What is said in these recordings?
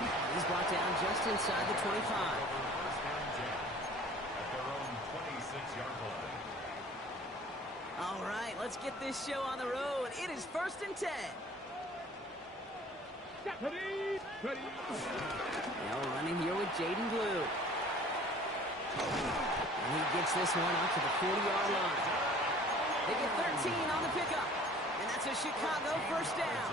He's brought down just inside the 25. First and 10 at their own 26-yard line. All right, let's get this show on the road. It is 1st and 10. Now running here with Jaden Blue. And he gets this one out to the 40-yard line. They get 13 on the pickup. And that's a Chicago first down.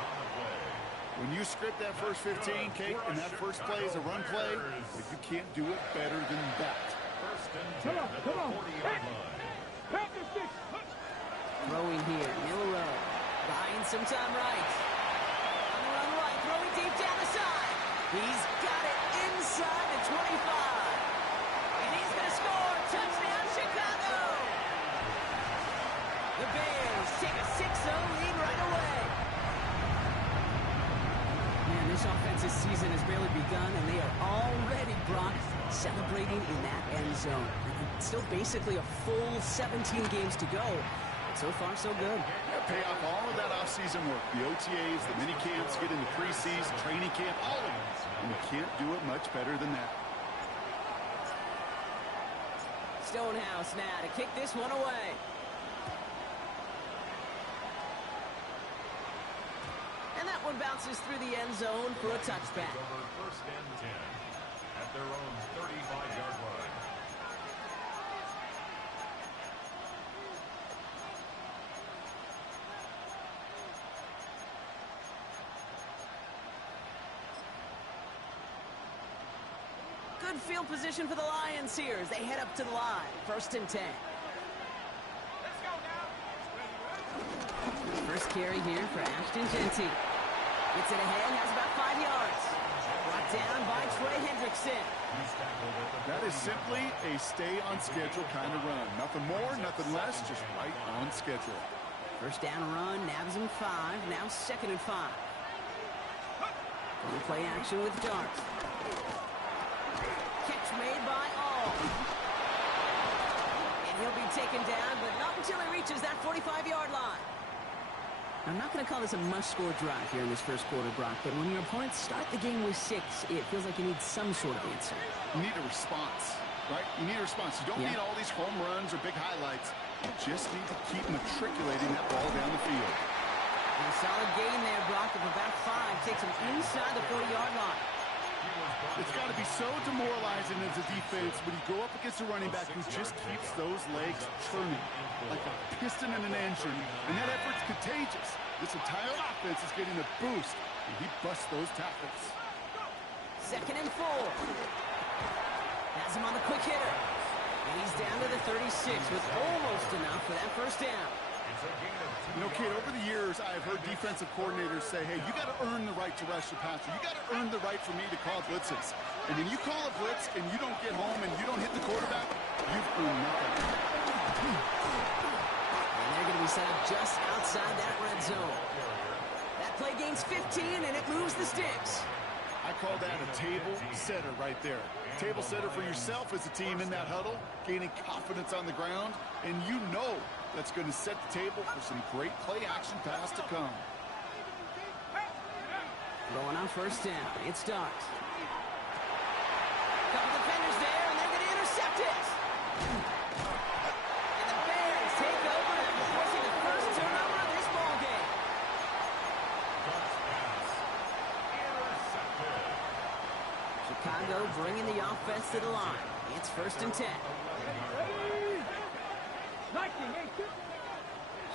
When you script that first 15, Kate, and that first play is a run play, but you can't do it better than that. First and 10 at the 40-yard line. Throwing here, Milroe. Buying some time right. On the run right, throwing deep down the side. He's got it inside the 25. And he's going to score. Touchdown, Chicago. The Bears take a 6-0 lead right away. Man, this offensive season has barely begun, and they are already, Brock, celebrating in that end zone. Still basically a full 17 games to go. So far, so good. Yeah, pay off all of that off-season work. The OTAs, the mini camps, get into preseason, training camp, all of it. And you can't do it much better than that. Stonehouse now to kick this one away. And that one bounces through the end zone for a touchback. First and 10 at their own 35-yard line. Good field position for the Lions here as they head up to the line. 1st and 10. First carry here for Ashton Jeanty. Gets it ahead, has about 5 yards. Brought down by Trey Hendrickson. That is simply a stay-on-schedule kind of run. Nothing more, nothing less, just right on schedule. First down run, nabs him 5. Now 2nd and 5. Going play action with Dart. Catch made by All. And he'll be taken down, but not until he reaches that 45-yard line. I'm not going to call this a must-score drive here in this first quarter, Brock, but when your opponents start the game with 6, it feels like you need some sort of answer. You need a response, right? You need a response. You don't need all these home runs or big highlights. You just need to keep matriculating that ball down the field. And a solid gain there, Brock, of about 5. Takes him inside the 40-yard line. It's got to be so demoralizing as a defense when you go up against a running back who just keeps those legs churning like a piston in an engine, and that effort's contagious. This entire offense is getting a boost, and he busts those tackles. 2nd and 4. Has him on the quick hitter. And he's down to the 36 with almost enough for that first down. You know, Kate, over the years, I've heard defensive coordinators say, hey, you got to earn the right to rush the passer. You got to earn the right for me to call blitzes. And when you call a blitz and you don't get home and you don't hit the quarterback, you've earned nothing. And they're going to be set up just outside that red zone. That play gains 15, and it moves the sticks. I call that a table setter right there. Table setter for yourself as a team in that huddle, gaining confidence on the ground, and you know that's going to set the table for some great play-action pass to come. Going on first down. It starts. Couple defenders there, and they're going to intercept it. And the Bears take over after forcing the first turnover of this ballgame. Chicago bringing the offense to the line. It's 1st and 10.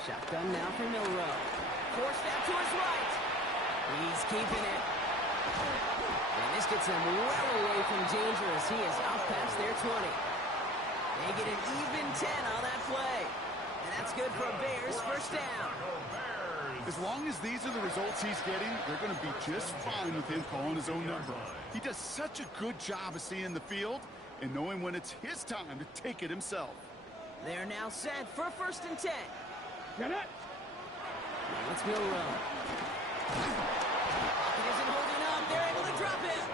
Shotgun now for Milroe. Forced out to his right. He's keeping it. And this gets him well away from danger as he is out past their 20. They get an even 10 on that play. And that's good for a Bears first down. As long as these are the results he's getting, they're going to be just fine with him calling his own number. He does such a good job of seeing the field and knowing when it's his time to take it himself. They're now set for 1st and 10. Get it! Now it's Milroe. He isn't holding up. They're able to drop him.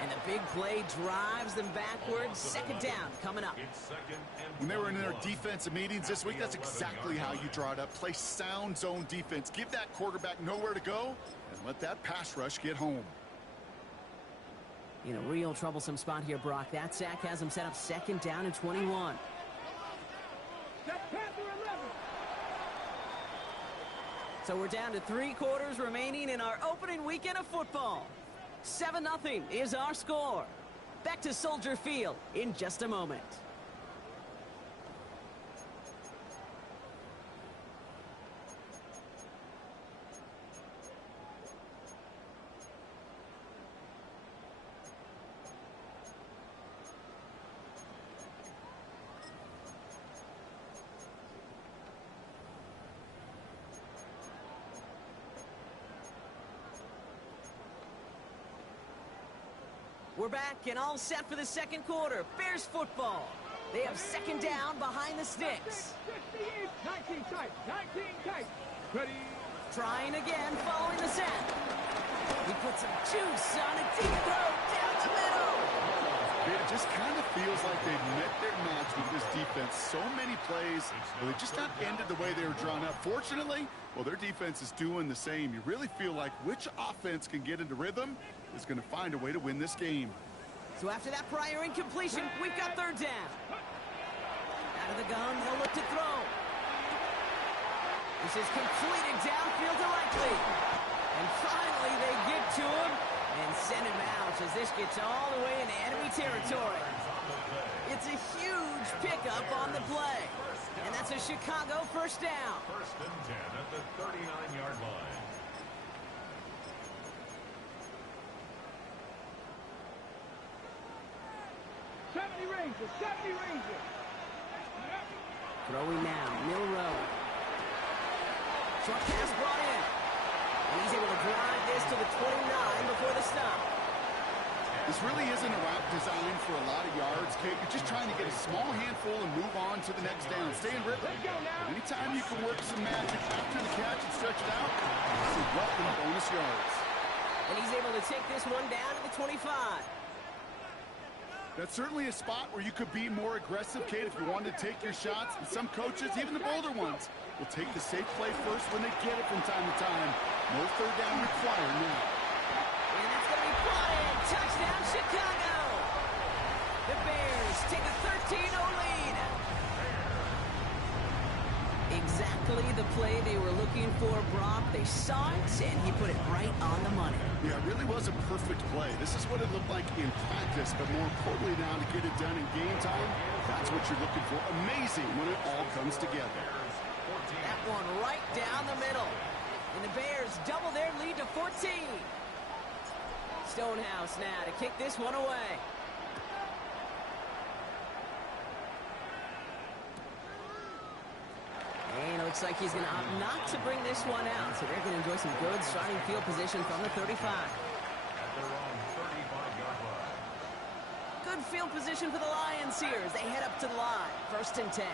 And the big play drives them backwards. 2nd down coming up. When they were in their defensive meetings this week, that's exactly how you draw it up. Play sound zone defense. Give that quarterback nowhere to go and let that pass rush get home. In a real troublesome spot here, Brock. That sack has him set up 2nd down and 21. So we're down to 3 quarters remaining in our opening weekend of football. 7-0 is our score. Back to Soldier Field in just a moment. We're back and all set for the 2nd quarter. Bears football. They have 2nd down behind the sticks. 19 tight. 19 tight. Ready. Trying again following the sack. He puts some juice on a deep throw down the middle. It just kind of feels like they've met their match with this defense. So many plays, but they just not ended the way they were drawn up. Fortunately, well, their defense is doing the same. You really feel like which offense can get into rhythm is going to find a way to win this game. So after that prior incompletion, we've got 3rd down. Out of the gun, they'll look to throw. This is completed downfield to Likely. And finally, they get to him and send him out as this gets all the way into enemy territory. It's a huge pickup on the play. And that's a Chicago 1st down. 1st and 10 at the 39-yard line. Throwing now, Milroe. Short pass brought in. And he's able to drive this to the 29 before the stop. This really isn't a route designed for a lot of yards, Kate. You're just trying to get a small handful and move on to the next down. Stay in rhythm. But anytime you can work some magic after the catch and stretch it out, this is welcome bonus yards. And he's able to take this one down to the 25. That's certainly a spot where you could be more aggressive, Kate, if you wanted to take your shots. And some coaches, even the bolder ones, will take the safe play first when they get it from time to time. No 3rd down required now. And that's going to be brought in. Touchdown, Chicago. The Bears take a 13-0 lead. Exactly the play they were looking for, Brock. They saw it, and he put it right on the money. Yeah, it really was a perfect play. This is what it looked like in practice, but more importantly now to get it done in game time, that's what you're looking for. Amazing when it all comes together. That one right down the middle. And the Bears double their lead to 14. Stonehouse now to kick this one away. And it looks like he's going to opt not to bring this one out. So they're going to enjoy some good starting field position from the 35. At their own 35-yard line. Good field position for the Lions here as they head up to the line. 1st and 10.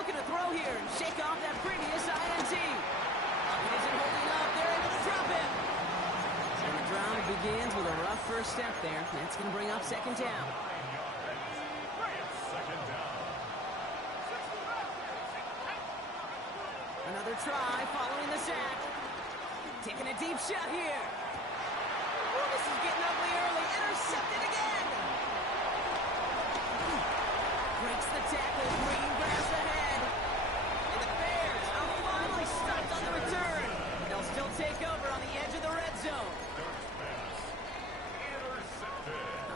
Looking to throw here and shake off that previous INT. He isn't holding up. They're able to drop him. And the drive begins with a rough first step there. That's going to bring up 2nd down. Another try following the sack. Taking a deep shot here. Oh, this is getting ugly early. Intercepted again. Breaks the tackle. Green grabs the head. And the Bears are finally stopped on the return. They'll still take over on the edge of the red zone.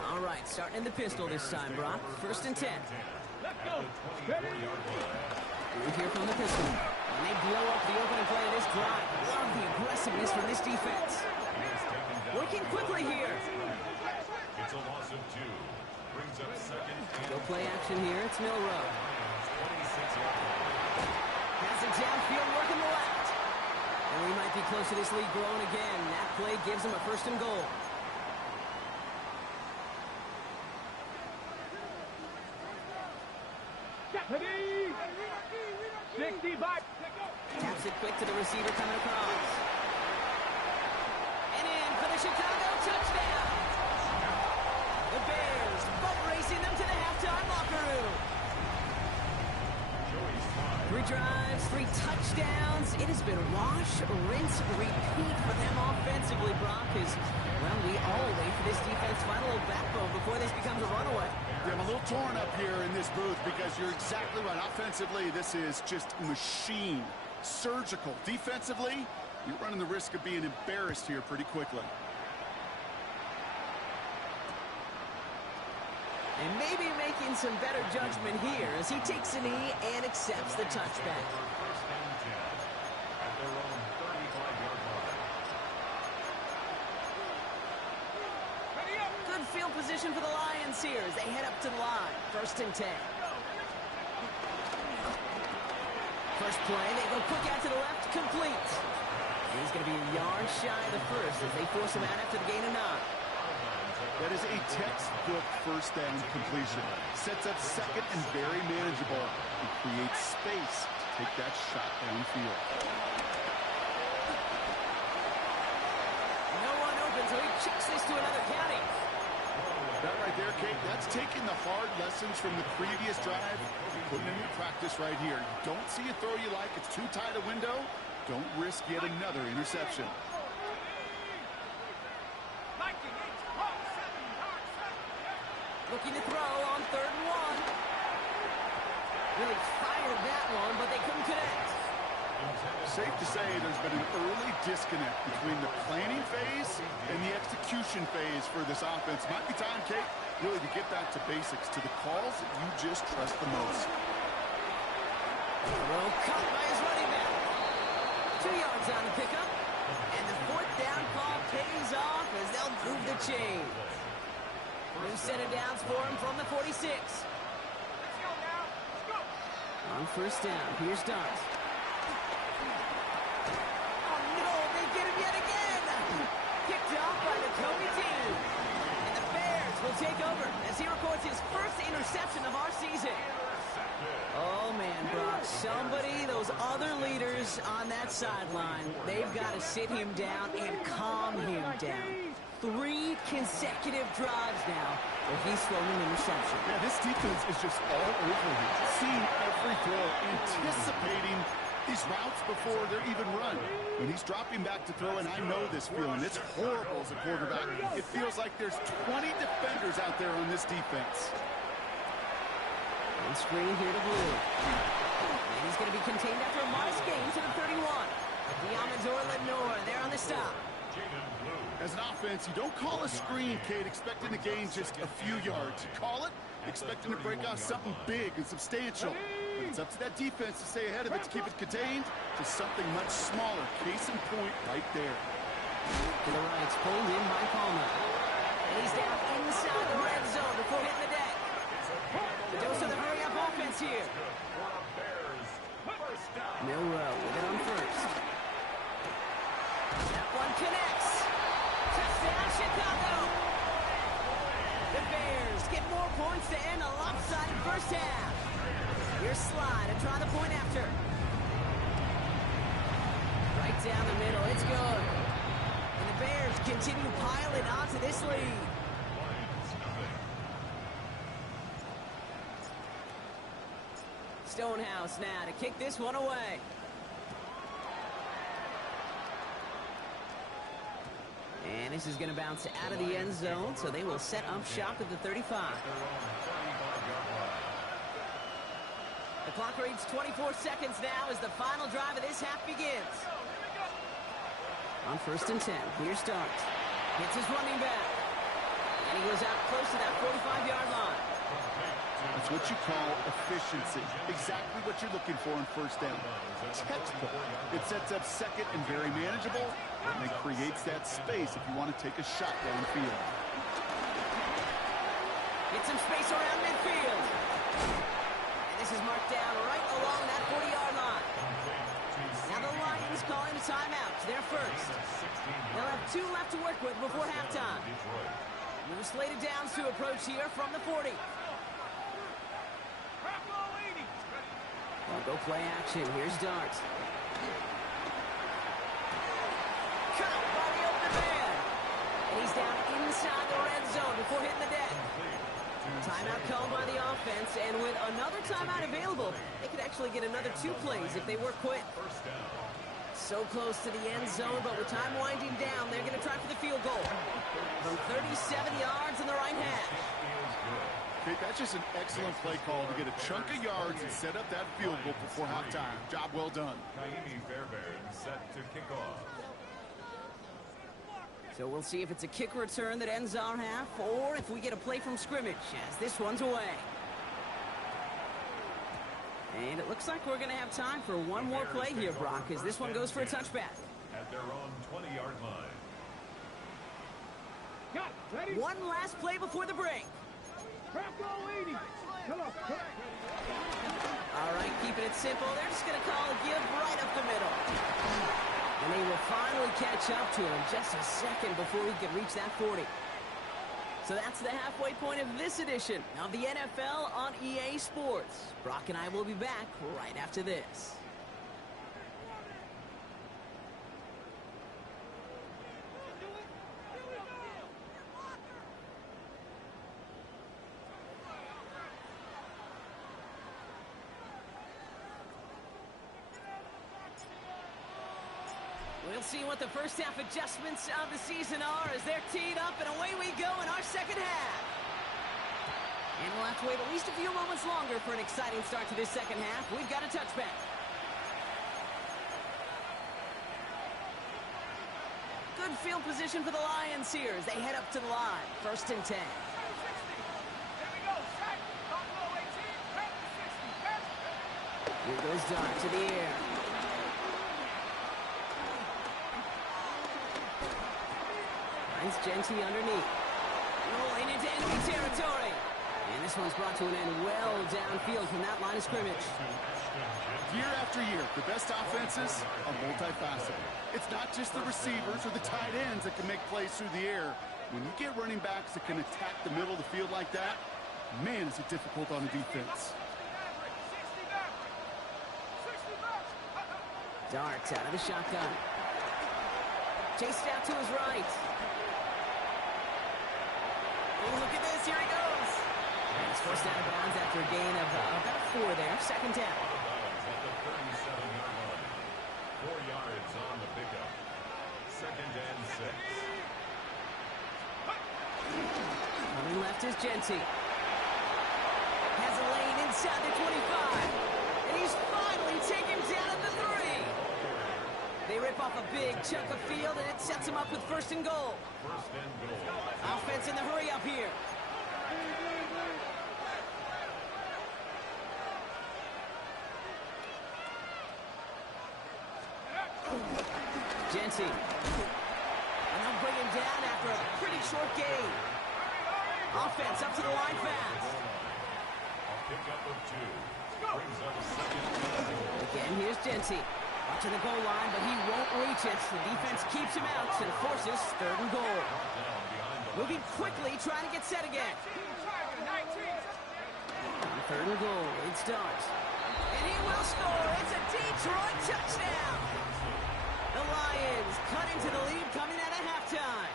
All right, starting in the pistol this time, Brock. 1st and 10. Let's go. Move here from the pistol. And they blow up the opening play of this drive. Love the aggressiveness from this defense. Working quickly here. It's a loss of 2. Brings up 2nd. Go play action here. It's Milroe. 26-yard line. Pass it downfield, working the left. And we might be close to this lead growing again. That play gives them a 1st and goal. Deputy! 65. Taps it quick to the receiver coming across. And in for the Chicago touchdown. The Bears boat racing them to the halftime locker room. 3 drives, 3 touchdowns. It has been wash, rinse, repeat for them offensively, Brock, as defense. Well, we all wait for this defense to find a little backbone before this becomes a runaway. Yeah, I'm a little torn up here in this booth because you're exactly right. Offensively, this is just machine. Surgical. Defensively, you're running the risk of being embarrassed here pretty quickly. And maybe making some better judgment here as he takes a knee and accepts the touchback. First and 10 at their own 35-yard line. Good field position for the Lions here as they head up to the line. First and 10. First play, they go quick out to the left, complete. He's going to be a yard shy of the first as they force him out after the gain of 9. That is a textbook first down completion. Sets up second and very manageable. It creates space to take that shot downfield. No one open, so he kicks this to another county. That right there, Kate, that's taking the hard lessons from the previous drive, putting it into practice right here. You don't see a throw you like, it's too tight a window. Don't risk yet another interception. Looking to throw on 3rd and 1. Really fired that one, but they couldn't connect. Safe to say there's been an early disconnect between the planning phase and the execution phase for this offense. Might be time, Kate, really to get back to basics, to the calls that you just trust the most. Throw caught by his running back. 2 yards on the pickup. And the 4th down call pays off as they'll move the chain. New set of downs for him from the 46. On first down, here's Dart. Oh no, they get him yet again! Kicked off by the Kobe team. And the Bears will take over as he records his first interception of our season. Oh man, Brock, somebody, those other leaders on that sideline, they've got to sit him down and calm him down. 3 consecutive drives now where he's thrown an interception. Yeah, this defense is just all over him. Seeing every throw, anticipating these routes before they're even run. When he's dropping back to throw, and I know this feeling, it's horrible as a quarterback. It feels like there's 20 defenders out there on this defense. And screen here to Blue. And he's going to be contained after a modest gain to the 31. Diamondor Lenore there on the stop. As an offense, you don't call a screen, Kate, expecting to gain just a few yards. You call it expecting to break off something big and substantial. But it's up to that defense to stay ahead of it, to keep it contained to something much smaller. Case in point right there. To the right, it's pulled in by Palmer. And he's down inside the red zone before hitting the deck. The dose of the hurry-up offense here. Milrow with it on first. That one connects. Touchdown, Chicago. The Bears get more points to end a lopsided first half. Here's Slide to try the point after. Right down the middle, it's good. And the Bears continue piling onto this lead. Stonehouse now to kick this one away. And this is going to bounce out of the end zone, so they will set up shop at the 35. The clock reads 24 seconds now as the final drive of this half begins. On first and 10, here's Dart. Hits his running back. And he goes out close to that 45-yard line. That's what you call efficiency. Exactly what you're looking for in first down. Textbook. It sets up second and very manageable, and it creates that space if you want to take a shot downfield. Get some space around midfield. And this is marked down right along that 40-yard line. Now the Lions calling a timeout. They're first. They'll have 2 left to work with before halftime. New slated downs to approach here from the 40. They'll go play action. Here's Dart. Caught by the open man. And he's down inside the red zone before hitting the deck. Timeout called by the offense, and with another timeout available, they could actually get another 2 plays if they were quick. So close to the end zone, but with time winding down, they're going to try for the field goal. From 37 yards in the right hash. Okay, that's just an excellent play call to get a chunk of yards and set up that field goal before halftime. Job well done. Kaimi Fairbairn set to kick off. So we'll see if it's a kick return that ends our half, or if we get a play from scrimmage, as this one's away. And it looks like we're going to have time for one more play here, Brock, as this one goes for a touchback. At their own 20-yard line. Got it. Ready? One last play before the break. Crack all 80. Come on. All right, keeping it simple. They're just going to call a give right up the middle. And they will finally catch up to him just a second before he can reach that 40. So that's the halfway point of this edition of the NFL on EA Sports. Brock and I will be back right after this. We'll see what the first half adjustments of the season are as they're teed up, and away we go in our second half. And we'll have to wait at least a few moments longer for an exciting start to this second half. We've got a touchback. Good field position for the Lions here as they head up to the line. 1st and 10. There we go. Sack. Buffalo 18. Back to 60. Here goes Dart to the air. Finds Genty underneath. Rolling into enemy territory. And this one's brought to an end well downfield from that line of scrimmage. Year after year, the best offenses are multifaceted. It's not just the receivers or the tight ends that can make plays through the air. When you get running backs that can attack the middle of the field like that, man, is it difficult on the defense. Dart out of the shotgun. Chased out to his right. Oh, look at this. Here he goes. And he's forced out of bounds after a gain of about 4 there. 2nd down. At the 37-yard line. 4 yards on the pickup. 2nd and 6. Coming left is Genty. Has a lane inside the 25. And he's finally taken down at the 3. They rip off a big chunk of field, and it sets them up with 1st and goal. 1st and goal. Offense in the hurry up here. Genty. And they'll bring him down after a pretty short gain. Offense up to the line fast. A pickup of 2. Brings up 2nd and goal. Again, here's Genty. Up to the goal line, but he won't reach it. The defense keeps him out and forces 3rd and goal. Moving quickly, trying to get set again. 3rd and goal, it's Dart. And he will score. It's a Detroit touchdown. The Lions cut into the lead coming out of halftime.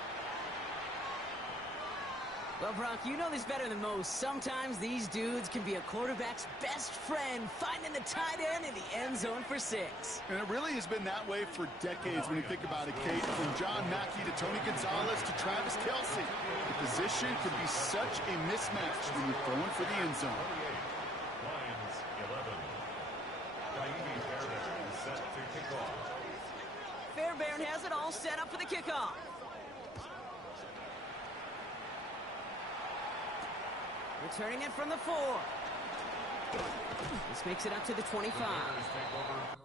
Well, Brock, you know this better than most. Sometimes these dudes can be a quarterback's best friend, finding the tight end in the end zone for 6. And it really has been that way for decades when you think about it, Kate. From John Mackey to Tony Gonzalez to Travis Kelce. The position can be such a mismatch when you're throwing for the end zone. Lions 11. Kaimi Fairbairn set to kick off. Fairbairn has it all set up for the kickoff. Returning it from the 4. This makes it up to the 25. Take over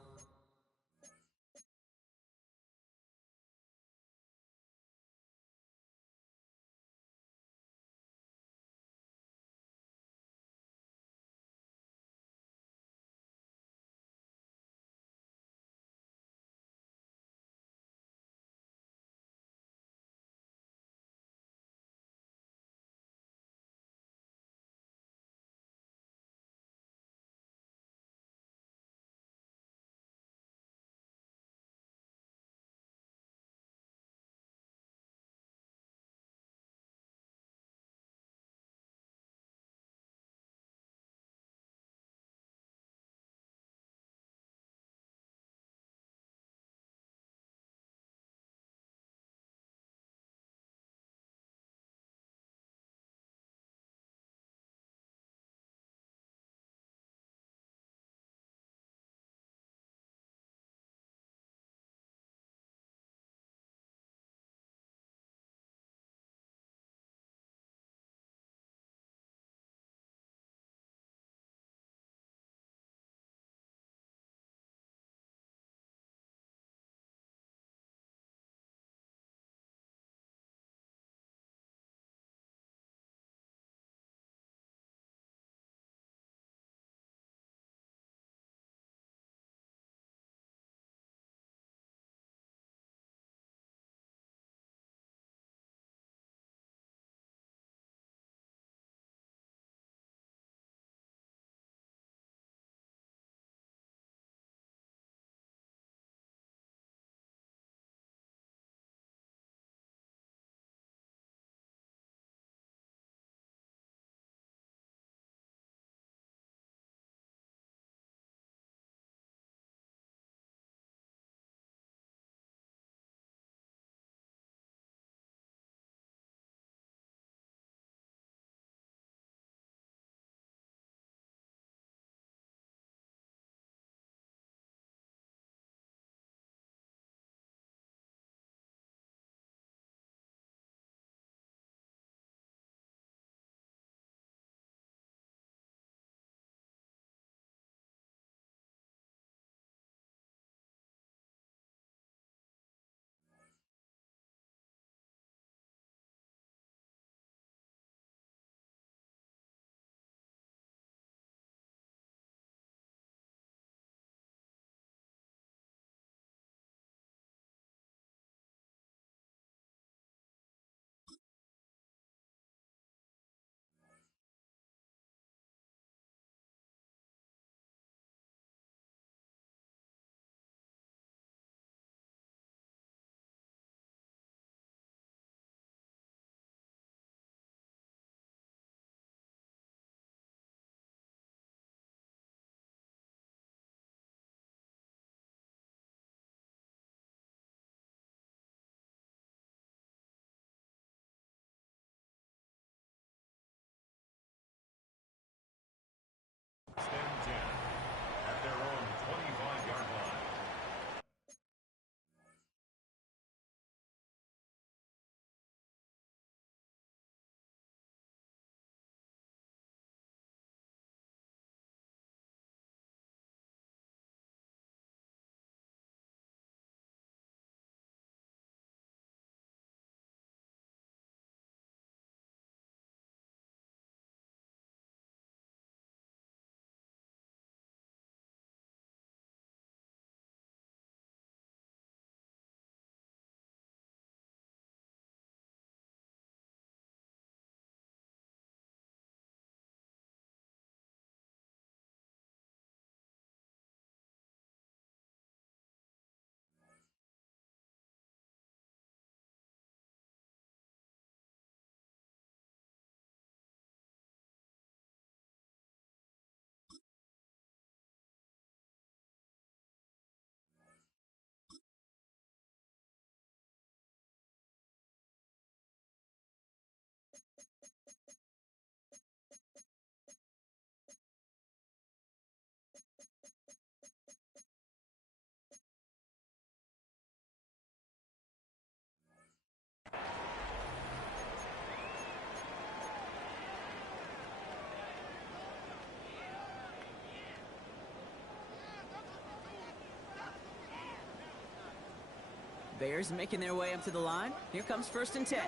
Bears making their way up to the line. Here comes 1st and 10.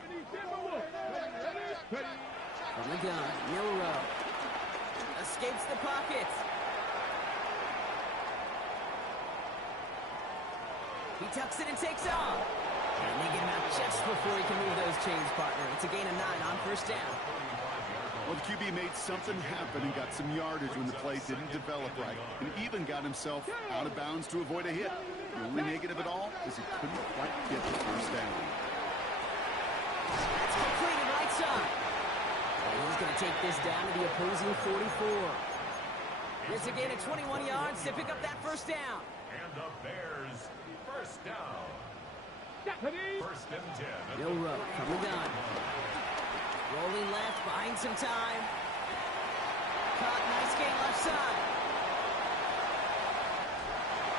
From the gun, Milroe. Escapes the pocket. He tucks it and takes off. And they get him out just before he can move those chains, partner. It's a gain of 9 on 1st down. Well, the QB made something happen and got some yardage when the play didn't develop right. And even got himself out of bounds to avoid a hit. The only negative at all is he couldn't quite get the 1st down. That's completed right side. And he's going to take this down to the opposing 44. It's a gain of 21 yards to pick up that 1st down. And the Bears, 1st down. 1st and 10. Milroe from the gun. Rolling left, buying some time. Caught, nice gain left side.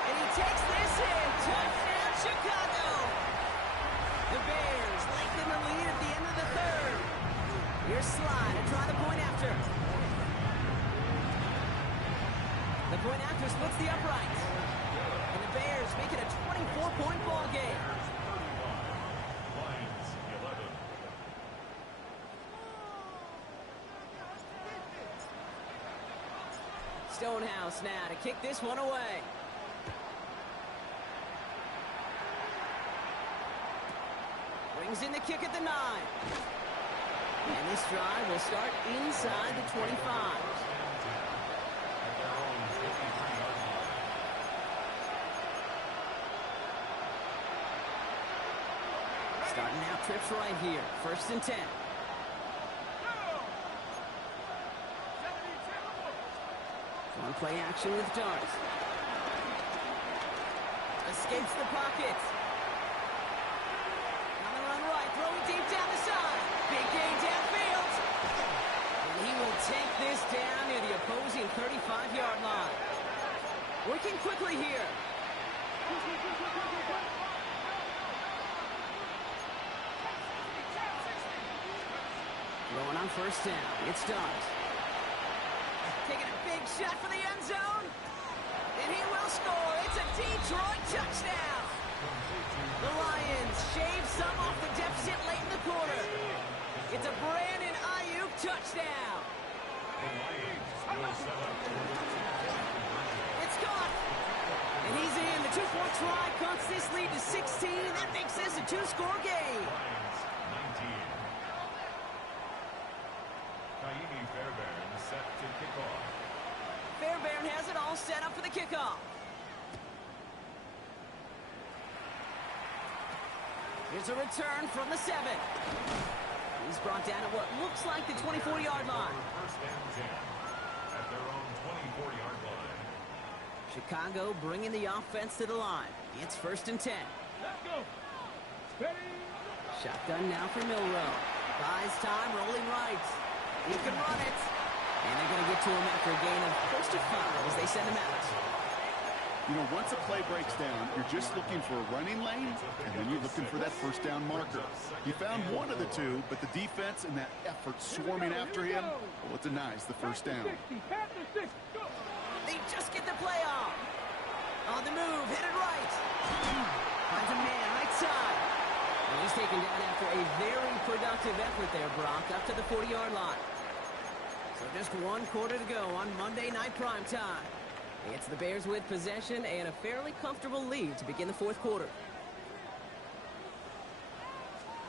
And he takes this in. Touchdown, Chicago. The Bears lengthen the lead at the end of the 3rd. Here's Slide to try the point after. The point after splits the uprights. And the Bears make it a 24-point ball game. Lions, 11. Stonehouse now to kick this one away. Brings in the kick at the 9. And this drive will start inside the 25. Starting out trips right here. 1st and 10. On play action with Darts. Escapes the pocket. On the run right, throwing deep down the side. Big gain downfield. And he will take this down near the opposing 35-yard line. Working quickly here. Throwing on 1st down. It's Darts. Taking a big shot for the end zone. And he will score. It's a Detroit touchdown. The Lions shave some off the deficit late in the quarter. It's a Brandon Ayuk touchdown. It's caught. And he's in. The 2-point try cuts this lead to 16. That makes this a 2-score game. Kaimi Fairbairn set to kick off. Fairbairn has it all set up for the kickoff. Here's a return from the 7. He's brought down at what looks like the 24-yard line. 1st and 10 at their own 24-yard line. Chicago bringing the offense to the line. It's 1st and 10. Let's go. Ready? Shotgun now for Milroe. Buys time, rolling right. He can run it. And they're going to get to him after a gain of close to 5 as they send him out. You know, once a play breaks down, you're just looking for a running lane, and then you're looking for that 1st down marker. He found one of the two, but the defense and that effort swarming after him, well, it denies the 1st down. They just get the play off. On the move, headed right. Finds a man right side. And he's taken down after a very productive effort there, Brock, up to the 40-yard line. So just 1 quarter to go on Monday Night Primetime. It's the Bears with possession and a fairly comfortable lead to begin the 4th quarter.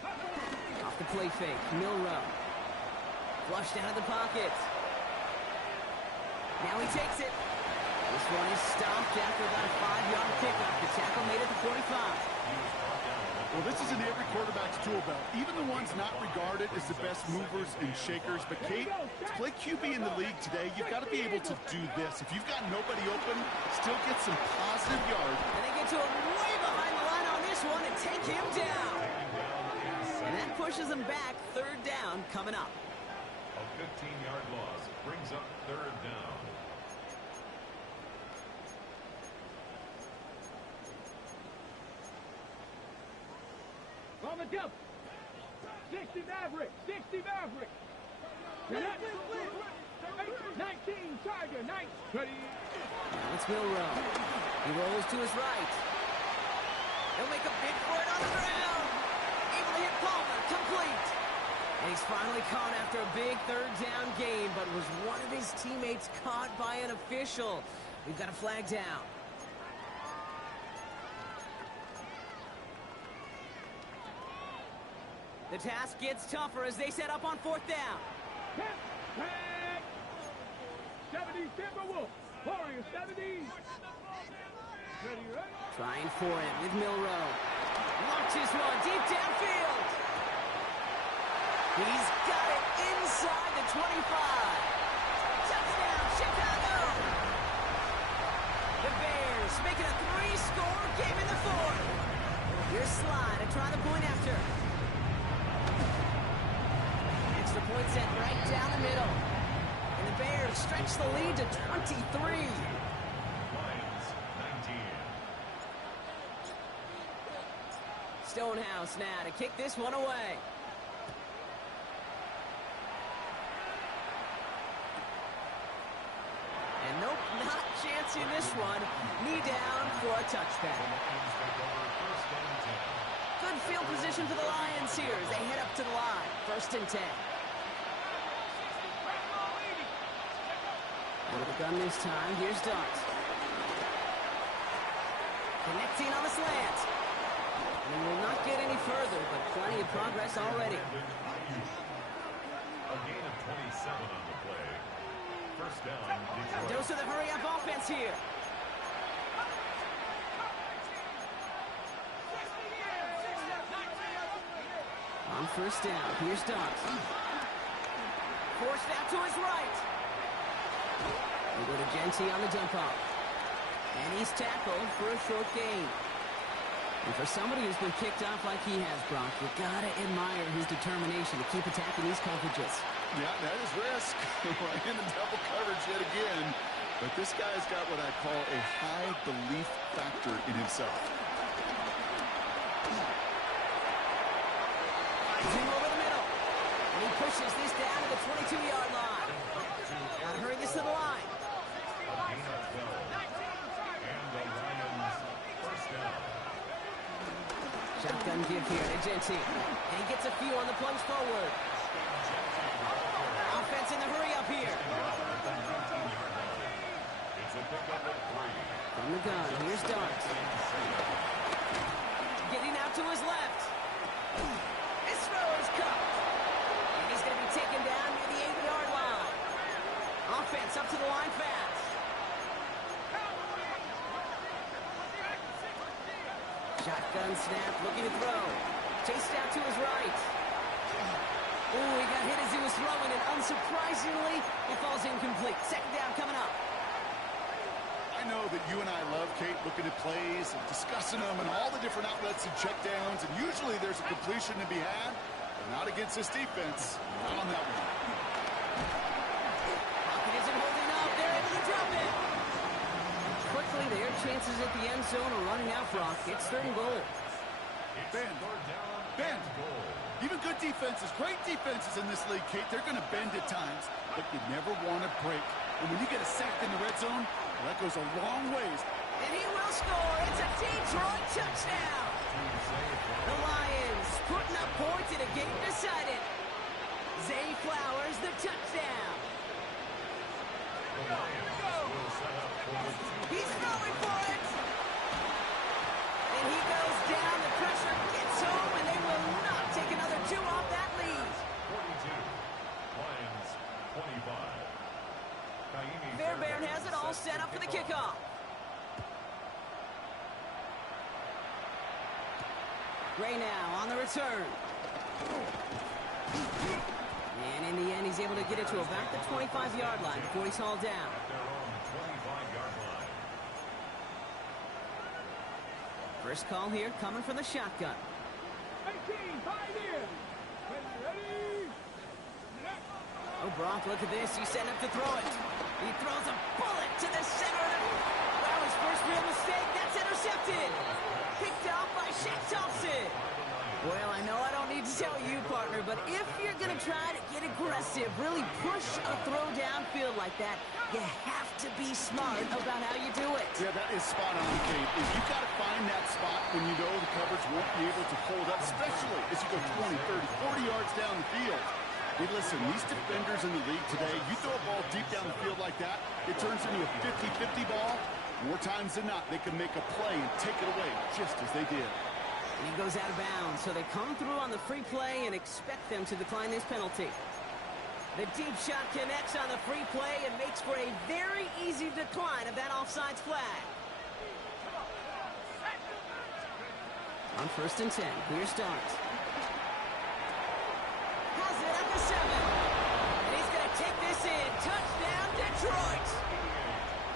Off the play fake, Milroe. Flushed out of the pocket. Now he takes it. This one is stopped after about a 5-yard pickup. The tackle made it to 45. Well, this is in every quarterback's tool belt, even the ones not regarded as the best movers and shakers. But, Kate, to play QB in the league today, you've got to be able to do this. If you've got nobody open, still get some positive yards. And they get to him way behind the line on this one and take him down. And that pushes them back. 3rd down coming up. A 15-yard loss brings up 3rd down. On the jump. 60 Maverick. 60 Maverick. 19 Tiger. 9. Ready. Now it's Milroe. He rolls to his right. He'll make a bid for it on the ground. Able to hit Palmer, complete. And he's finally caught after a big third down gain, but was one of his teammates caught by an official. We've got a flag down. The task gets tougher as they set up on fourth down. Flag. 70 Timberwolves. Warriors 70. Ready, ready? Trying for it with Milroe. Launches one deep downfield. He's got it inside the 25. Touchdown, Chicago! The Bears make it a 3-score game in the fourth. Here's Slye to try the point after. Extra point set right down the middle. And the Bears stretch the lead to 23. Lions 19. Stonehouse now to kick this one away. And nope, not chancing this one. Knee down for a touchback. Lions take over first and 10. Good field position for the Lions here as they head up to the line. First and 10. Out of the gun this time. Here's Dart. Connecting on the slant. And he will not get any further, but plenty of progress already. A gain of 27 on the play. First down, Detroit. Dose of the hurry-up offense here. On first down, here's Dart. Forced out to his right. We go to Genty on the dump off. And he's tackled for a short gain. And for somebody who's been kicked off like he has, Brock, you gotta admire his determination to keep attacking these coverages. Yeah, that is risk. Right in the double coverage yet again. But this guy's got what I call a high belief factor in himself. Zoom over the middle. And he pushes this down to the 22-yard line. Gotta hurry this to the line. A gain of 12. And the Lions first down. Shotgun give here to Genty. And he gets a few on the plunge forward. Offense in the hurry-up here. It's a pickup of 3. From the gun, here's Dart. Getting out to his left. This throw is cut. And he's going to be taken down near the 8-yard line. Offense up to the line fast. Shotgun snap, looking to throw. Chased out to his right. Ooh, he got hit as he was throwing, and unsurprisingly, it falls incomplete. Second down coming up. I know that you and I love, Kate, looking at plays and discussing them and all the different outlets and checkdowns, and usually there's a completion to be had, but not against this defense. Not on that one. Pocket isn't holding up. They're able to drop it. Quickly, their chances at the end zone are running out, Brock. It's third and goal. Ben, Ben, even good defenses, great defenses in this league, Kate, they're going to bend at times, but you never want to break. And when you get a sack in the red zone, well, that goes a long ways. And he will score. It's a Detroit touchdown. The Lions putting up points in a game decided. Zay Flowers, the touchdown. The Lions will set up for the 2. He's throwing for it. And he goes down. The pressure gets home, and they will not take another 2 off that lead. 42. Lions 25. Fairbairn has it all set up for the kickoff. Gray now on the return. And in the end, he's able to get it to about the 25-yard line before he's hauled down. At their own 25-yard line. First call here coming from the shotgun. 18, 5 in. Ready? Oh, Brock, look at this. He's setting up to throw it. He throws a bullet to the center. Well, his first real mistake. That's intercepted. Picked off by Shaq Thompson. Well, I know I don't need to tell you, partner, but if you're going to try to get aggressive, really push a throw downfield like that, you have to be smart about how you do it. Yeah, that is spot on, Kate. Is you've got to find that spot when you know the coverage won't be able to hold up, especially as you go 20, 30, 40 yards down the field. Hey, listen, these defenders in the league today, you throw a ball deep down the field like that, it turns into a 50-50 ball. More times than not, they can make a play and take it away just as they did. And he goes out of bounds, so they come through on the free play and expect them to decline this penalty. The deep shot connects on the free play and makes for a very easy decline of that offsides flag. On 1st and 10, here's Starks. Has it at the 7. And he's going to take this in. Touchdown, Detroit!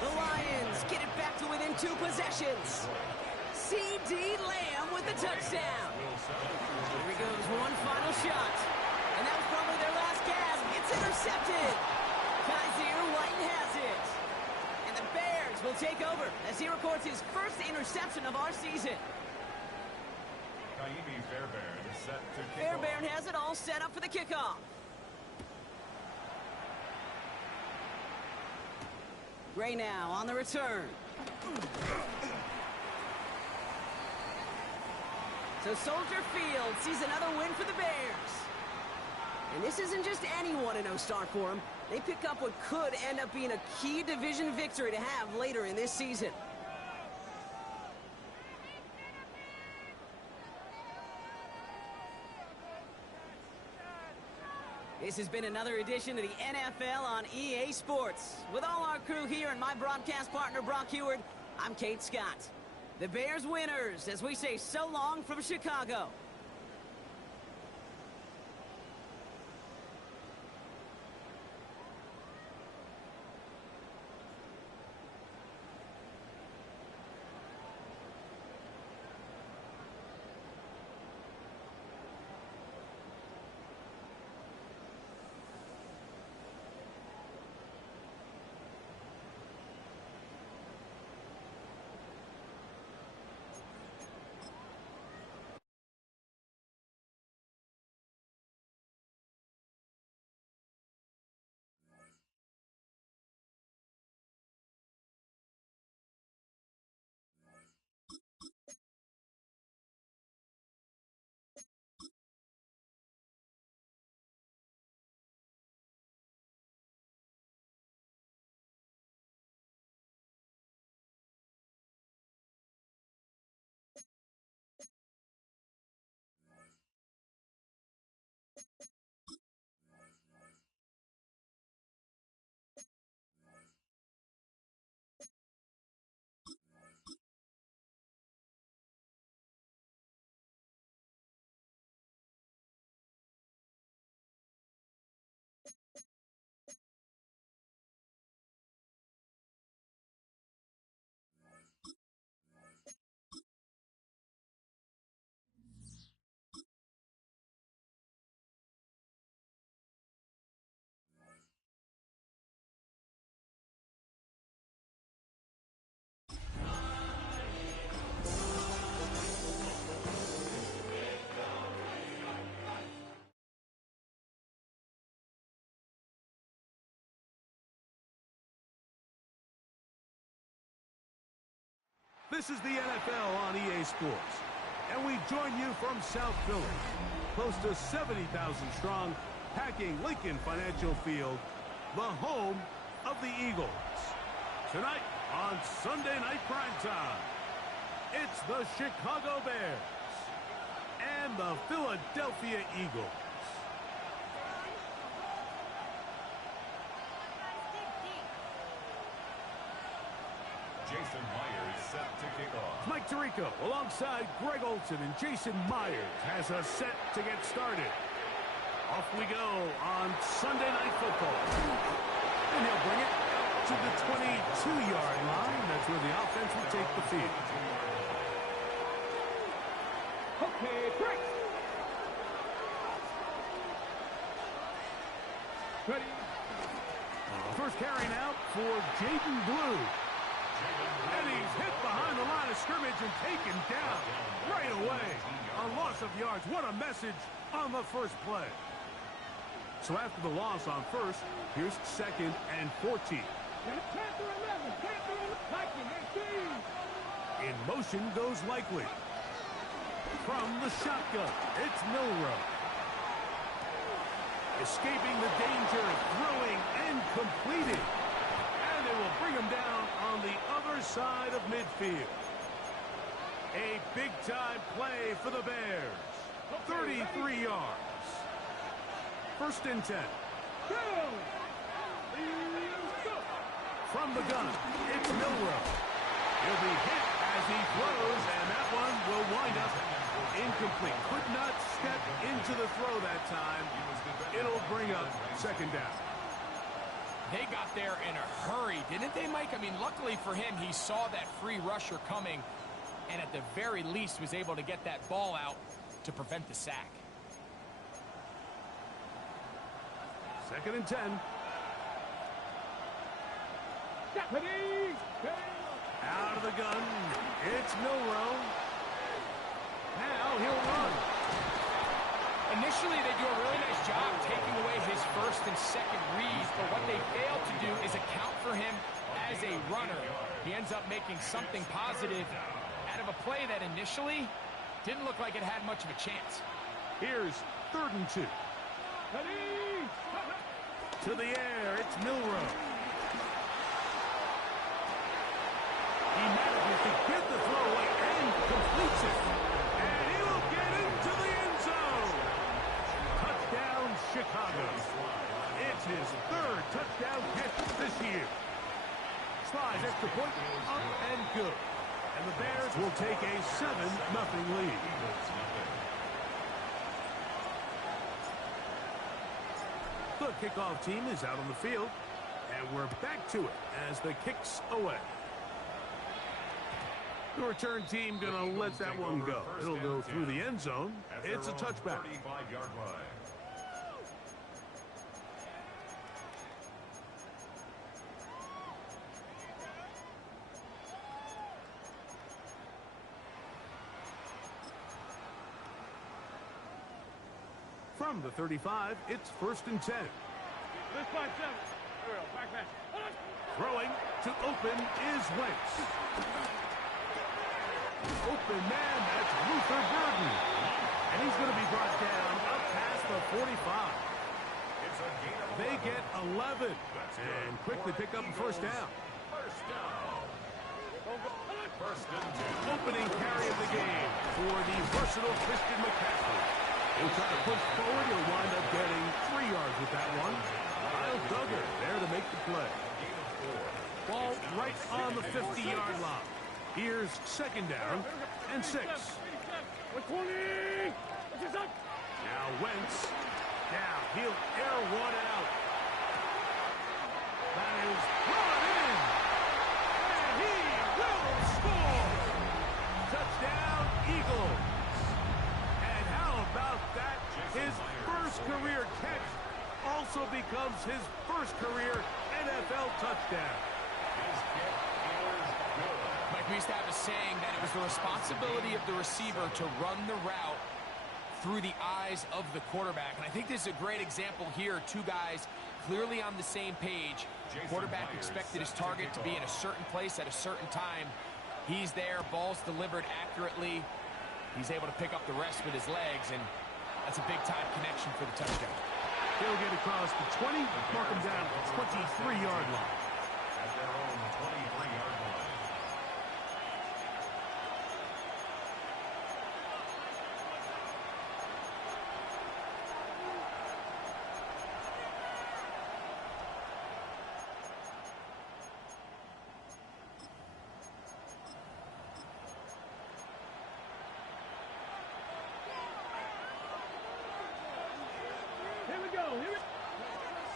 The Lions get it back to within 2 possessions. C.D. Lamb with the touchdown. Here he goes, one final shot. And that was probably their last gasp. It's intercepted. Kaiser White has it. And the Bears will take over as he records his first interception of our season. Kaimi Fairbairn is set to kick Fairbairn off. has it all set up for the kickoff. Gray now on the return. So Soldier Field sees another win for the Bears. And this isn't just any 1-0 start for them. They pick up what could end up being a key division victory to have later in this season. This has been another edition of the NFL on EA Sports. With all our crew here and my broadcast partner, Brock Heward, I'm Kate Scott. The Bears winners, as we say so long from Chicago. This is the NFL on EA Sports, and we join you from South Philly, close to 70,000 strong, packing Lincoln Financial Field, the home of the Eagles. Tonight on Sunday Night Primetime, it's the Chicago Bears and the Philadelphia Eagles. Jason Myers set to kick off. Mike Tirico alongside Greg Olsen and Jason Myers has us set to get started. Off we go on Sunday Night Football. And he'll bring it to the 22-yard line. That's where the offense will take the field. Okay, break. Ready. First carry now for Jaden Blue. And he's hit behind the line of scrimmage and taken down right away. A loss of yards. What a message on the first play. So after the loss on first, here's 2nd and 14. In motion goes Likely. From the shotgun, it's Milroe. Escaping the danger, throwing and completing. And they will bring him down on the other side of midfield. A big-time play for the Bears. 33 yards. 1st and 10. From the gun, it's Milroe. He'll be hit as he throws, and that one will wind up incomplete. Could not step into the throw that time. It'll bring up 2nd down. They got there in a hurry, didn't they, Mike? I mean, luckily for him, he saw that free rusher coming, and at the very least was able to get that ball out to prevent the sack. 2nd and 10. Out of the gun. It's Milroe. Now he'll run. Initially, they do a really nice job taking away his 1st and 2nd reads, but what they fail to do is account for him as a runner. He ends up making something positive out of a play that initially didn't look like it had much of a chance. Here's 3rd and 2. To the air, it's Milroe. He manages to get the throw away and completes it. And he will get into the end zone. Touchdown, Chicago. It's his 3rd touchdown catch this year. Slides extra point, up and good. And the Bears will take a 7-0 lead. The kickoff team is out on the field, and we're back to it as the kick's away. The return team going to let that one go. It'll go through the end zone. It's a touchback. 35-yard line. From the 35, it's 1st and 10. Throwing to open is Wentz. Open man, that's Luther Burden. And he's going to be brought down up past the 45. They get 11 and quickly pick up a 1st down. Opening carry of the game for the versatile Christian McCaffrey. He'll try to push forward. He'll wind up getting 3 yards with that one. Kyle Duggar there to make the play. Ball right on the 50-yard line. Here's 2nd down and 6. Now Wentz. Now he'll air one out. That is brought in. And he will score. Touchdown, Eagles. And how about that? His 1st career catch also becomes his 1st career NFL touchdown. Mike, we used to have a saying that it was the responsibility of the receiver to run the route through the eyes of the quarterback. And I think this is a great example here. 2 guys clearly on the same page. Quarterback expected his target to be in a certain place at a certain time. He's there, ball's delivered accurately. He's able to pick up the rest with his legs, and that's a big-time connection for the touchdown. He'll get across the 20, mark him down at the 23-yard line. At their own 23-yard line.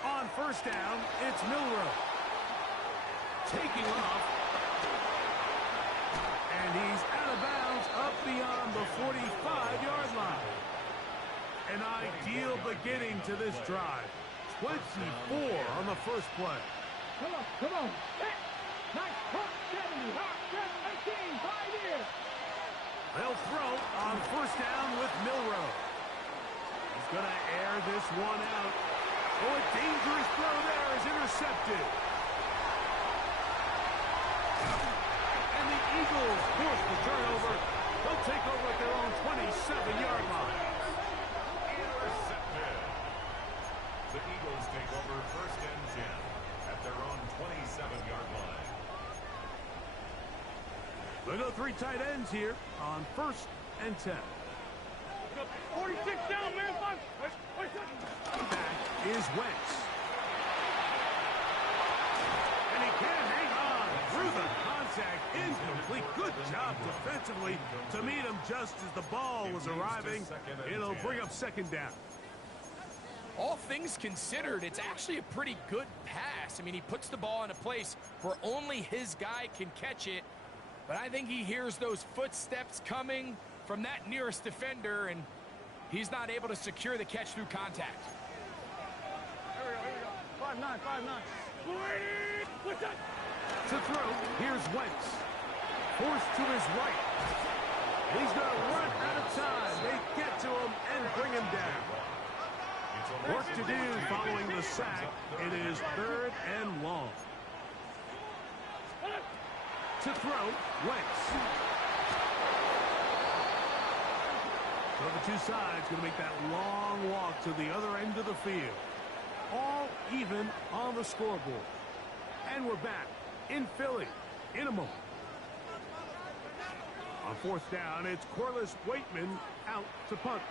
On 1st down, it's Milroe. Taking off. And he's out of bounds up beyond the 45-yard line. An ideal beginning to this drive. 24 on the first play. Nice hook, 70. Hop, 18, 5 years. They'll throw on first down with Milroe. He's going to air this one out. Oh, a dangerous throw there is intercepted. And the Eagles force the turnover. They'll take over at their own 27-yard line. Intercepted. The Eagles take over first and 10 at their own 27-yard line. We'll go 3 tight ends here on first and 10. 46 down, man. Back is Wentz. And he can hang on through the contact. Incomplete. Good job defensively to meet him just as the ball was arriving. It'll bring up second down. All things considered, it's actually a pretty good pass. I mean, he puts the ball in a place where only his guy can catch it. But I think he hears those footsteps coming from that nearest defender, and he's not able to secure the catch through contact. Here we go. 5'9", 5'9". To throw, here's Wentz. Forced to his right. He's going to run out of time. They get to him and bring him down. Work to do following the sack. It is 3rd and long. To throw, Wentz. So the two sides going to make that long walk to the other end of the field. All even on the scoreboard. And we're back in Philly in a moment. On fourth down, it's Corliss Waitman out to punt,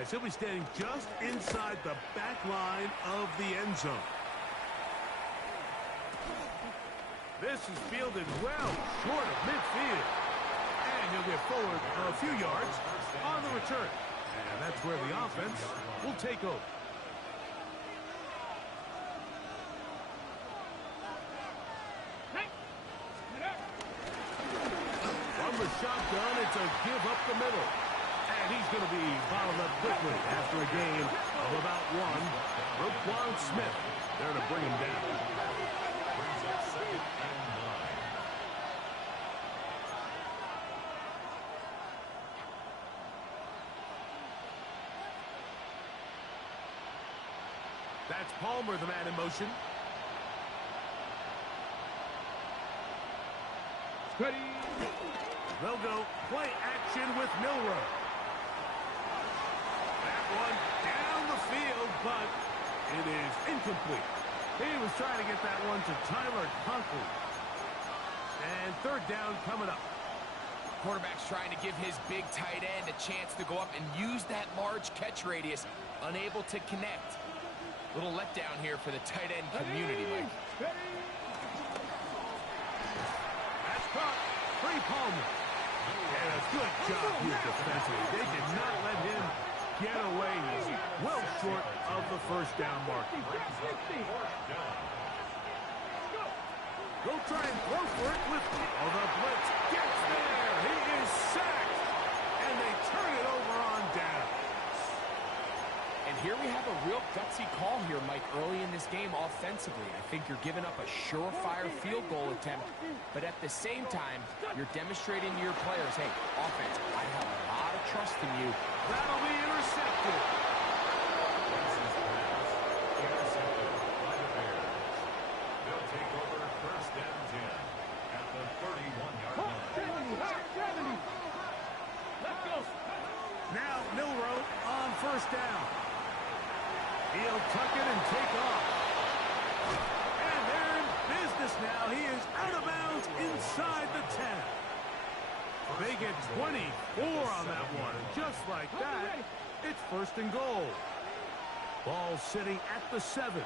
as he'll be standing just inside the back line of the end zone. This is fielded well short of midfield. And he'll get forward a few yards on the return. And that's where the offense will take over. From the shotgun, it's a give up the middle. And he's going to be fouled up quickly after a gain of about 1. Roquan Smith there to bring him down. Brings up second and 9. That's Palmer, the man in motion. Ready. They'll go play action with Milroe. That one down the field, but it is incomplete. He was trying to get that one to Tyler Conklin. And 3rd down coming up. Quarterback's trying to give his big tight end a chance to go up and use that large catch radius. Unable to connect. Little letdown here for the tight end community, Mike. That's caught. Free Palmer. And a good job here defensively. They did not let him get away. He's well short of the first down mark. Go try and throw for it with the blitz. Gets there. He is sacked. And they turn it over on down. And here we have a real gutsy call here, Mike, early in this game offensively. I think you're giving up a surefire field goal attempt, but at the same time, you're demonstrating to your players, hey, offense, I have a lot of trust in you. That'll be intercepted. Wentz's pass intercepted by the Bears. They'll take over first and 10 at the 31-yard line. 70. Let's go. Now Milroe on first down. He'll tuck it and take off. And they're in business now. He is out of bounds inside the 10. They get 24 on that one. And just like that, it's 1st and goal. Ball sitting at the 7.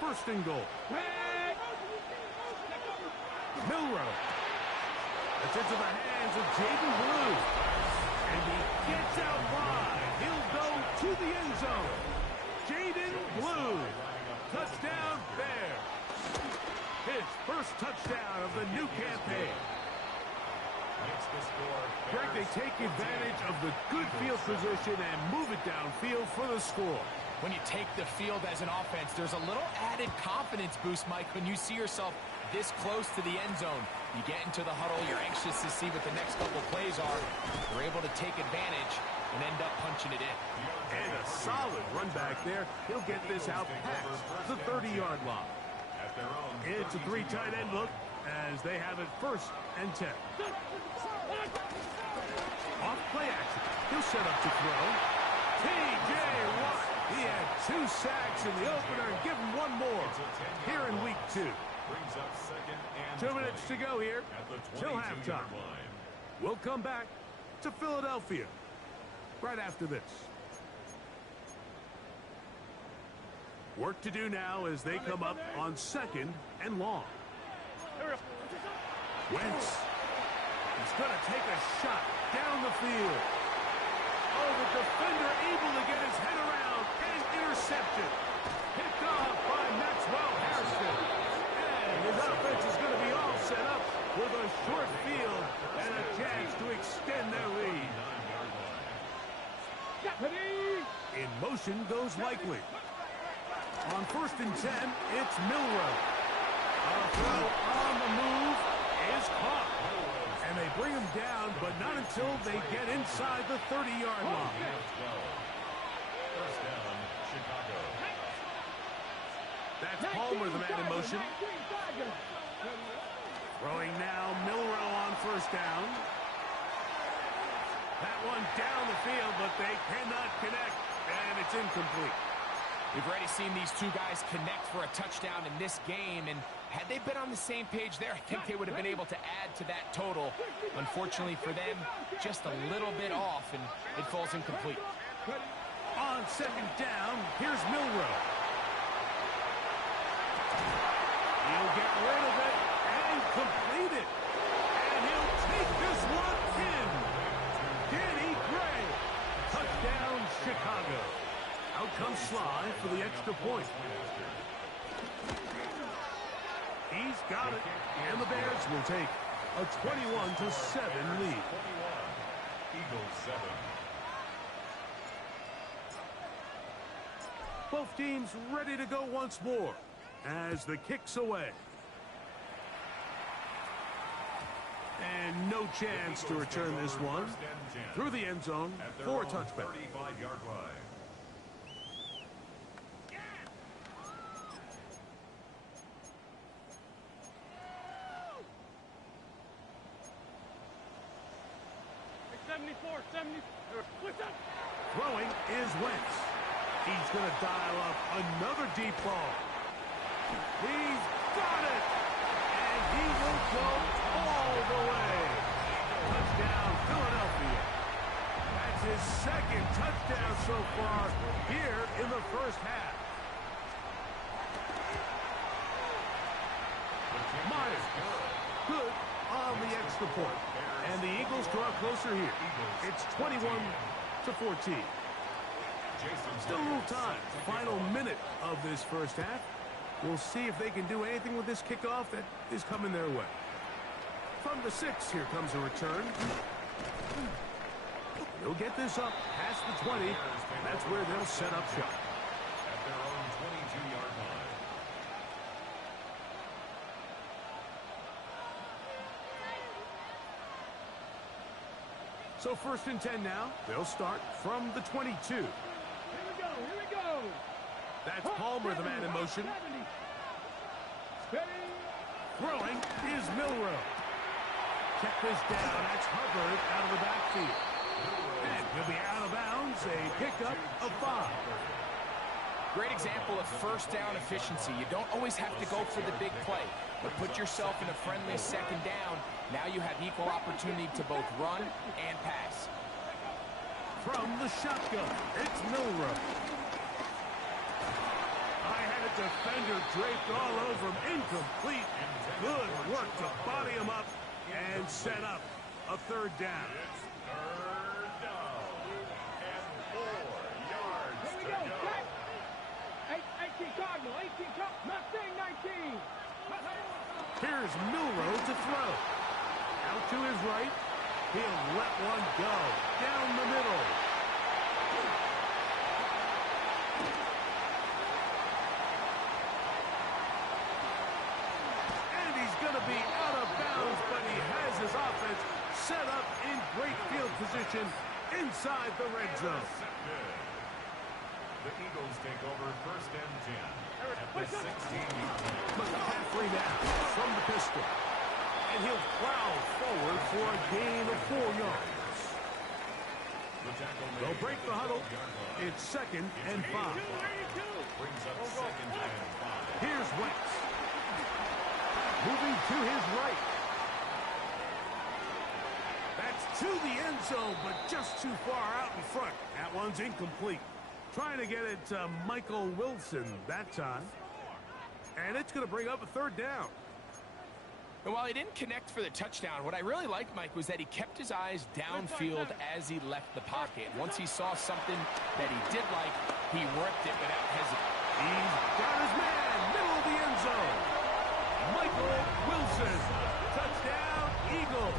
1st and goal. Milroe. It's into the hands of Jaden Blue. And he gets out wide. He'll go to the end zone. Jaden Blue. Touchdown Bears. His first touchdown of the new campaign. Greg, they take advantage of the good field position and move it downfield for the score. When you take the field as an offense, there's a little added confidence boost, Mike, when you see yourself this close to the end zone. You get into the huddle, you're anxious to see what the next couple plays are. You're able to take advantage and end up punching it in. And a solid run back there. He'll get this out past the 30-yard line. It's a three tight end look as they have it 1st and 10. Off play action. He'll set up to throw. T.J. Watt. He had 2 sacks in the opener and give him 1 more here in week 2. 2 minutes to go here till halftime. We'll come back to Philadelphia right after this. Work to do now as they come up on 2nd and long. Wentz. He's going to take a shot down the field. Oh, the defender able to get his head around and intercepted. Picked off by Maxwell Harrison. And his offense is going to be all set up with a short field and a chance to extend their lead. In motion goes Likely. On 1st and 10, it's Milroe. A throw on the move is caught. And they bring him down, but not until they get inside the 30-yard line. First down, Chicago. That's Palmer, the man in motion. Throwing now, Milroe on 1st down. That one down the field, but they cannot connect, and it's incomplete. We've already seen these two guys connect for a touchdown in this game, and had they been on the same page there, I think they would have been able to add to that total. Unfortunately for them, just a little bit off, and it falls incomplete. On 2nd down, here's Milroe. He'll get rid of it and complete it. And he'll take this one in. Danny Gray. Touchdown, Chicago. Out comes Sly for the extra point. He's got it. And the Bears will take a 21-7 lead. Eagles 7. Both teams ready to go once more as the kick's away. And no chance to return this one through the end zone for a touchback. 35-yard line. Throwing is Wentz. He's going to dial up another deep ball. He's got it! And he will go all the way. Touchdown, Philadelphia. That's his 2nd touchdown so far here in the 1st half. Myers, good on the extra point. And the Eagles draw closer here. It's 21-14. Still a little time. Final minute of this 1st half. We'll see if they can do anything with this kickoff that is coming their way. From the 6, here comes a return. They'll get this up past the 20. That's where they'll set up shop. At their own 22-yard line. So 1st and 10 now. They'll start from the 22. Here we go. That's Palmer, the man in motion. Throwing is Milroe. Check this down. That's Hubbard out of the backfield. And he'll be out of bounds. A pickup of 5. Great example of 1st down efficiency. You don't always have to go for the big play, but put yourself in a friendly 2nd down. Now you have equal opportunity to both run and pass. From the shotgun, it's Milroe. I had a defender draped all over him. Incomplete. Good work to body him up and set up a 3rd down. It's 3rd down. And 4 yards Here we to go. go. Back. 18 Cardinal. 18 Cardinal. Not saying 19. Here's Milroe to throw. Out to his right. He'll let one go. Down the middle. And he set up in great field position inside the red zone. Intercepted. The Eagles take over first and 10 at the 16-yard line. McCaffrey now from the pistol. And he'll plow forward for a gain of 4 yards. The tackle made They'll break the huddle. 12-yard line. It's 2nd and 5. Brings up 2nd and 5. Here's Wentz. Moving to his right. That's to the end zone, but just too far out in front. That one's incomplete. Trying to get it to Michael Wilson that time. And it's going to bring up a 3rd down. And while he didn't connect for the touchdown, what I really liked, Mike, was that he kept his eyes downfield as he left the pocket. Once he saw something that he did like, he ripped it without hesitating. He's got his man, middle of the end zone. Michael Wilson. Touchdown, Eagles.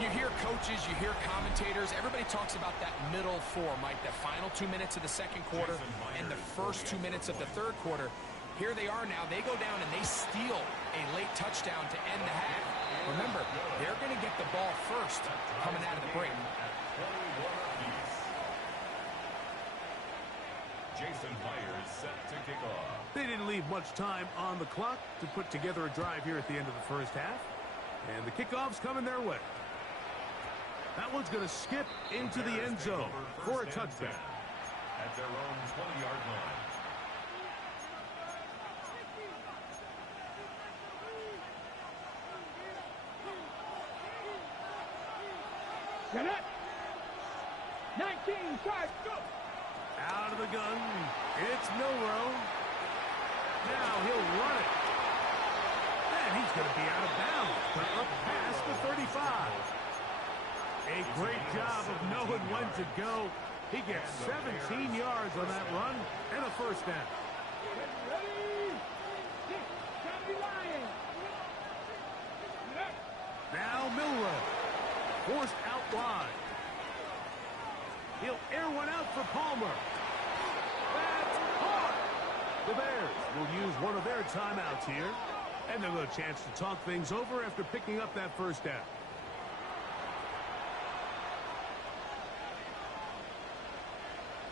You hear coaches, you hear commentators, everybody talks about that middle 4, Mike, the final 2 minutes of the 2nd quarter and the first 2 minutes of the 3rd quarter. Here they are now. They go down and they steal a late touchdown to end the half. Remember, they're going to get the ball first coming out of the break. Jason Myers set to kick off. They didn't leave much time on the clock to put together a drive here at the end of the first half. And the kickoff's coming their way. That one's going to skip into the end zone for a touchdown. At their own 20-yard line. Get it. 19, charge, go. Out of the gun, it's Milroe. Now he'll run it. And he's going to be out of bounds, but up past the 35. A great job of knowing when to go. He gets 17 yards on that run and a 1st down. Ready. Johnny Lion. Now Milroe. Forced out wide. He'll air one out for Palmer. That's caught. The Bears will use one of their timeouts here. And they'll get a chance to talk things over after picking up that 1st down.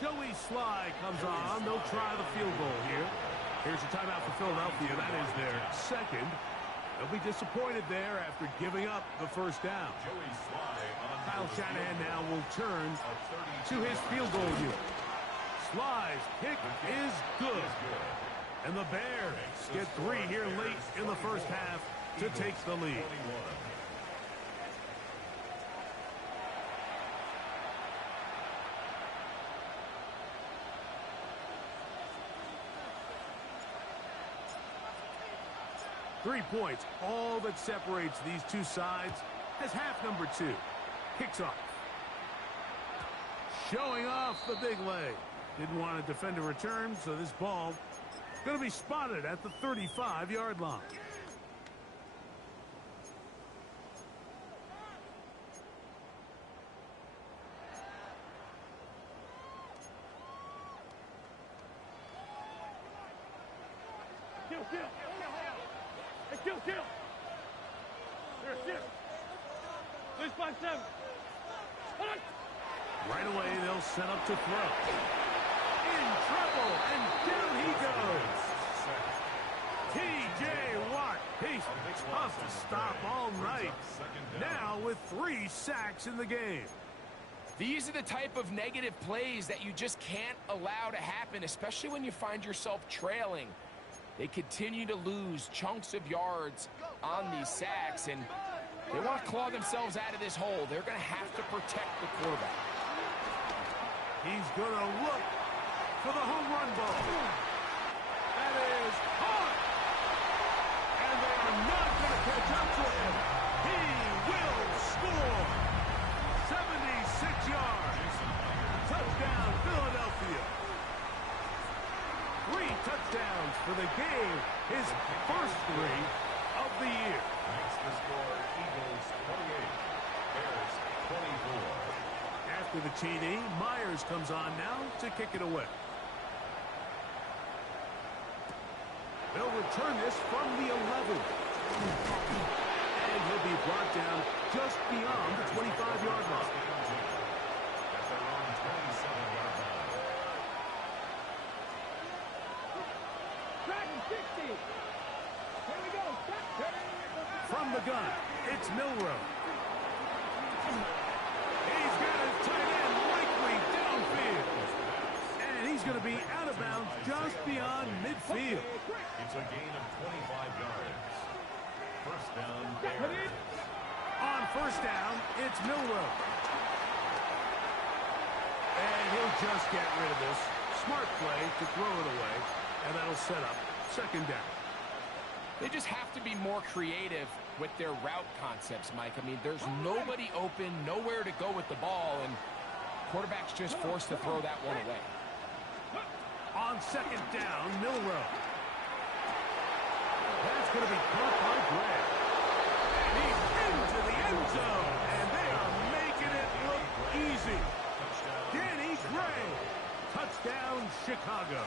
Joey Sly comes on. They'll try the field goal here. Here's a timeout for Philadelphia. That is their 2nd. They'll be disappointed there after giving up the 1st down. Joey Sly on Kyle Shanahan now will turn to his field goal unit. Sly's kick is good. And the Bears get 3 here late in the first half to take the lead. 3 points, all that separates these two sides as half number 2 kicks off. Showing off the big leg. Didn't want to defend a return, so this ball going to be spotted at the 35-yard line. Kill. Here. 357. Right away, they'll set up to throw. In trouble, and down he goes. T.J. Watt. He's tough to stop all night. Now with 3 sacks in the game. These are the type of negative plays that you just can't allow to happen, especially when you find yourself trailing. They continue to lose chunks of yards on these sacks, and they want to claw themselves out of this hole. They're going to have to protect the quarterback. He's going to look for the home run ball. That is hard. And they are not going to catch up to him. He will score. 76 yards. Touchdown, Philadelphia. 3 touchdowns for the game. His first 3 of the year. Makes the score Eagles 28, Bears 24. After the TD, Myers comes on now to kick it away. They'll return this from the 11. And he'll be brought down just beyond the 25-yard line. At their own 27-yard line. Dragon 60. Here we go. From the gun, it's Milroe. He's got his tight end likely downfield. And he's going to be out of bounds just beyond midfield. It's a gain of 25 yards. First down, Bears. On first down, it's Milroe. And he'll just get rid of this. Smart play to throw it away. And that'll set up second down. They just have to be more creative with their route concepts, Mike. I mean, there's nobody open, nowhere to go with the ball, and quarterback's just forced to throw that one away. On second down, Milroe. That's going to be caught by Gray. And he's into the end zone, and they are making it look easy. Danny Gray. Touchdown, Chicago.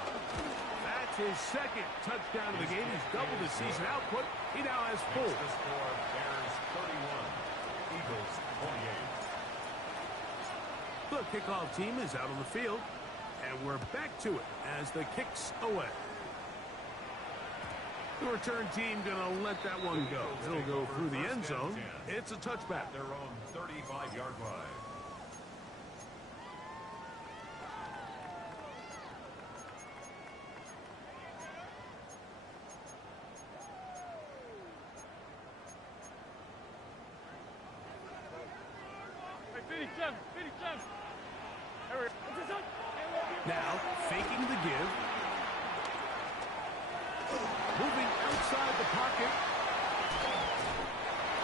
That's his second touchdown of the game. He's doubled his season output. He now has 4. The score, Bears 31, Eagles 28. The kickoff team is out on the field, and we're back to it as the kick's away. The return team going to let that one go. It'll go through the end zone. It's a touchback. Their own 35-yard line. Now, faking the give. Moving outside the pocket.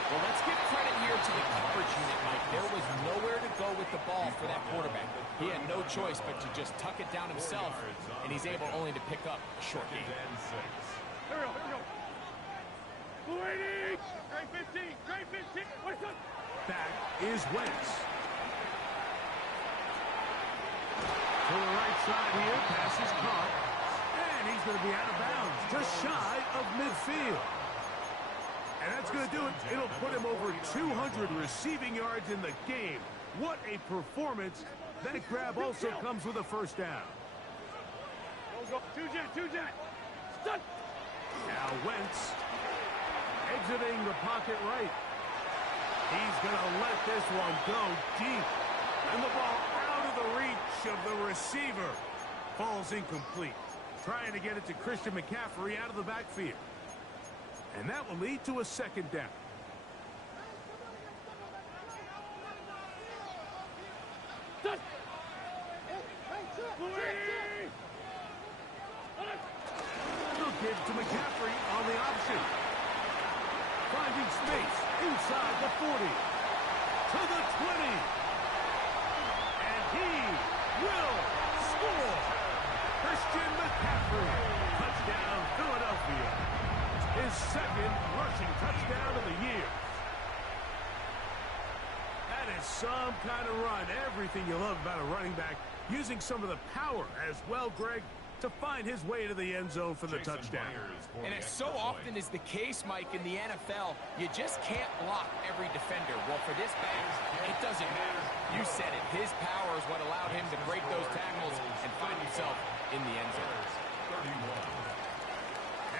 Well, let's give credit here to the coverage unit, Mike. There was nowhere to go with the ball for that quarterback. He had no choice but to just tuck it down himself, and he's able only to pick up a short gain. Here we go. Blue 80. Grade 15. Grade 15. What's up? That is Wentz. To the right side here, pass is caught. And he's going to be out of bounds, just shy of midfield. And that's going to do it. It'll put him over 200 receiving yards in the game. What a performance. That grab also comes with a first down. Go. Two jet. Stuck. Now Wentz exiting the pocket right. He's going to let this one go deep. And the ball out of the reach of the receiver. Falls incomplete. Trying to get it to Christian McCaffrey out of the backfield. And that will lead to a second down. They'll give to McCaffrey on the option. Finding space inside the 40. To the 20. And he will score. Christian McCaffrey. Touchdown, Philadelphia. His second rushing touchdown of the year. That is some kind of run. Everything you love about a running back. Using some of the power as well, Greg, to find his way to the end zone for the touchdown. And as so often is the case, Mike, in the NFL, you just can't block every defender. Well, for this back, it doesn't matter. You said it. His power is what allowed him to break those tackles and find himself in the end zone.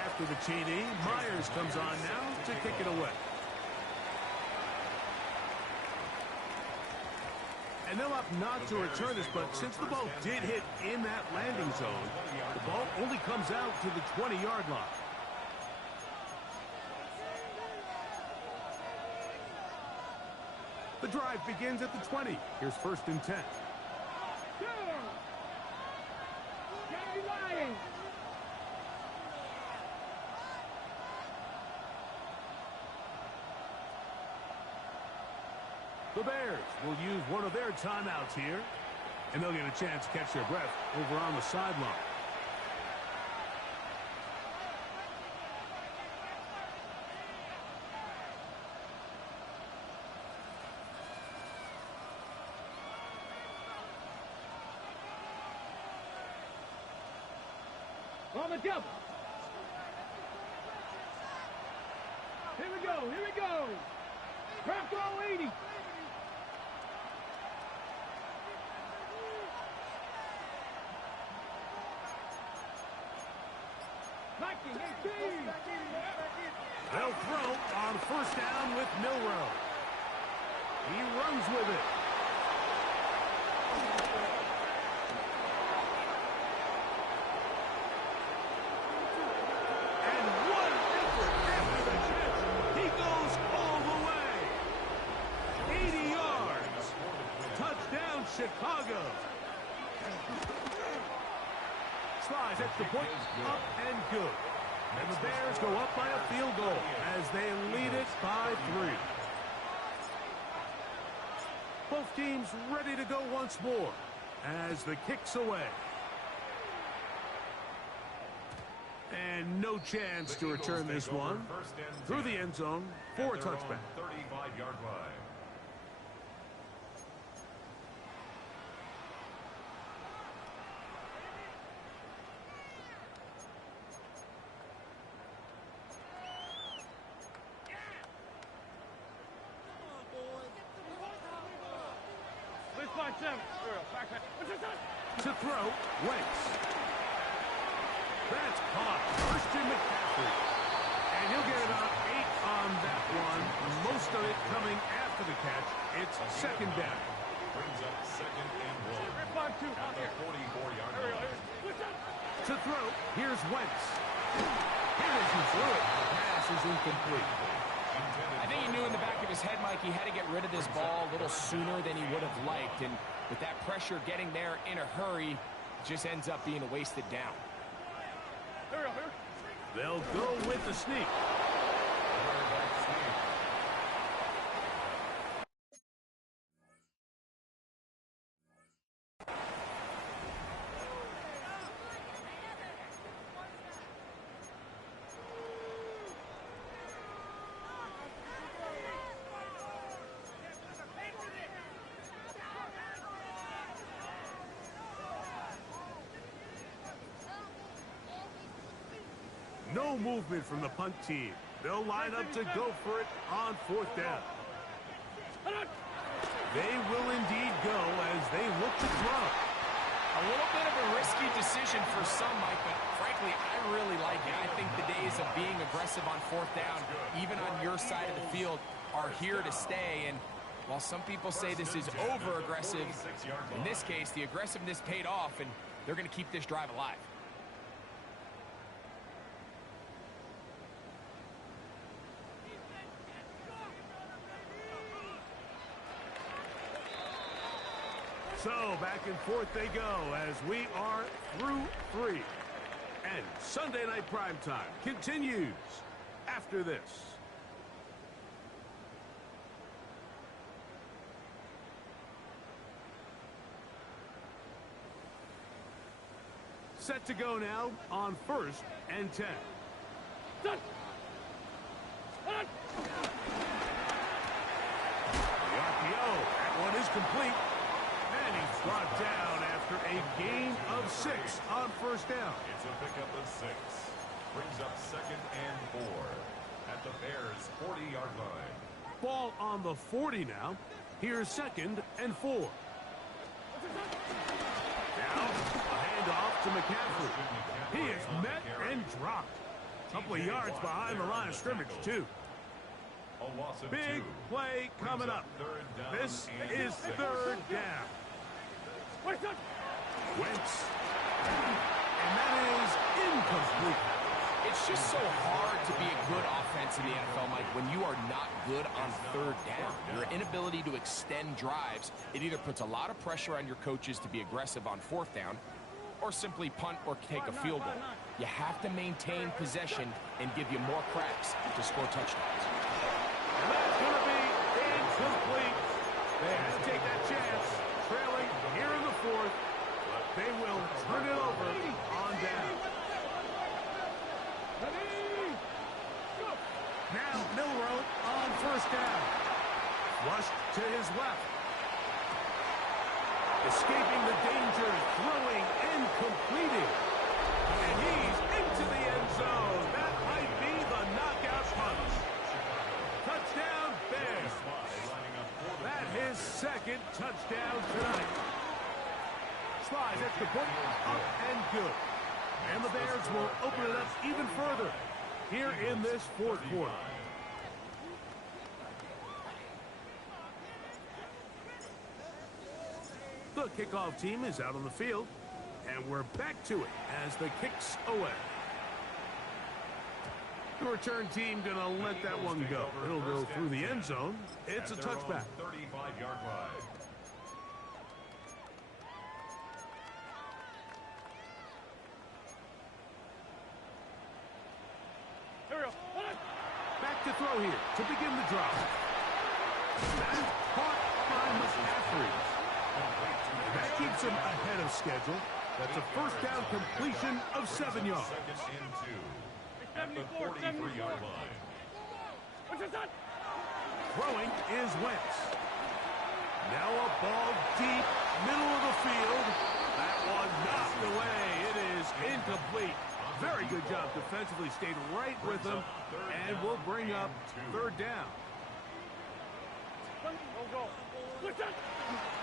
After the TD, Myers comes on now to kick it away. And they'll opt not to return this, but since the ball did hit in that landing zone, the ball only comes out to the 20-yard line. The drive begins at the 20. Here's first and 10. The Bears will use one of their timeouts here, and they'll get a chance to catch their breath over on the sideline. On the double. Here we go. Here we go. Crack roll 80. They'll throw on first down with Milroe. He runs with it. And what an effort after the catch. He goes all the way. 80 yards. Touchdown, Chicago. Slides at the point, up and good. And the Bears go up by a field goal as they lead it by 3. Both teams ready to go once more as the kick's away. And no chance to return this one through the end zone for a touchback. 35-yard line. To throw, Wentz. That's caught. Christian McCaffrey. And he'll get about 8 on that one. Most of it coming after the catch. It's second down. Brings up second and 1. At the 44-yard line. To throw, here's Wentz. Here's who threw it. The pass is incomplete. I think he knew in the back of his head, Mike, he had to get rid of this ball a little sooner than he would have liked. And with that pressure getting there in a hurry, it just ends up being a wasted down. They'll go with the sneak. No movement from the punt team. They'll line up to go for it on fourth down. They will indeed go as they look to throw. A little bit of a risky decision for some, Mike, but frankly, I really like it. I think the days of being aggressive on fourth down, even on your side of the field, are here to stay. And while some people say this is over-aggressive, in this case, the aggressiveness paid off, and they're going to keep this drive alive. So back and forth they go as we are through 3. And Sunday Night Primetime continues after this. Set to go now on first and 10. The RPO, that one is complete. And he's brought down after a gain of 6 on first down. It's a pickup of 6. Brings up second and 4 at the Bears' 40-yard line. Ball on the 40 now. Here's second and 4. Now, a handoff to McCaffrey. He is met and dropped. A couple of yards behind the line of scrimmage, too. Big play coming up. This is third down. Wentz. And that is incomplete. It's just so hard to be a good offense in the NFL, Mike, when you are not good on third down. Your inability to extend drives, it either puts a lot of pressure on your coaches to be aggressive on fourth down or simply punt or take a field goal. You have to maintain possession and give you more cracks to score touchdowns. And that's going to be incomplete. They had to take that chance, trailing here in the fourth, but they will turn it over on down. Now Milroe on first down. Flushed to his left. Escaping the danger, throwing and completing. And he's into the end zone. That might be the knockout punch. touchdown tonight. Slides extra point, up and good. And the Bears will open it up even further here in this fourth quarter. The kickoff team is out on the field, and we're back to it as the kick's away. The return team going to let that one go. It'll go through the end zone. It's a touchback. 35-yard line. Back to throw here to begin the drive. That's caught by McCaffrey. That keeps him ahead of schedule. That's a first down completion of 7 yards. Second and 2 at the 43-yard line. Throwing is Wentz. Now a ball deep, middle of the field. That one knocked away. It is incomplete. Very good job defensively. Stayed right with him, and will bring up third down.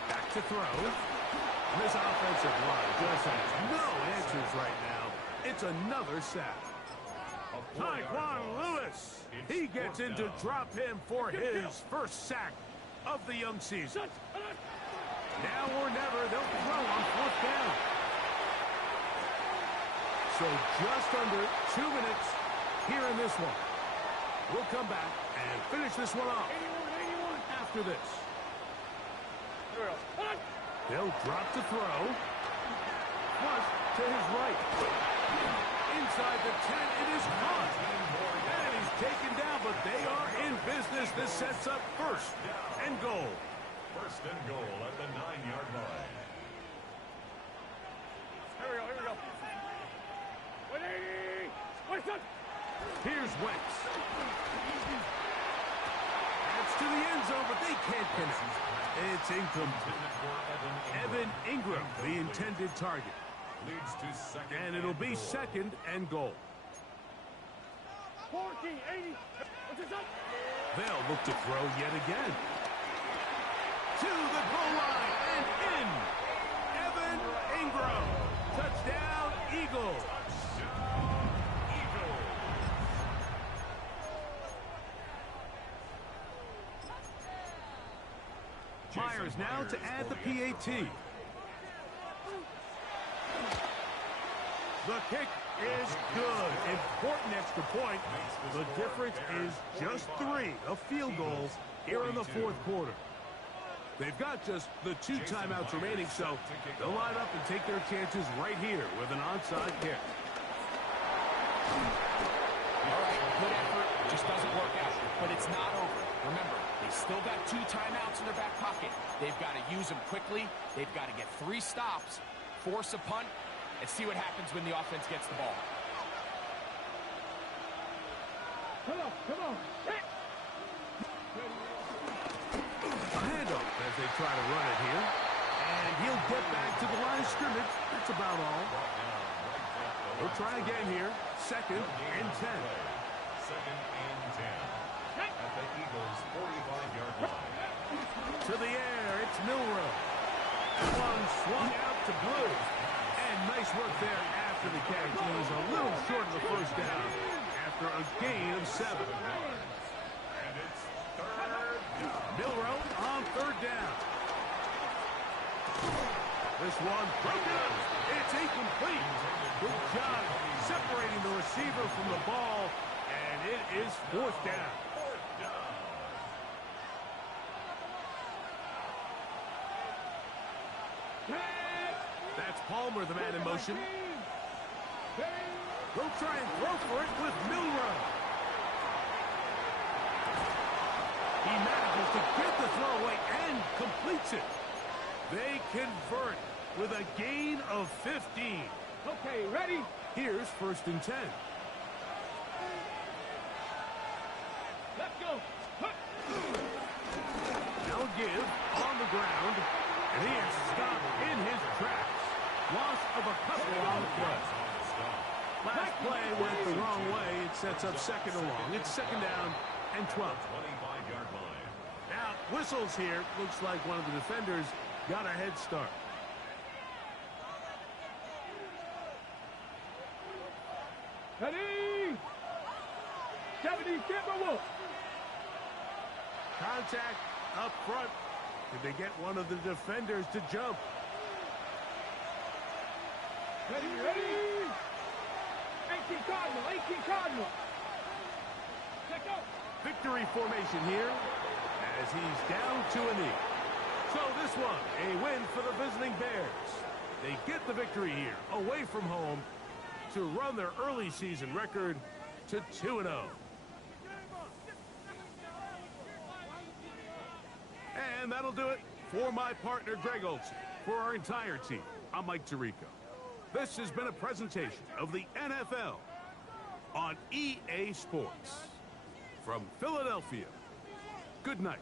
Back to throw. This offensive line just has no answers right now. It's another sack. Tyquan Lewis. He gets in to drop him for his first sack of the young season. Now or never, they'll throw on fourth down. So just under 2 minutes here in this one. We'll come back and finish this one off after this. They'll drop to throw. Flush to his right. Inside the 10, it is caught. And he's taken down, but they are in business. This sets up first and goal. First and goal at the 9-yard line. Here we go. 180. Here's Wentz. That's to the end zone, but they can't connect. It's incomplete. Evan Ingram, the intended target. Leads to second. And it'll be second and goal. 40, 80. They'll look to throw yet again. To the goal line and in. Evan Ingram. Touchdown, Eagles. Myers now to add the PAT. The kick is good. Important extra point. The difference is just 3 of field goals here in the fourth quarter. They've got just the 2 timeouts remaining, so they'll line up and take their chances right here with an onside kick. All right, good effort. Just doesn't work out. But it's not over. Remember, they still got 2 timeouts in their back pocket. They've got to use them quickly. They've got to get 3 stops, force a punt, and see what happens when the offense gets the ball. Come on. A handoff as they try to run it here. And he'll get back to the line of scrimmage. That's about all. We'll try again here. Second and 10. Second and 10 at the Eagles' 45-yard line. To the air, it's Milroe. One swung out to Blue. And nice work there after the catch. He was a little short of the first down after a gain of 7. And it's third down. Milroe on third down. This one broken up. It's incomplete. Good job separating the receiver from the ball. And it is fourth down. That's Palmer, the man in motion. They'll try and throw for it with Milroe. He manages to get the throw away and completes it. They convert with a gain of 15. Okay, ready? Here's first and 10. Let's go. Now a give on the ground. And he is stopped in his tracks. Loss of a couple on the play. Last play went the wrong way. It sets up second and long. It's second down and 12. 25-yard line. Now Whistles here. Looks like one of the defenders got a head start. Ready? 70, camera wolf. Contact up front. Did they get one of the defenders to jump? Ready, ready. 18 Cardinal, 18 Cardinal. Check out. Victory formation here as he's down to a knee. So this one, a win for the visiting Bears. They get the victory here, away from home, to run their early season record to 2-0. And that'll do it for my partner, Greg Olson. For our entire team, I'm Mike Tirico. This has been a presentation of the NFL on EA Sports. From Philadelphia, good night.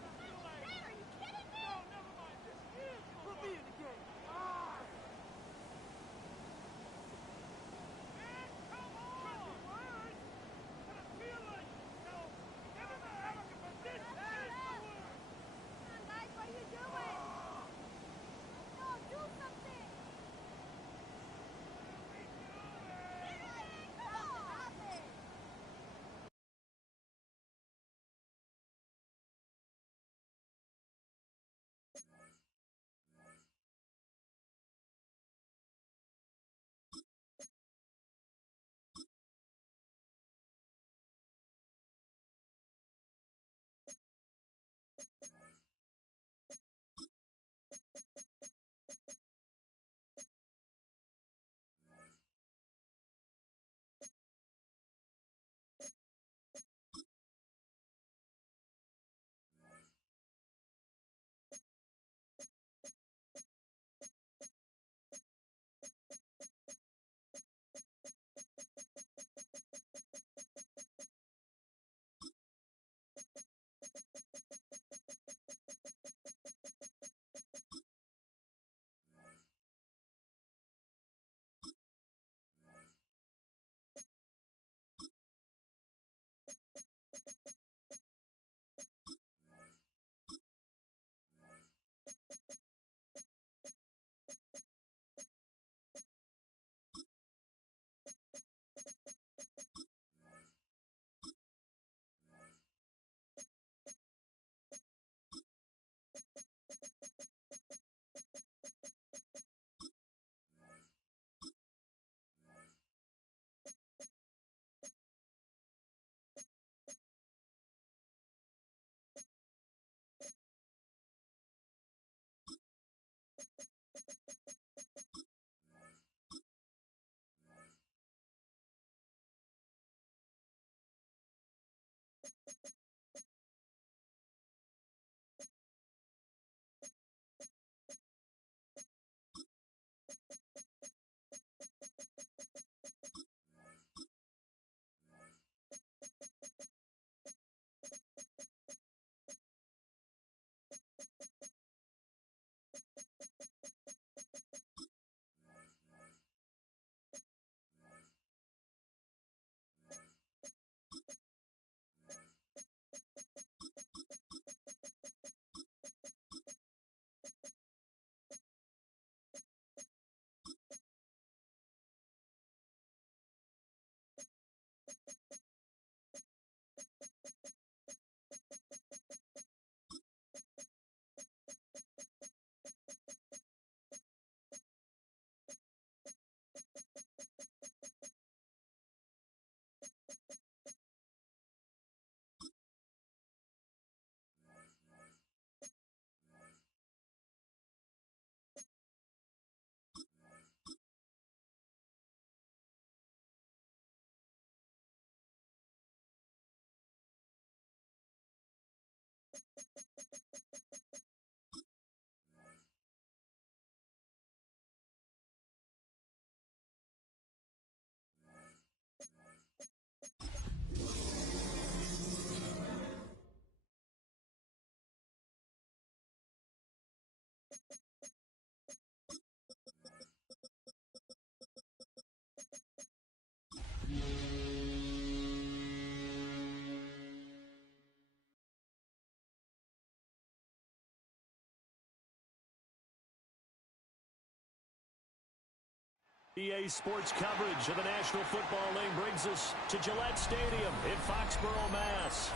EA Sports coverage of the National Football League brings us to Gillette Stadium in Foxborough, Mass.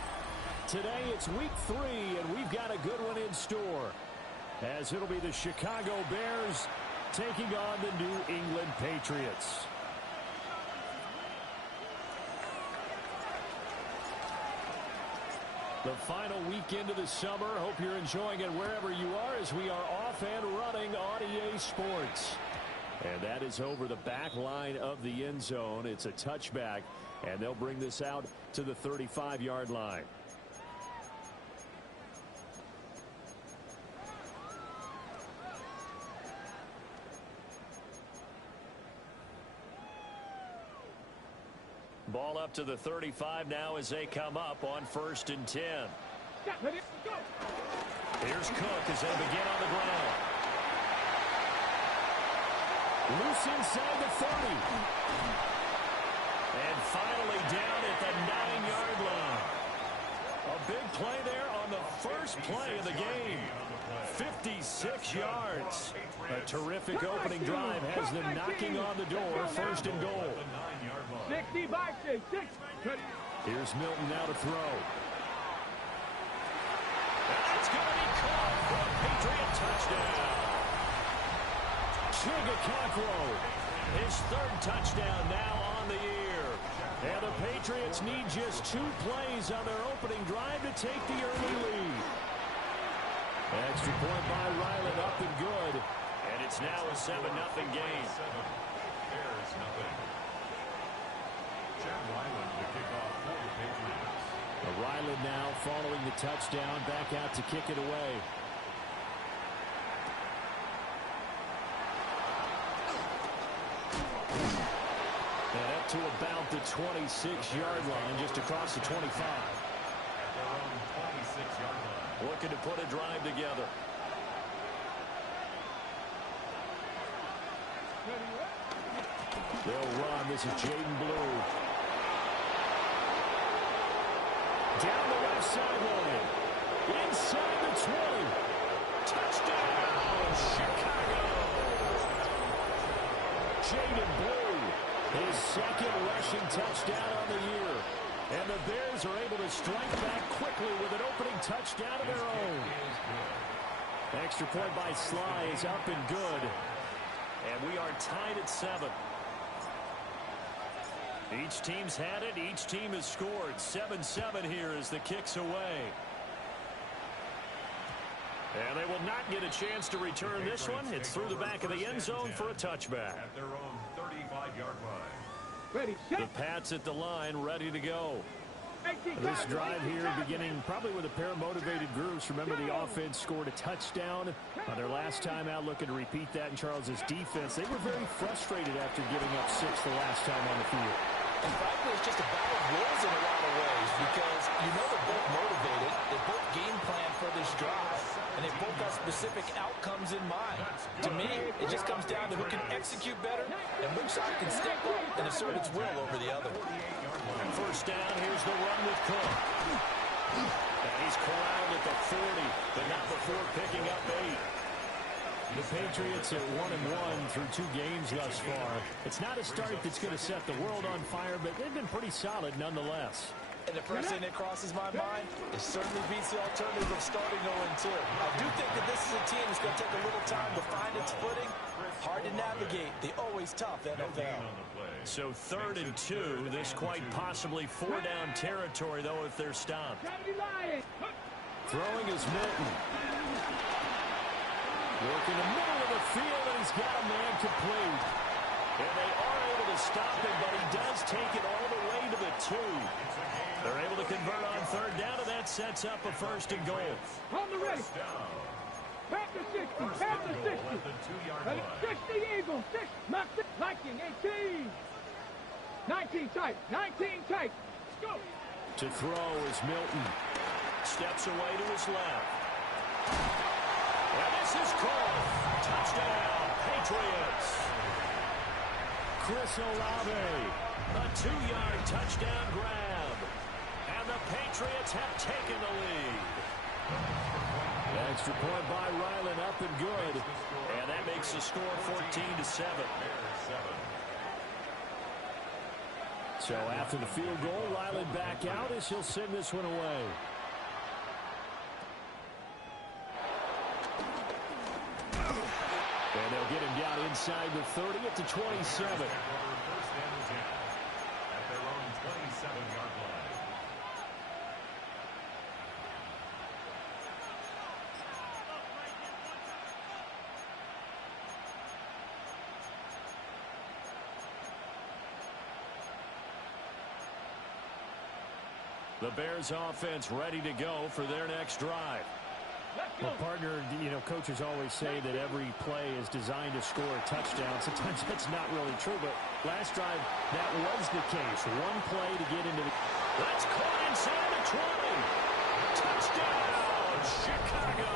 Today it's week 3, and we've got a good one in store, as it'll be the Chicago Bears taking on the New England Patriots. The final weekend of the summer. Hope you're enjoying it wherever you are, as we are off and running on EA Sports. And that is over the back line of the end zone. It's a touchback, and they'll bring this out to the 35-yard line. Ball up to the 35 now as they come up on 1st and 10. Here's Cook as they begin on the ground. Loose inside the 30. And finally down at the 9-yard line. A big play there on the first play of the game. 56 yards. A terrific opening drive has them knocking on the door. 1st and goal. 65, 6. Here's Milton now to throw. That's going to be caught for a Patriot touchdown. Chigga his 3rd touchdown now on the year. And the Patriots need just 2 plays on their opening drive to take the early lead. Extra point by Ryland, up and good. And it's now a 7-0 game. Bears nothing. Chad Ryland to kick off for the Patriots. Ryland now following the touchdown, back out to kick it away. And up to about the 26-yard line, just across the 25. At their own 26-yard line. Looking to put a drive together. They'll run. This is Jaden Blue. Down the left sideline. Inside the 20. Touchdown, Chicago. Jaden Blue, his 2nd rushing touchdown on the year. And the Bears are able to strike back quickly with an opening touchdown of their own. Extra point by Sly is up and good. And we are tied at 7. Each team's had it. Each team has scored. 7-7 here as the kick's away. And they will not get a chance to return this one. It's through the back of the end zone for a touchback. At their own 35-yard line. Ready, The Pats at the line, ready to go. This drive here beginning probably with a pair of motivated groups. Remember, the offense scored a touchdown on their last time out, looking to repeat that in Charles's defense. They were very frustrated after giving up 6 the last time on the field. And frankly, it's just a battle of wills in a lot of ways, because you know they're both motivated, they both game plan for this drive, and they both got specific outcomes in mind. To me, it just comes down to who can execute better and which side can step up and assert its will over the other. And 1st down, here's the run with Cook. And he's corralled at the 40, but not before picking up 8. The Patriots at 1-1 through 2 games thus far. It's not a start that's going to set the world on fire, but they've been pretty solid nonetheless. And the first thing that crosses my mind, it certainly beats the alternative of starting 0-2. I do think that this is a team that's going to take a little time to find its footing. Hard to navigate the always tough NFL. So 3rd and 2, this quite possibly 4-down territory, though, if they're stopped. Throwing is Milton. Working the middle of the field, and he's got a man complete. And they are able to stop him, but he does take it all the way to the 2. They're able to convert on 3rd down, and that sets up a 1st and goal. On the ready. Back to 60. Back to 60. 60 Eagles. 6. Knock 6. Viking 18. 19 tight. 19 tight. Let's go. To throw is Milton. Steps away to his left. And this is called. Touchdown, Patriots. Chris Olave. A 2-yard touchdown grab. And the Patriots have taken the lead. Extra point by Ryland, up and good. And that makes the score 14-7. So after the field goal, Ryland back out as he'll send this one away. And they'll get him down inside the 30 at the 27. First and 10 at their own 27-yard line. The Bears offense ready to go for their next drive. Well, partner, you know, coaches always say that every play is designed to score a touchdown. Sometimes that's not really true, but last drive, that was the case. One play to get into the... That's caught inside the 20. Touchdown, Chicago.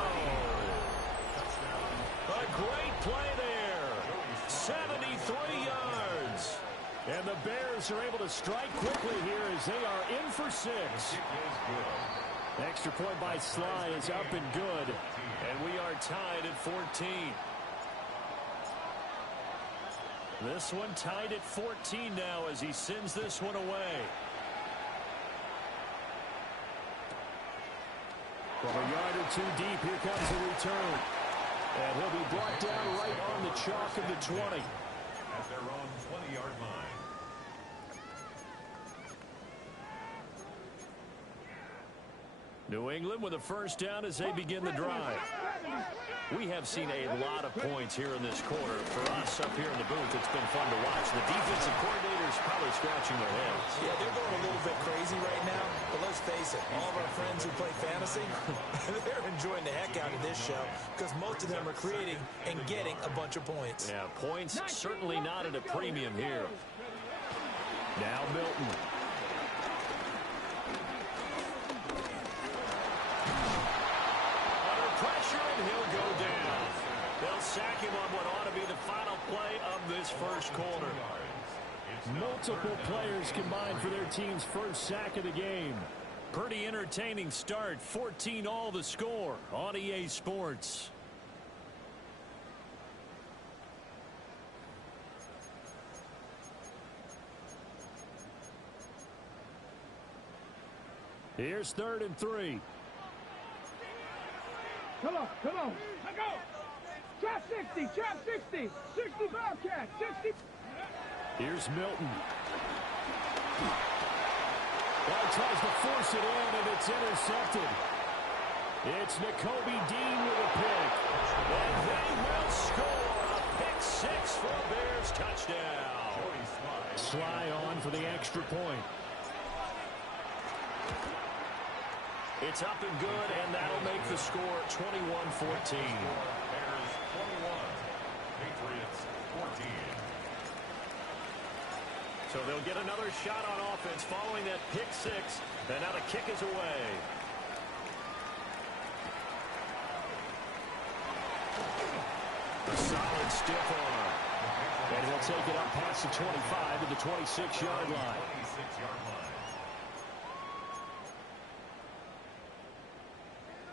A great play there. 73 yards. And the Bears are able to strike quickly here as they are in for 6. Extra point by Sly is up and good. And we are tied at 14. This one tied at 14 now as he sends this one away. From a yard or two deep, here comes the return. And he'll be brought down right on the chalk of the 20. At their own 20-yard line. New England with a first down as they begin the drive. We have seen a lot of points here in this quarter. For us up here in the booth, it's been fun to watch. The defensive coordinators probably scratching their heads. Yeah, they're going a little bit crazy right now, but let's face it, all of our friends who play fantasy, they're enjoying the heck out of this show because most of them are creating and getting a bunch of points. Yeah, points certainly not at a premium here. Now Milton. And he'll go down. They'll sack him on what ought to be the final play of this first quarter. Multiple players combined for their team's first sack of the game. Pretty entertaining start. 14 all the score on EA Sports. Here's 3rd and 3. Come on, come on. Let go. Trap 60, trap 60. 60 Bobcat, 60. Here's Milton. Well, tries to force it in, and it's intercepted. It's Nakobe Dean with a pick. And they will score a pick 6 for a Bears touchdown. Sly on for the extra point. It's up and good, and that'll make the score 21-14. Bears 21, Patriots 14. So they'll get another shot on offense following that pick 6, and now the kick is away. A solid stiff arm. And he'll take it up past the 25 to the 26-yard line. 26-yard line.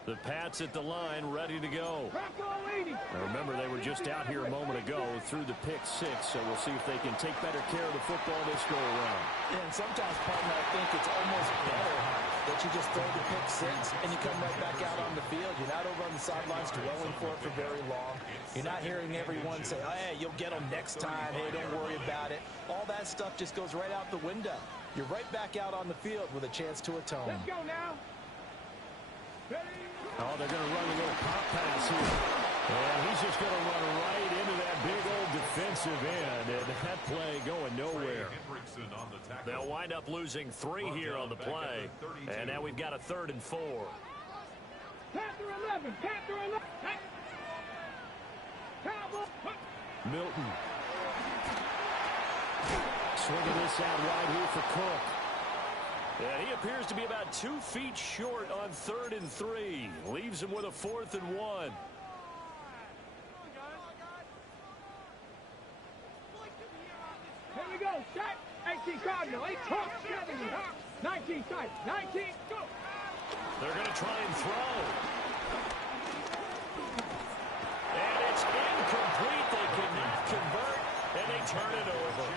The Pats at the line, ready to go. Now remember, they were just out here a moment ago through the pick 6, so we'll see if they can take better care of the football this go around. And sometimes, partner, I think it's almost better that you just throw the pick 6 and you come right back out on the field. You're not over on the sidelines dwelling for it for very long. You're not hearing everyone say, oh, hey, you'll get them next time. Hey, don't worry about it. All that stuff just goes right out the window. You're right back out on the field with a chance to atone. Let's go now. Oh, they're going to run a little pop pass here. And he's just going to run right into that big old defensive end. And that play going nowhere. They'll wind up losing 3 here on the play. And now we've got a 3rd and 4. Panther 11, Panther 11. Milton. Swinging this out wide here for Cook. And he appears to be about 2 feet short on 3rd and 3. Leaves him with a 4th and 1. Here we go. Shot. 18 Cardinal. 8 Hawk 70. 19 tight. 19. Go. They're going to try and throw. And it's incomplete. They cannot convert, and they turn it over.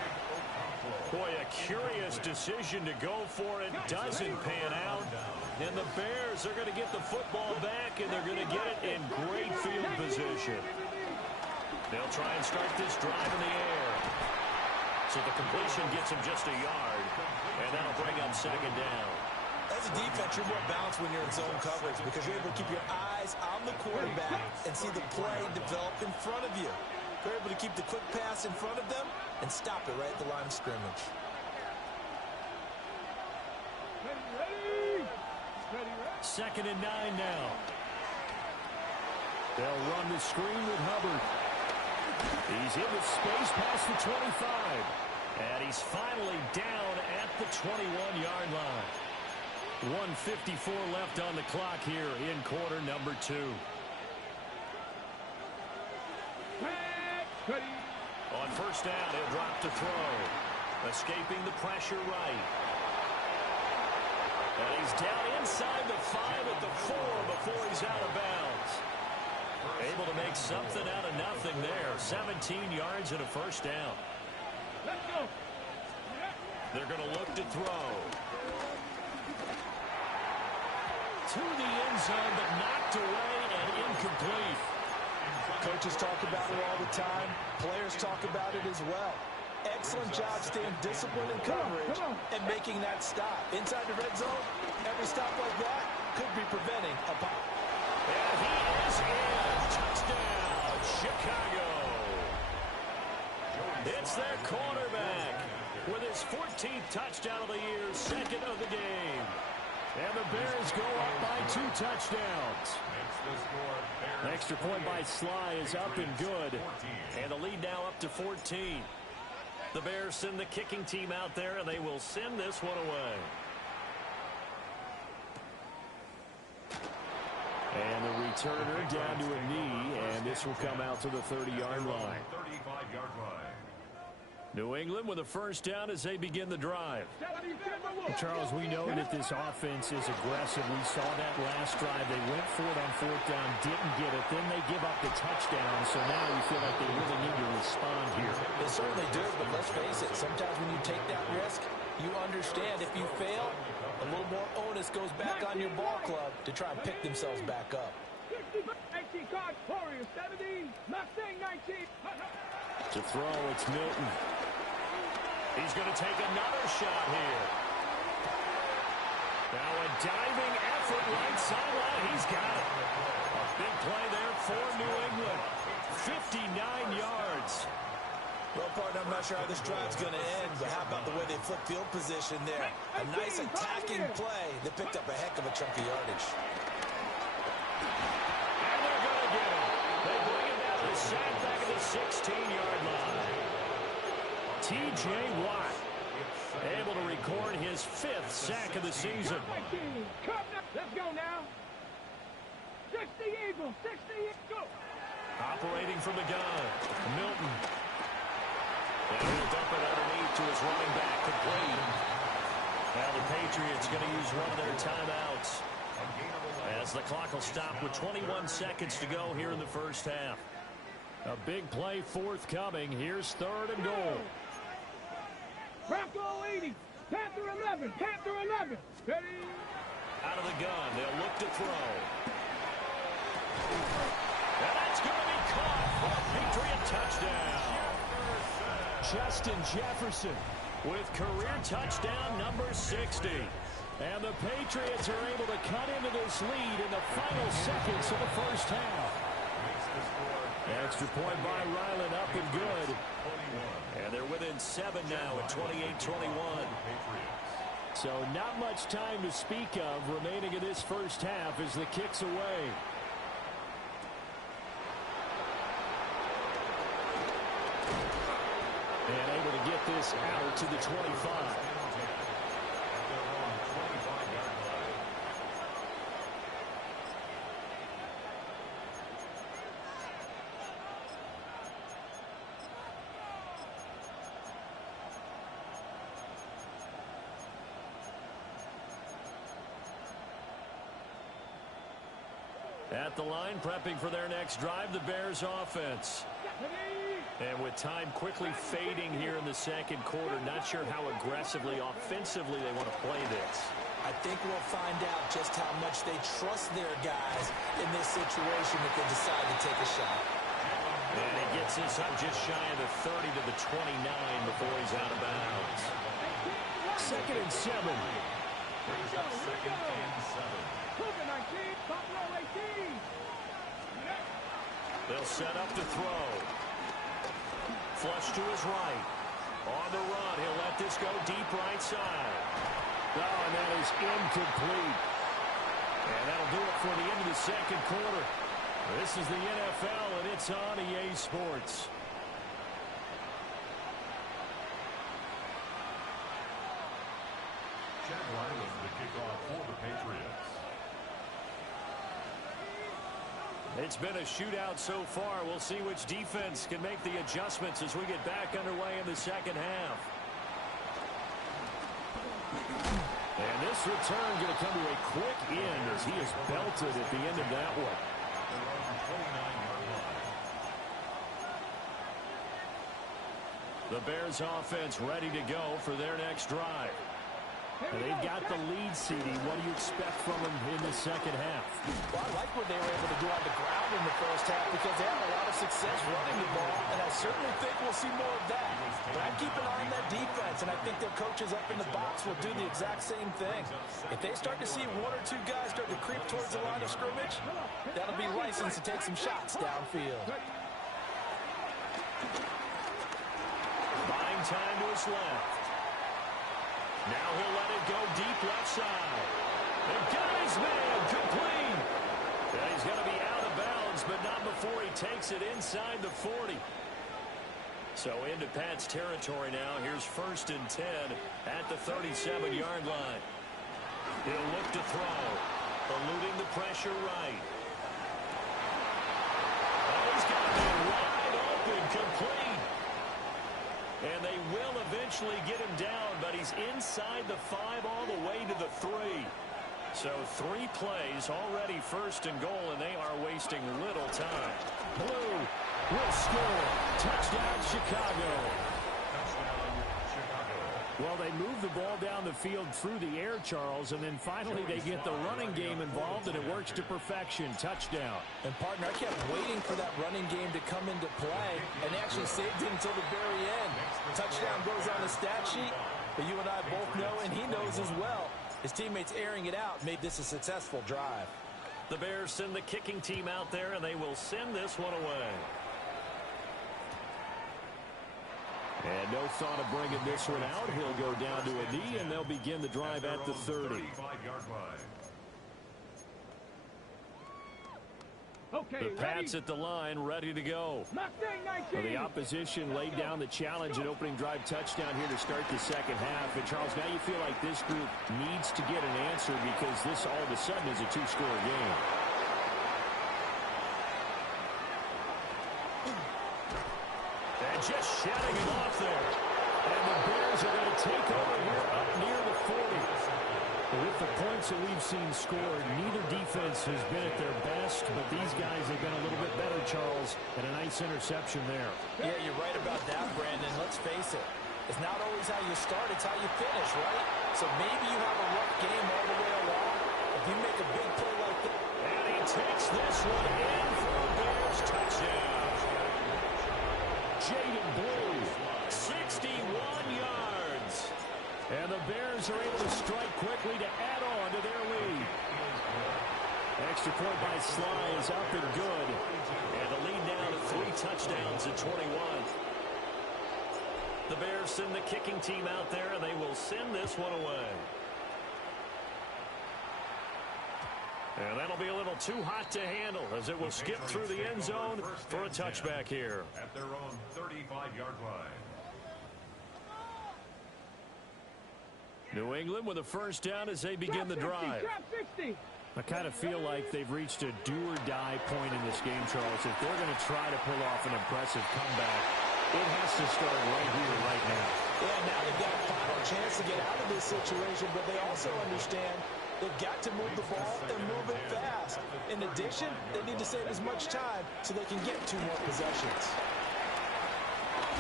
Boy, a curious decision to go for it. Doesn't pan out. And the Bears are going to get the football back, and they're going to get it in great field position. They'll try and start this drive in the air. So the completion gets him just a yard, and that'll bring up second down. As a defense, you're more balanced when you're in zone coverage because you're able to keep your eyes on the quarterback and see the play develop in front of you. You're able to keep the quick pass in front of them and stop it right at the line of scrimmage. Second and 9 now. They'll run the screen with Hubbard. He's in the space past the 25. And he's finally down at the 21-yard line. 1:54 left on the clock here in quarter number 2. On first down, he'll drop to throw. Escaping the pressure right. And he's down inside the 5 at the 4 before he's out of bounds. Able to make something out of nothing there. 17 yards and a first down. Let's go. They're going to look to throw. To the end zone, but knocked away and incomplete. Coaches talk about it all the time. Players talk about it as well. Excellent job staying disciplined in coverage and making that stop. Inside the red zone, every stop like that could be preventing a pop. And he is in. Touchdown, Chicago. It's their quarterback with his 14th touchdown of the year, second of the game. And the Bears go up by 2 touchdowns. Extra point by Sly is up and good. And the lead now up to 14. The Bears send the kicking team out there, and they will send this one away. And the returner down to a knee, and this will come out to the 30-yard line. 35-yard line. New England with a first down as they begin the drive. Charles, we know that this offense is aggressive. We saw that last drive. They went for it on fourth down, didn't get it. Then they give up the touchdown, so now you feel like they really need to respond here. They certainly do, but let's face it, sometimes when you take that risk, you understand if you fail, a little more onus goes back on your ball club to try and pick themselves back up. 19 cards, Warriors 17, Mustang 19. To throw, it's Milton. He's going to take another shot here. Now a diving effort right sideline. He's got it. A big play there for New England. 59 yards. Well, partner, I'm not sure how this drive's going to end, but how about the way they flip field position there? A nice attacking play that picked up a heck of a chunk of yardage. And they're going to get it. They bring it down to the sack back at the 16-yard line. T.J. Watt able to record his 5th sack of the season. Let's go now. 60 Eagles, 60 Eagles. Operating from the gun, Milton. And he'll dump it underneath to his running back, complete. Now the Patriots going to use one of their timeouts as the clock will stop with 21 seconds to go here in the first half. A big play forthcoming. Here's 3rd and goal. Bronco 80, Panther 11, Panther 11. Ready? Out of the gun, they'll look to throw. And that's going to be caught for a Patriot touchdown. Justin Jefferson with career touchdown number 60. And the Patriots are able to cut into this lead in the final seconds of the first half. Extra point by Ryland, up and good. And they're within 7 now at 28-21. So not much time to speak of remaining in this first half as the kick's away. And able to get this out to the 25. At the line, prepping for their next drive, the Bears offense. And with time quickly fading here in the second quarter, not sure how aggressively, offensively they want to play this. I think we'll find out just how much they trust their guys in this situation if they decide to take a shot. And he gets this up just shy of the 30 to the 29 before he's out of bounds. 2nd and 7. Cougar 19, Buffalo 18. They'll set up to throw. Flush to his right. On the run, he'll let this go deep right side. Oh, and that is incomplete. And that'll do it for the end of the second quarter. This is the NFL, and it's on EA Sports. Chad Ryland, the kickoff for the Patriots. It's been a shootout so far. We'll see which defense can make the adjustments as we get back underway in the second half. And this return going to come to a quick end as he is belted at the end of that one. The Bears offense ready to go for their next drive. And they've got the lead, CD. What do you expect from them in the second half? Well, I like what they were able to do on the ground in the first half because they had a lot of success running the ball, and I certainly think we'll see more of that. But I keep an eye on that defense, and I think their coaches up in the box will do the exact same thing. If they start to see one or two guys start to creep towards the line of scrimmage, that'll be license to take some shots downfield. Buying time to his left. Now he'll let it go deep left side. And got his man complete. And he's going to be out of bounds, but not before he takes it inside the 40. So into Pat's territory now. Here's 1st and 10 at the 37-yard line. He'll look to throw. Eluding the pressure right. Oh, he's got it wide open, complete. And they will eventually get him down, but he's inside the 5 all the way to the 3. So 3 plays already 1st and goal, and they are wasting little time. Blue will score. Touchdown, Chicago. Well, they move the ball down the field through the air, Charles, and then finally they get the running game involved, and it works to perfection. Touchdown. And, partner, I kept waiting for that running game to come into play, and they actually saved it until the very end. Touchdown goes on the stat sheet, but you and I both know, and he knows as well, his teammates airing it out made this a successful drive. The Bears send the kicking team out there, and they will send this one away. And no thought of bringing this one out. He'll go down to a knee, and they'll begin the drive at the 30. Okay, the Pats at the line, ready to go. Well, the opposition laid down the challenge and opening drive touchdown here to start the second half. And, Charles, now you feel like this group needs to get an answer because this all of a sudden is a 2-score game. And just shutting him off there. And the Bears are going to take over here up near the 40. With the points that we've seen scored, neither defense has been at their best, but these guys have been a little bit better, Charles, and a nice interception there. Yeah, you're right about that, Brandon. Let's face it. It's not always how you start, it's how you finish, right? So maybe you have a rough game all the way along. If you make a big play like that. And he takes this one in for a Bears touchdown. Jaden Blue, 61 yards. And the Bears are able to strike quickly to add on to their lead. Extra point by Sly is up and good. And the lead now to 3 touchdowns at 21. The Bears send the kicking team out there, and they will send this one away. And that'll be a little too hot to handle as it will skip through the end zone for a touchback here. At their own 35-yard line. New England with a first down as they begin the drive. I kind of feel like they've reached a do-or-die point in this game, Charles. If they're going to try to pull off an impressive comeback, it has to start right here, right now. Yeah, now they've got a final chance to get out of this situation, but they also understand they've got to move the ball and move it fast. In addition, they need to save as much time so they can get 2 more possessions.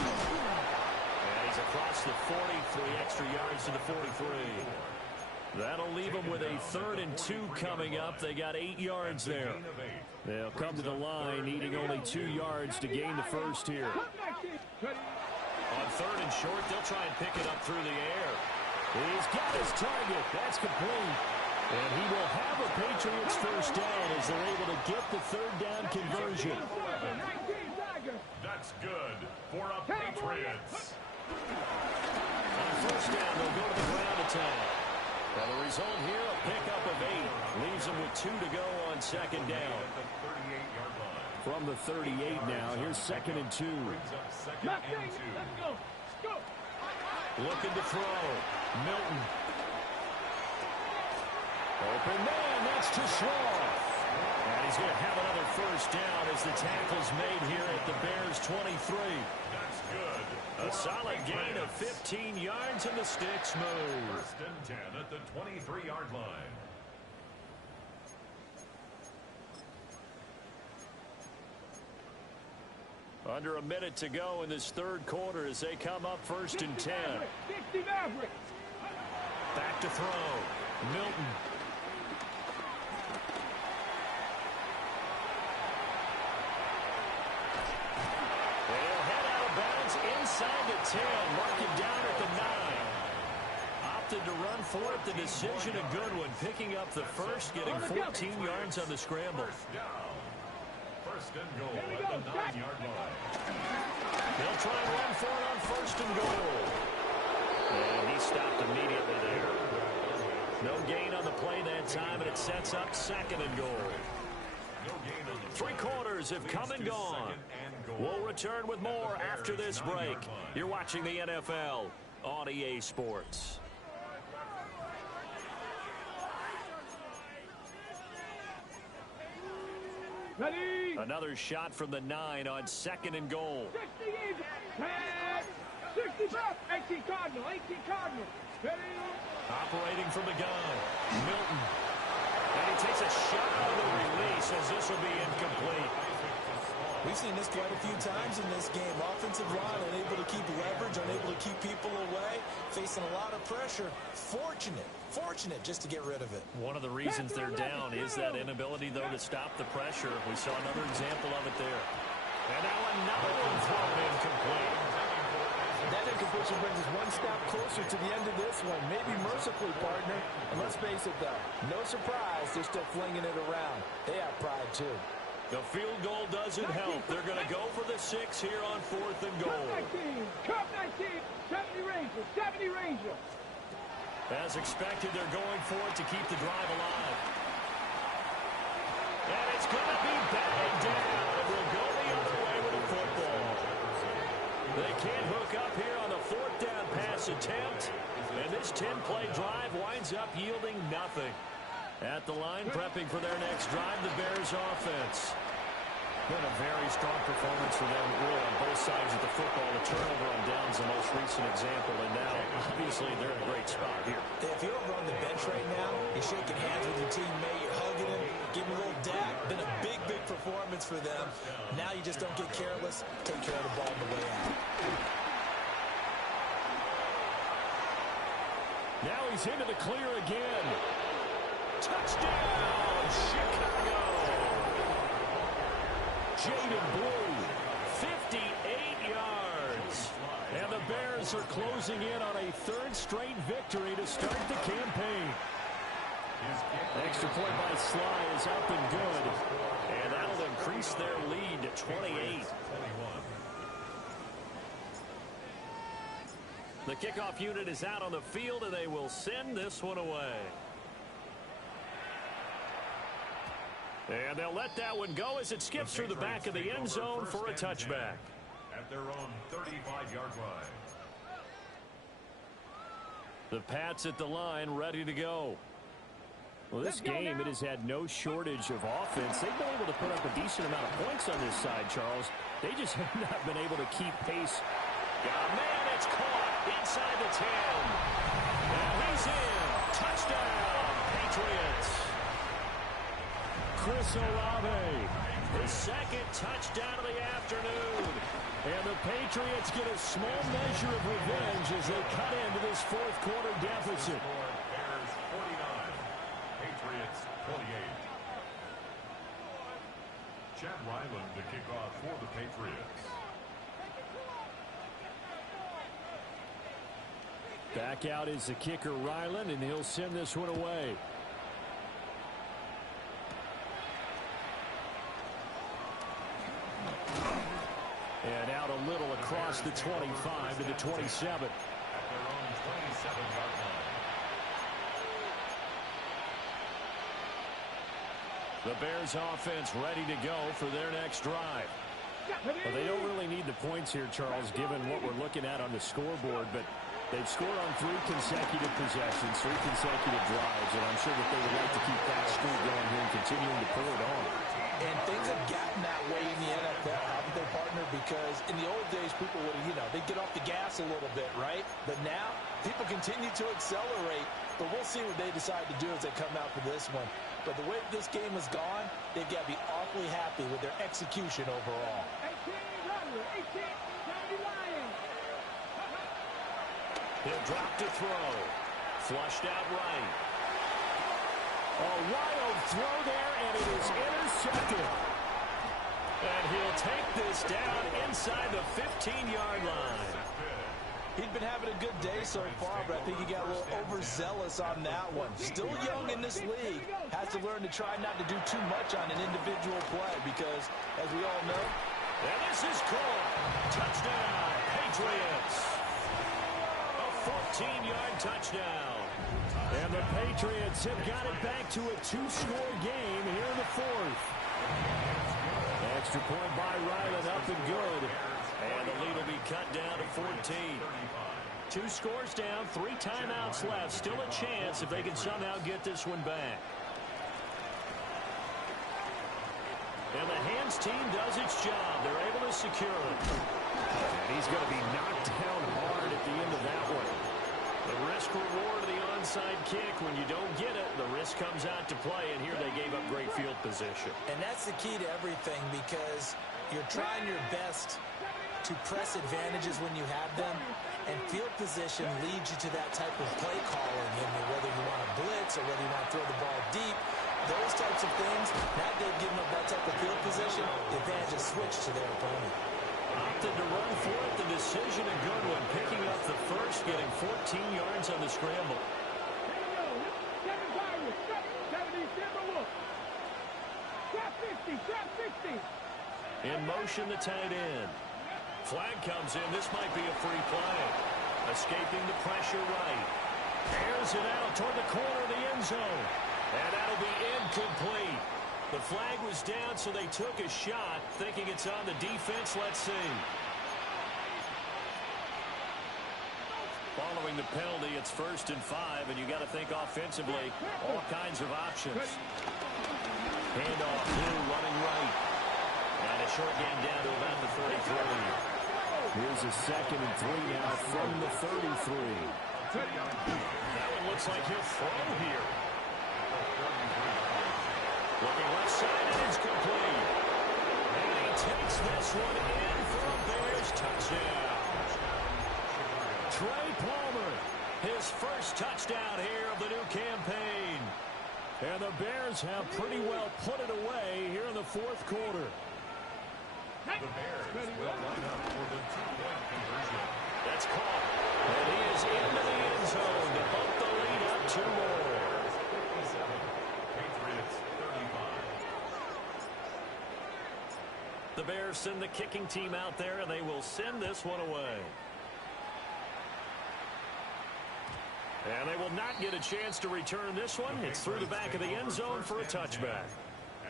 And he's across the 40, 3 extra yards to the 43. That'll leave them with a 3rd and 2 coming up. They got 8 yards there. They'll come to the line needing only 2 yards to gain the first here. On 3rd and short, they'll try and pick it up through the air. He's got his target. That's complete. And he will have a Patriots first down as they're able to get the 3rd down conversion. That's good for a Patriots. On first down, they'll go to the ground attack. Now the result here, a pickup of 8. Leaves them with 2 to go on 2nd down. From the 38 now, here's 2nd and 2. Looking to throw. Milton. Open man, that's too slow. And he's going to have another first down as the tackle's made here at the Bears' 23. That's good. A solid gain of 15 yards and the sticks move. 1st and 10 at the 23-yard line. Under a minute to go in this 3rd quarter as they come up 1st and 10. Back to throw. Milton. They'll head out of bounds inside the 10. Mark it down at the 9. Opted to run for it. The decision a good one. Picking up the first, getting 14 yards on the scramble. 1st and goal at the 9-yard line. They'll try and run for it on 1st and goal. And he stopped immediately there. No gain on the play that time, and it sets up 2nd and goal. 3 quarters have come and gone. We'll return with more after this break. You're watching the NFL on EA Sports. Ready? Another shot from the 9 on 2nd and goal. 60 back. 18 Cardinal. 18 Cardinal. Ready? Operating from the gun. Milton. And he takes a shot on the release as this will be incomplete. We've seen this quite a few times in this game. Offensive line unable to keep leverage, unable to keep people away, facing a lot of pressure. Fortunate just to get rid of it. One of the reasons they're down is that inability, though, to stop the pressure. We saw another example of it there. And now another one thrown incomplete. That incompletion brings us one step closer to the end of this one. Maybe mercifully, partner. And let's face it, though, no surprise, they're still flinging it around. They have pride, too. The field goal doesn't help. They're going to go for the 6 here on 4th and goal. Cup 19, 70 Ranger, 70 Ranger. As expected, they're going for it to keep the drive alive. And it's going to be batted down. It will go the other way with the football. They can't hook up here on the 4th down pass attempt. And this 10-play drive winds up yielding nothing. At the line, prepping for their next drive, the Bears offense. Been a very strong performance for them, really, on both sides of the football. The turnover on downs, the most recent example, and now, obviously, they're in a great spot here. If you're over on the bench right now, you're shaking hands with your teammate, you're hugging him, giving a little dap. Been a big performance for them. Now you just don't get careless. Take care of the ball on the way out. Now he's into the clear again. Touchdown, Chicago! Jaden Blue. 58 yards. And the Bears are closing in on a 3rd straight victory to start the campaign. Extra point by Sly is up and good. And that'll increase their lead to 28. The kickoff unit is out on the field, and they will send this one away. And they'll let that one go as it skips through the back of the end zone for a touchback. At their own 35-yard line. The Pats at the line, ready to go. Well, this game, it has had no shortage of offense. They've been able to put up a decent amount of points on this side, Charles. They just have not been able to keep pace. Man, it's caught inside the 10. And he's in. Touchdown, Patriots. Chris Olave. His second touchdown of the afternoon. And the Patriots get a small measure of revenge as they cut into this fourth quarter deficit. Bears 49, Patriots 28. Chad Ryland to kick off for the Patriots. Back out is the kicker, Ryland, and he'll send this one away. And out a little across the 25 to the 27. At their own 27-yard line. The Bears offense ready to go for their next drive. Well, they don't really need the points here, Charles, given what we're looking at on the scoreboard, but they've scored on 3 consecutive possessions, 3 consecutive drives, and I'm sure that they would like to keep that streak going here and continuing to pull it on. And things have gotten that way in the NFL, haven't they, partner? Because in the old days, people would, they'd get off the gas a little bit, right? But now, people continue to accelerate. But we'll see what they decide to do as they come out for this one. But the way this game has gone, they've got to be awfully happy with their execution overall. 18, Lions. He'll drop to throw. Flushed out right. A wild throw there, and it is intercepted. And he'll take this down inside the 15-yard line. He'd been having a good day so far, but I think he got a little overzealous on that one. Still young in this league. Has to learn to try not to do too much on an individual play because, as we all know, and this is caught. Touchdown, Patriots. A 14-yard touchdown. And the Patriots have got it back to a 2-score game here in the fourth. Extra point by Ryland, up and good. And the lead will be cut down to 14. 2 scores down, 3 timeouts left. Still a chance if they can somehow get this one back. And the hands team does its job. They're able to secure it. And he's going to be knocked down hard at the end of that one. The risk reward of the onside kick. When you don't get it, the risk comes out to play. And here they gave up great field position. And that's the key to everything because you're trying your best to press advantages when you have them. And field position leads you to that type of play calling. And whether you want to blitz or whether you want to throw the ball deep, those types of things, now they've given up that type of field position, the advantage is switched to their opponent. Opted to run for it, the decision a good one. Picking up the first, getting 14 yards on the scramble. Here we go. 70, Timberwolf. Trap 50, trap 60. In motion, the tight end. Flag comes in. This might be a free play. Escaping the pressure right. Airs it out toward the corner of the end zone. And that'll be incomplete. The flag was down, so they took a shot, thinking it's on the defense. Let's see. Following the penalty, it's 1st and 5, and you got to think offensively, all kinds of options. Handoff, Blue running right. And a short game down to about the 33. Here's a 2nd and 3 now from the 33. That one looks like he'll throw here. Looking left side, and it's complete. And he takes this one in for a Bears touchdown. Trey Palmer, his first touchdown here of the new campaign. And the Bears have pretty well put it away here in the fourth quarter. The Bears will line up for the 2-point conversion. That's caught. And he is into the end zone to bump the lead up 2 more. Patriots 35. The Bears send the kicking team out there, and they will send this one away. And they will not get a chance to return this one. It's through the back of the end zone for a touchback.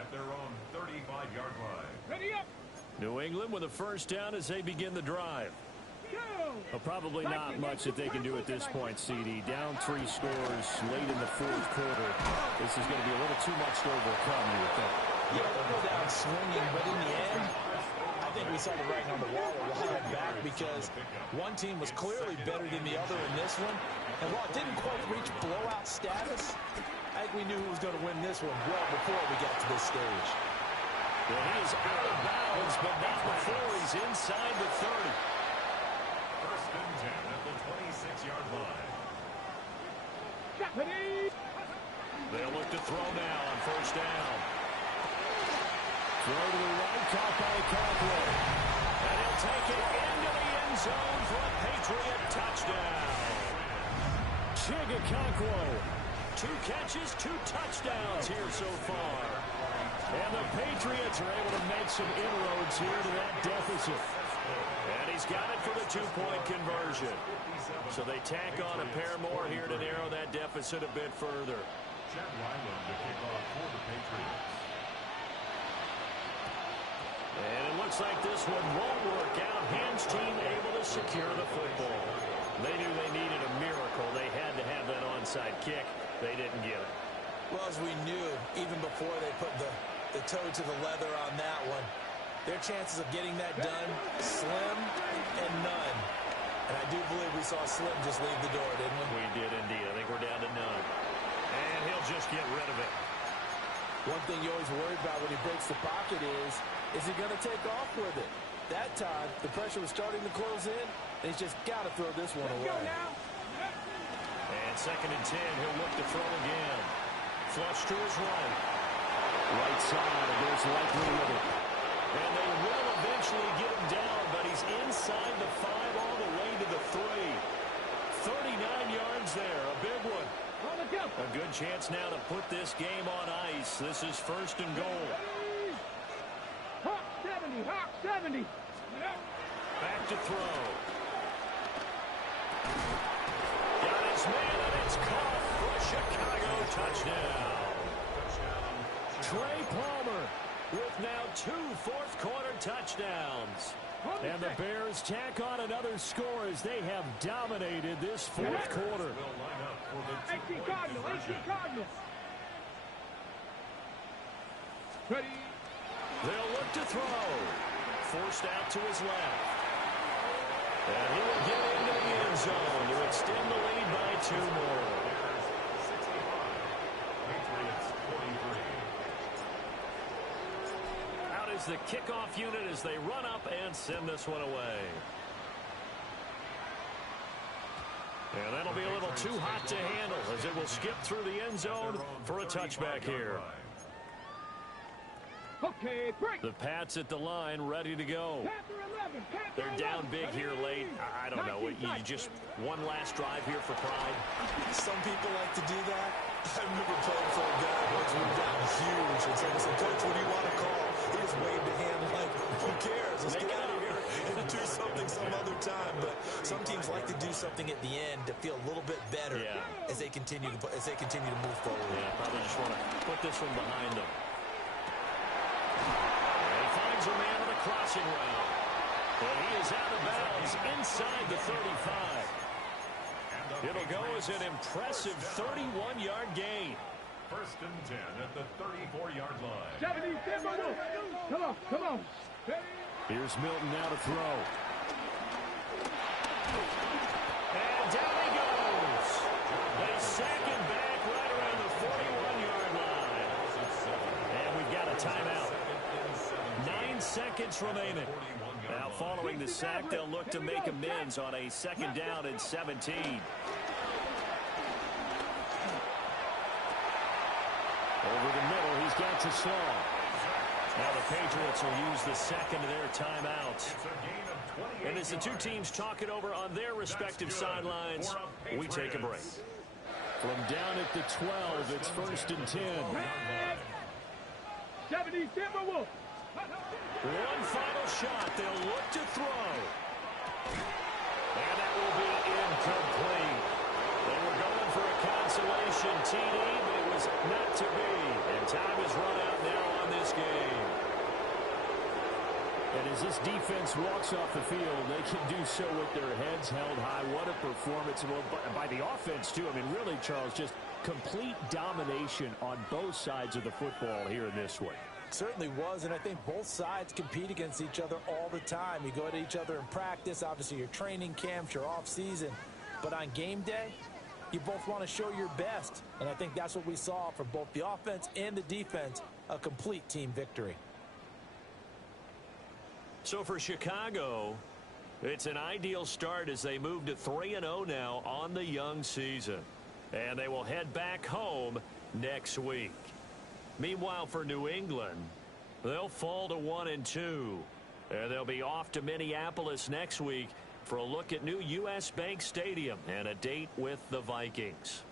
At their own 35-yard line. Ready up. New England with a first down as they begin the drive. Well, probably not much that they can do at this point, CD. Down 3 scores late in the fourth quarter. This is going to be a little too much to overcome, you would think. Yeah, they'll go down swinging, but in the end, I think we saw the writing on the wall a while back because one team was clearly better than the other in this one. And while it didn't quite reach blowout status, I think we knew who was going to win this one well before we got to this stage. Well, he is out of bounds, but not before he's inside the 30. First and 10 at the 26-yard line. They'll look to throw now on first down. Throw to the right, caught by Conklin. And he'll take it into the end zone for a Patriot touchdown. Chigga 2 catches, 2 touchdowns here so far. And the Patriots are able to make some inroads here to that deficit. And he's got it for the 2-point conversion. So they tack on a pair more here to narrow that deficit a bit further. Chad Ryland to kick off for the Patriots. And it looks like this one won't work out. Hams team able to secure the football. They knew they needed a miracle. They had to have that onside kick. They didn't get it. Well, as we knew, even before they put the toe to the leather on that one, their chances of getting that done, slim and none. And I do believe we saw Slim just leave the door, didn't we? We did indeed. I think we're down to none. And he'll just get rid of it. One thing you always worry about when he breaks the pocket is he going to take off with it? That time, the pressure was starting to close in, and he's just got to throw this one away. And second and 10, he'll look to throw again. Flush to his right. Right side, and there's likely with it. And they will eventually get him down, but he's inside the 5 all the way to the 3. 39 yards there, a big one. A good chance now to put this game on ice. This is first and goal. Hawk 70, Hawk 70. Back to throw. Got his man, and it's caught for a Chicago touchdown. Trey Palmer With now 2 fourth-quarter touchdowns. And the Bears tack on another score as they have dominated this fourth quarter. Will line up for the 18 2-point Cardinal, 18 conversion. Cardinal. Ready. They'll look to throw. Forced out to his left. And he will get into the end zone to extend the lead by 2 more. Bears 65. Patriots 43. Out is the kickoff unit as they run up and send this one away. And that'll be a little too hot to handle as it will skip through the end zone for a touchback here. Okay, break. The Pats at the line ready to go. Panther 11, Panther They're down 11. big here late. I don't know. You just one last drive here for pride. Some people like to do that. I remember playing for a guy once we were down huge. And so I said, Coach, what do you want to call? He just waved a hand like, who cares? Let's get out of here and do something some other time. But some teams like to do something at the end to feel a little bit better as they continue to move forward. Yeah, probably just want to put this one behind them. And he finds a man on the crossing route. And he is out of bounds inside the 35. It'll go as an impressive 31-yard gain. First and 10 at the 34-yard line. 70, Timberwolves. Come on, come on. Here's Milton now to throw. And down he goes. They sack him back right around the 41-yard line. And we've got a timeout. 9 seconds remaining. Now following the sack, they'll look to make amends on a second down and 17. Over the middle, he's got to slow. Now the Patriots will use the second of their timeouts. And as the two teams talk it over on their respective sidelines, we take a break. From down at the 12, it's first and 10. 70, Timberwolves. One final shot. They'll look to throw. And that will be incomplete. They were going for a consolation TD, but it was not to be. And time is run out now on this game. And as this defense walks off the field, they can do so with their heads held high. What a performance by the offense, too. I mean, really, Charles, just complete domination on both sides of the football here in this one. Certainly was, and I think both sides compete against each other all the time. You go at each other in practice, obviously your training camps, your off season, but on game day, you both want to show your best, and I think that's what we saw from both the offense and the defense, a complete team victory. So for Chicago, it's an ideal start as they move to 3-0 now on the young season. And they will head back home next week. Meanwhile, for New England, they'll fall to 1-2. And they'll be off to Minneapolis next week for a look at new U.S. Bank Stadium and a date with the Vikings.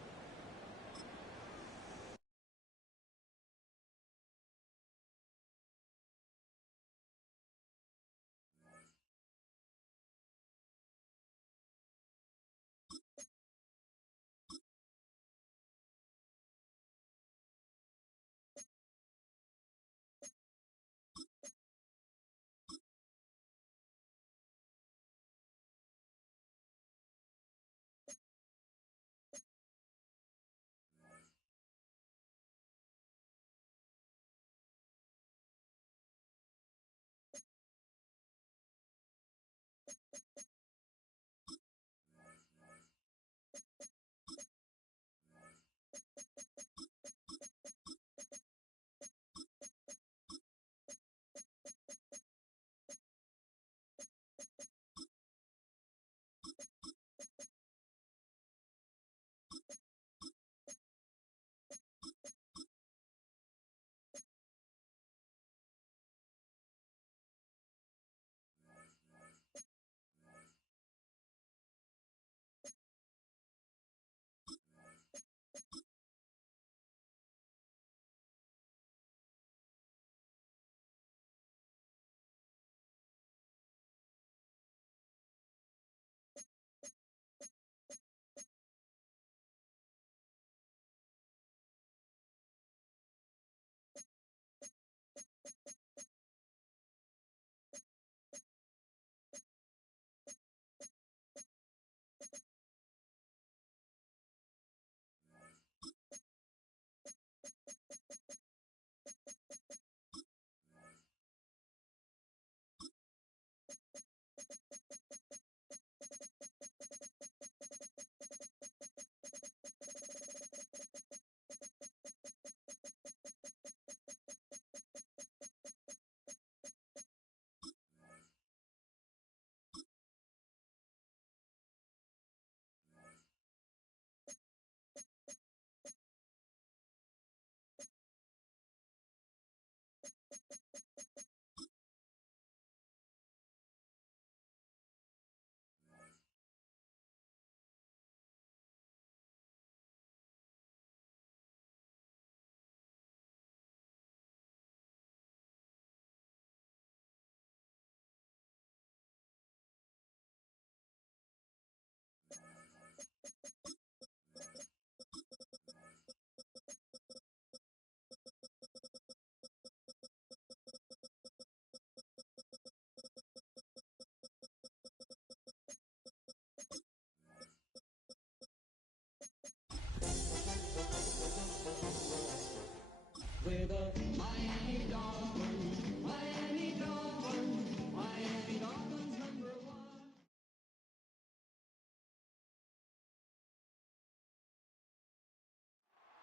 With the Miami Dolphins, Miami Dolphins, Miami Dolphins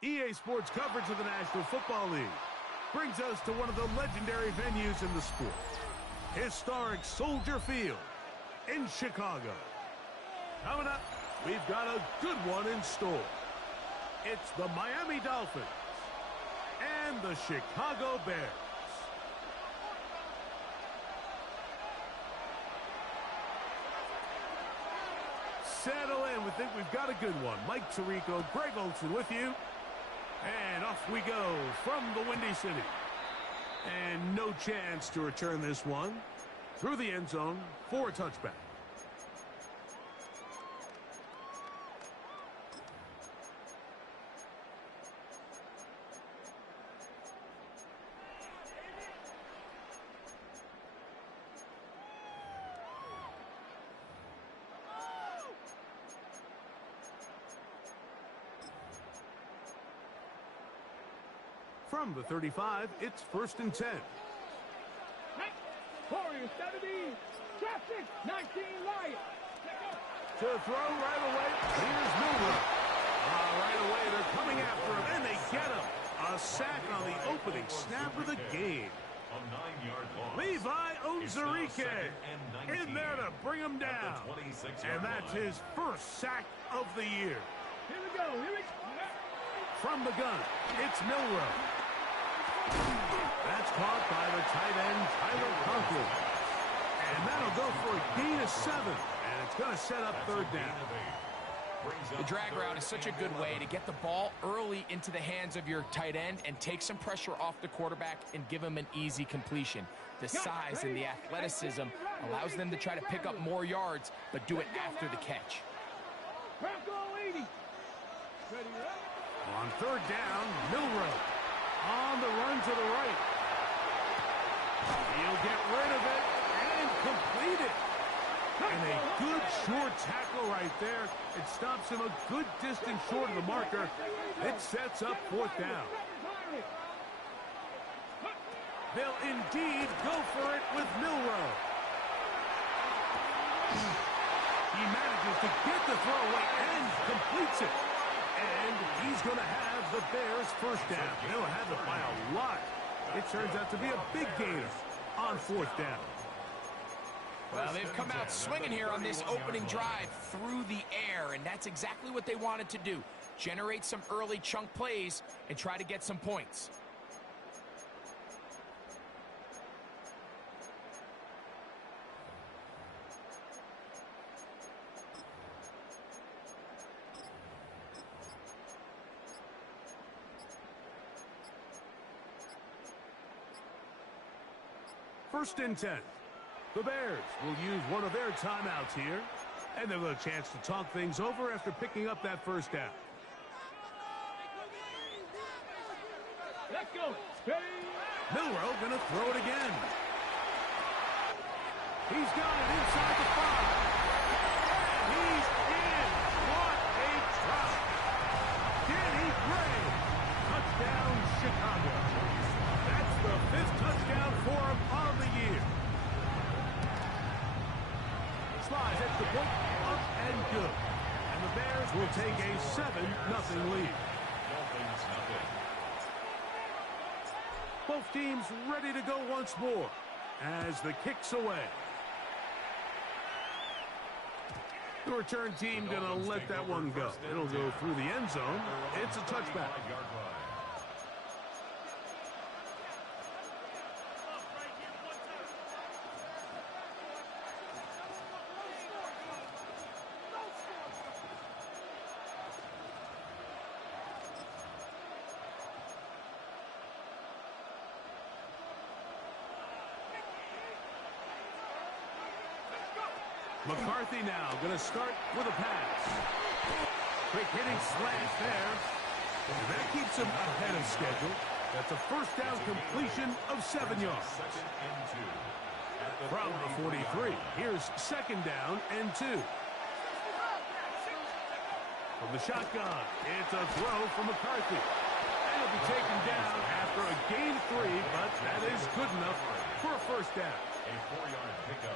#1. EA Sports coverage of the National Football League brings us to one of the legendary venues in the sport, historic Soldier Field in Chicago. Coming up, we've got a good one in store. It's the Miami Dolphins and the Chicago Bears. Settle in. We think we've got a good one. Mike Tirico, Greg Olsen with you. And off we go from the Windy City. And no chance to return this one through the end zone for a touchback. From the 35, it's 1st and 10. Warriors 70, traffic 19 Lions. To throw right away, here's Milroe. Right away, they're coming after him, and they get him. A sack on the opening snap of the game. A 9-yard loss. Levi Onwuzurike in there to bring him down. And that's his first sack of the year. Here we go. From the gun, it's Milroe. That's caught by the tight end, Tyler Conklin. And that'll go for a gain of 7. And it's going to set up third down. The drag route is such a good way to get the ball early into the hands of your tight end and take some pressure off the quarterback and give him an easy completion. The size and the athleticism allows them to try to pick up more yards, but do it after the catch. On third down, Milroe on the run to the right. He'll get rid of it and complete it. And a good short tackle right there. It stops him a good distance short of the marker. It sets up fourth down. They'll indeed go for it with Milroe. He manages to get the throw away and completes it. And he's going to have the Bears first down. They'll have it by a lot. It turns out to be a big gainer on fourth down. Well, they've come out swinging here on this opening drive through the air, and that's exactly what they wanted to do. Generate some early chunk plays and try to get some points. First and 10. The Bears will use one of their timeouts here, and they'll have a chance to talk things over after picking up that first down. Let's go. Milroe going to throw it again. He's got it inside the 5. And he's in. What a drop. Danny Gray. Touchdown, Chicago. That's the 5th touchdown for him on the year. Slides at the point, up and good. And the Bears will take a 7-0 lead. Both teams ready to go once more as the kick's away. The return team going to let that one go. It'll go through the end zone. It's a touchback. McCarthy now going to start with a pass. Quick hitting slant there. And that keeps him ahead of schedule. That's a first down completion of 7 yards. From the 43, here's second down and 2. From the shotgun, it's a throw from McCarthy. And it'll be taken down after a gain 3, but that is good enough for a first down.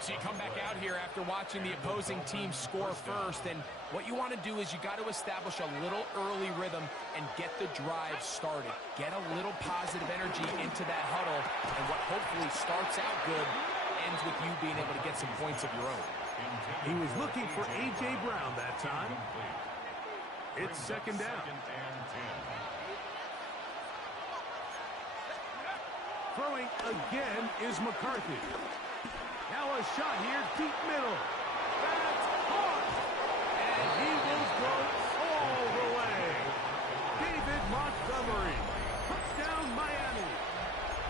So you come back out here after watching the opposing team score first, and what you want to do is you got to establish a little early rhythm and get the drive started. Get a little positive energy into that huddle, and what hopefully starts out good ends with you being able to get some points of your own. He was looking for A.J. Brown that time. It's second down. Throwing again is McCarthy. Now a shot here, deep middle. That's caught. And he will go all the way. David Montgomery. Touchdown, Miami.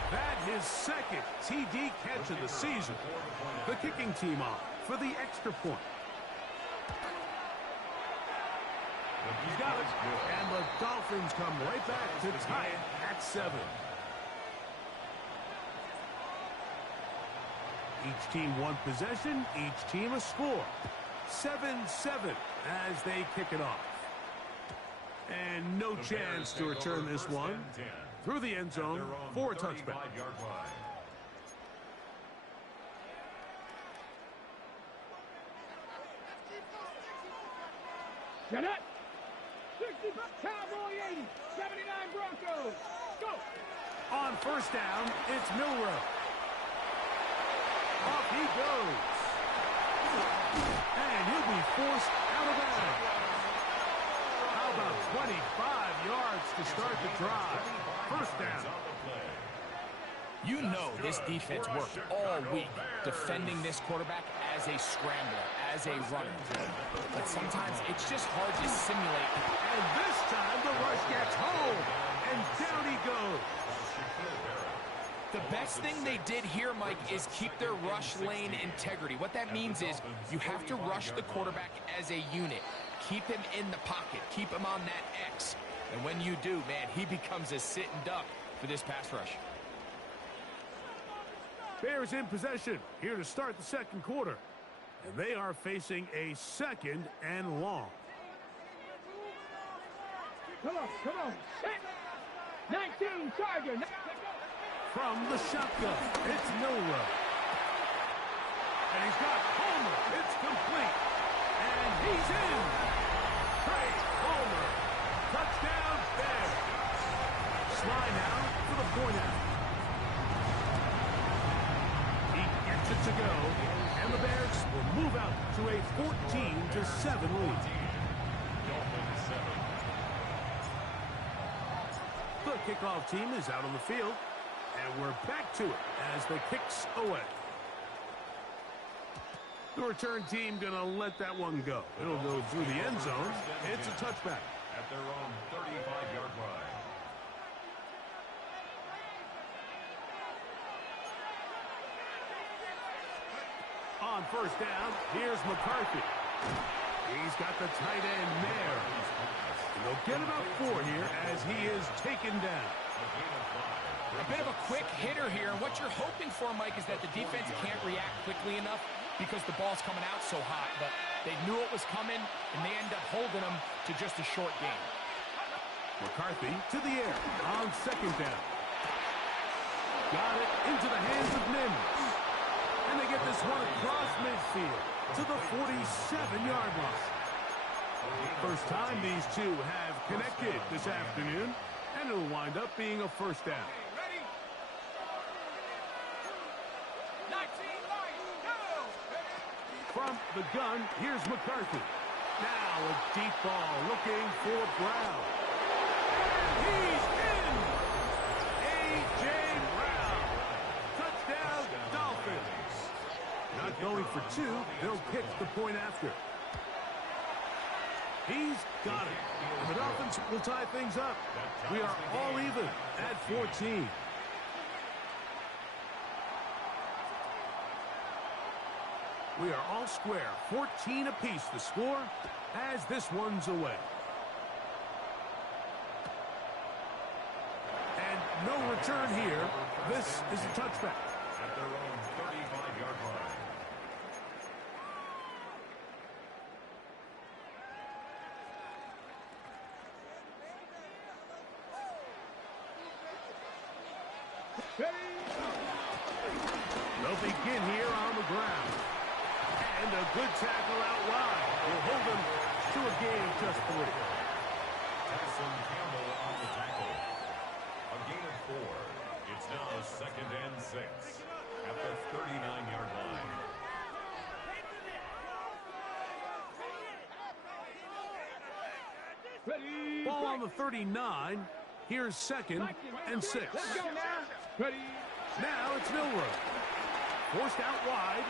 That his second TD catch of the season. The kicking team off for the extra point. He's got it. And the Dolphins come right back to tie it at 7. Each team one possession, each team a score. 7-7 as they kick it off. And no chance to return this one through the end zone for a touchback. Get it. 60 Cowboy 80. 79 Broncos. Go. On first down, it's Milroe. Off he goes. And he'll be forced out of bounds. How about 25 yards to start the drive? First down. You know this defense worked all week defending this quarterback as a scrambler, as a runner. But sometimes it's just hard to simulate. And this time the rush gets home. And down he goes. The best thing they did here, Mike, is keep their rush lane integrity. What that means is you have to rush the quarterback as a unit. Keep him in the pocket. Keep him on that X. And when you do, man, he becomes a sitting duck for this pass rush. Bears in possession here to start the second quarter. And they are facing a 2nd and long. Come on. Set. 19, Tiger. From the shotgun, it's Milroe. And he's got Homer. It's complete. And he's in. Trey Homer. Touchdown, Bears. Sly now for the point out. He gets it to go. And the Bears will move out to a 14-7 lead. The kickoff team is out on the field. And we're back to it as the kick's away. The return team going to let that one go. It'll go through the end zone. It's a touchback. At their own 35-yard line. On first down, here's McCarthy. He's got the tight end there. They'll get about 4 here as he is taken down. A bit of a quick hitter here, and what you're hoping for, Mike, is that the defense can't react quickly enough because the ball's coming out so hot, but they knew it was coming, and they end up holding them to just a short game. McCarthy to the air on second down. Got it into the hands of Mims. And they get this one across midfield to the 47-yard line. First time these two have connected this afternoon, and it'll wind up being a first down. From the gun, here's McCarthy. Now a deep ball looking for Brown. And he's in! A.J. Brown. Touchdown, Dolphins. Not going for 2. They'll kick the point after. He's got it. And the Dolphins will tie things up. We are all even at 14. We are all square. 14 apiece the score as this one's away. And no return here. This is a touchback. At their own 35-yard line. They'll begin here on the ground. And a good tackle out wide will hold them to a gain of just 3. Tyson Campbell on the tackle. A gain of 4. It's now 2nd and 6 at the 39-yard line. Ready. Ball on the 39. Here's 2nd and 6. Let's go now. Ready. Now it's Milroe. Forced out wide.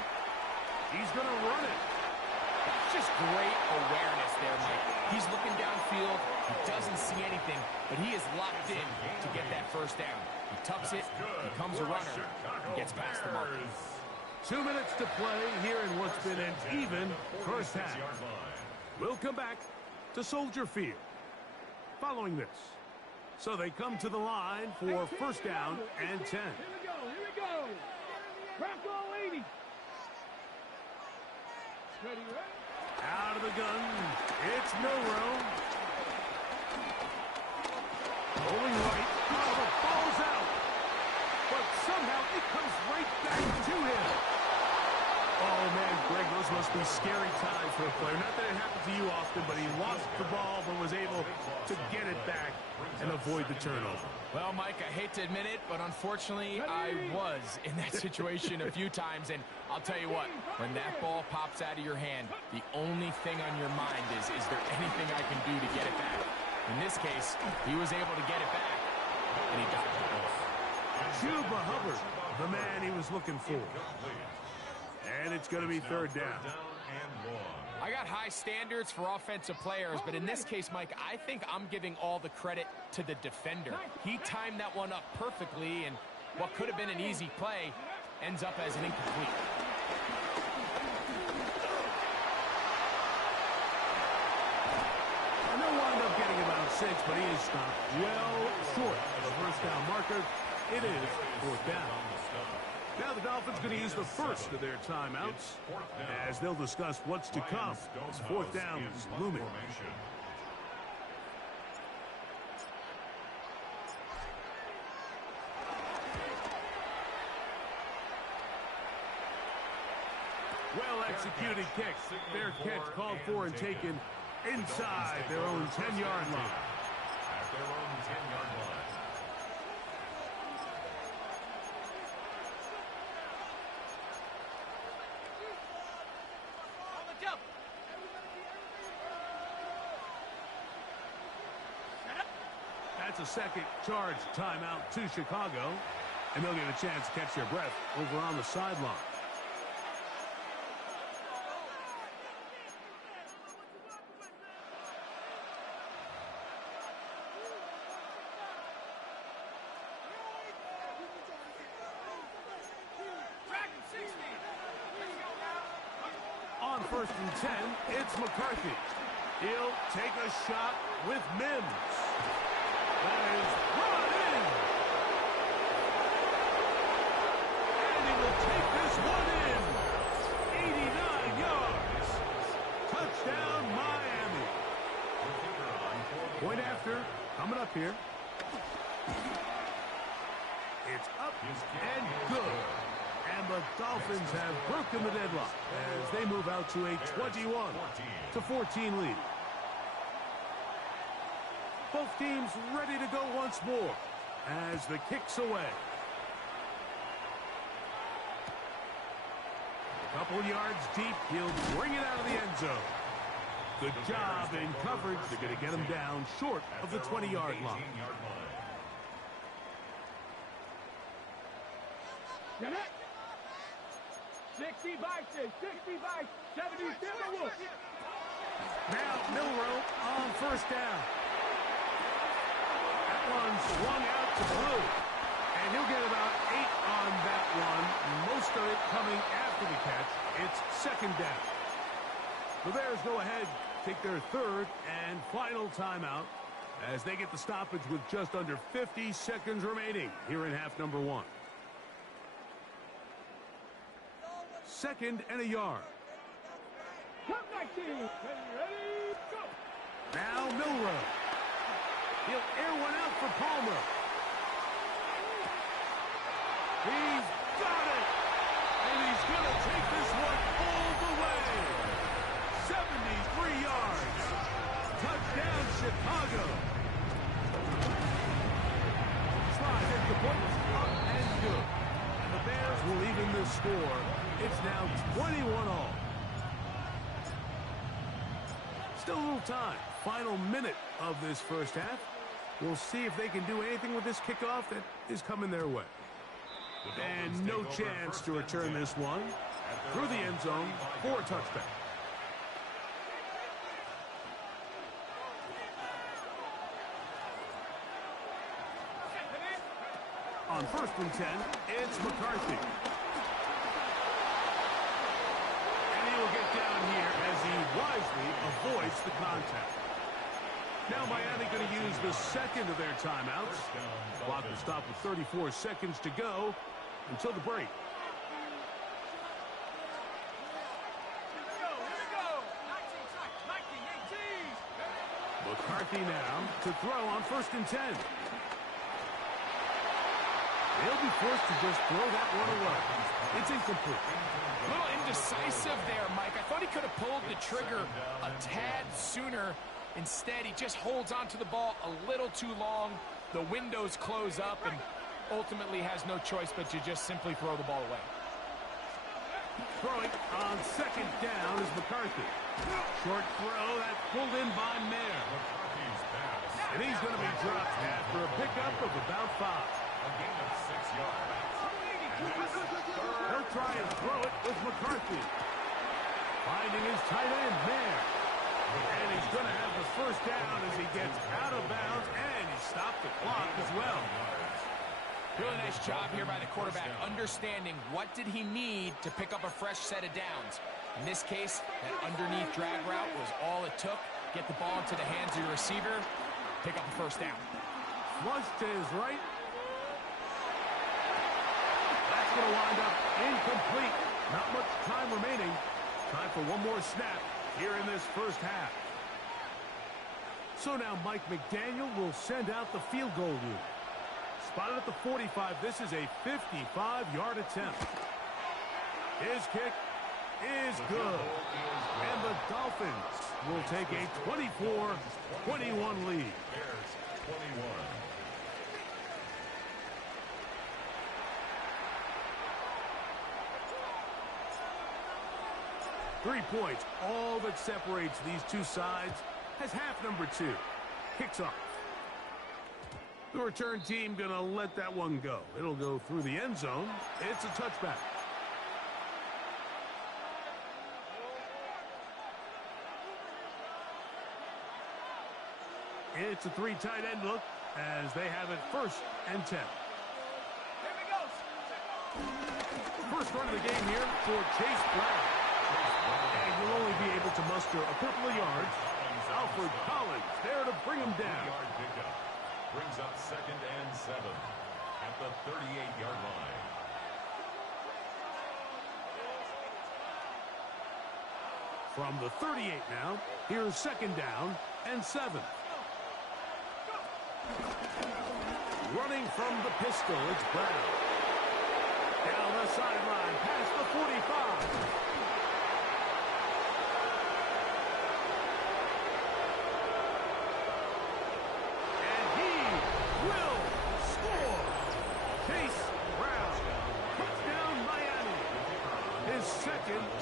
He's going to run it. It's just great awareness there, Mike. He's looking downfield. He doesn't see anything, but he is locked in to get that first down. He tucks it, becomes a runner, and gets past the mark. 2 minutes to play here in what's been an even first half. We'll come back to Soldier Field following this. So they come to the line for first down and 10. Here we go. Bronco 80. Ready. Out of the gun, it's Milroe. Rolling right. Oh, the ball's out. But somehow it comes right back to him. Oh, man, Greg, those must be scary times for a player. Not that it happened to you often, but he lost the ball but was able able to get it back and avoid the turnover. Well, Mike, I hate to admit it, but unfortunately, I was in that situation a few times, and I'll tell you what, when that ball pops out of your hand, the only thing on your mind is there anything I can do to get it back? In this case, he was able to get it back, and he got it. Chuba Hubbard, the man he was looking for. And it's going to be third down. I got high standards for offensive players, but in this case, Mike, I think I'm giving all the credit to the defender. He timed that one up perfectly, and what could have been an easy play ends up as an incomplete. And they'll wind up getting about 6, but he is stopped well short of the first down marker. It is fourth down. Now the Dolphins going to use the first of their timeouts as they'll discuss what's to come. As fourth down is looming. Well-executed kick. Fair catch called for and taken inside their own 10-yard line. At their own 10-yard line. That's a second charge timeout to Chicago, and they'll get a chance to catch their breath over on the sideline. On first and 10, it's McCarthy. He'll take a shot with Mims. That is brought in. And he will take this one in. 89 yards. Touchdown, Miami. Point after, coming up here. It's up and good. And the Dolphins have broken the deadlock as they move out to a 21-14 lead. Both teams ready to go once more as the kick's away. A couple yards deep, he'll bring it out of the end zone. Good job in coverage. They're going to get him down short of the 20-yard line. Get it? 60 by 6, 60 by 77 Wolf. Now Milroe on first down. That one swung out to Blue. And he'll get about 8 on that one. Most of it coming after the catch. It's second down. The Bears go ahead, take their third and final timeout as they get the stoppage with just under 50 seconds remaining here in half number 1. Second and a yard. Come back, team. Ready, go. Now Milroe. He'll air one out for Palmer. He's got it. And he's going to take this one all the way. 73 yards. Touchdown, Chicago. Slide at the point. Up and good. And the Bears will even this score. It's now 21 all. Still a little time. Final minute of this first half. We'll see if they can do anything with this kickoff that is coming their way. And no chance to return this one through the end zone for a touchback. On first and 10, it's McCarthy. And he will get down here as he wisely avoids the contact. Now Miami going to use the second of their timeouts. Clock will stop with 34 seconds to go until the break. McCarthy now to throw on first and 10. They'll be forced to just throw that one away. It's incomplete. A little indecisive there, Mike. I thought he could have pulled the trigger a tad sooner. Instead, he just holds onto the ball a little too long. The windows close up and ultimately has no choice but to just simply throw the ball away. Throwing on second down is McCarthy. Short throw, that's pulled in by Mayer. And he's going to be dropped after a pickup of about 5. A gain of 6 yards. He'll try and throw it with McCarthy. Finding his tight end, Mayer. And he's going to have the first down as he gets out of bounds, and he stopped the clock as well. Really nice job here by the quarterback, understanding what did he need to pick up a fresh set of downs. In this case, that underneath drag route was all it took. Get the ball into the hands of your receiver, pick up the first down. Flush to his right. That's going to wind up incomplete. Not much time remaining. Time for one more snap here in this first half. So now Mike McDaniel will send out the field goal unit. Spotted at the 45. This is a 55-yard attempt. His kick is good. And the Dolphins will take a 24-21 lead. Bears 21. 3 points, all that separates these two sides, as half number 2 kicks off. The return team going to let that one go. It'll go through the end zone. It's a touchback. It's a 3 tight end look as they have it 1st and 10. First run of the game here for Chase Brown. And you'll only be able to muster a couple of yards. Alfred Collins there to bring him down. Brings up 2nd and 7 at the 38-yard line. From the 38 now, here's 2nd down and 7. Running from the pistol, it's Brown. Down the sideline, past the 45.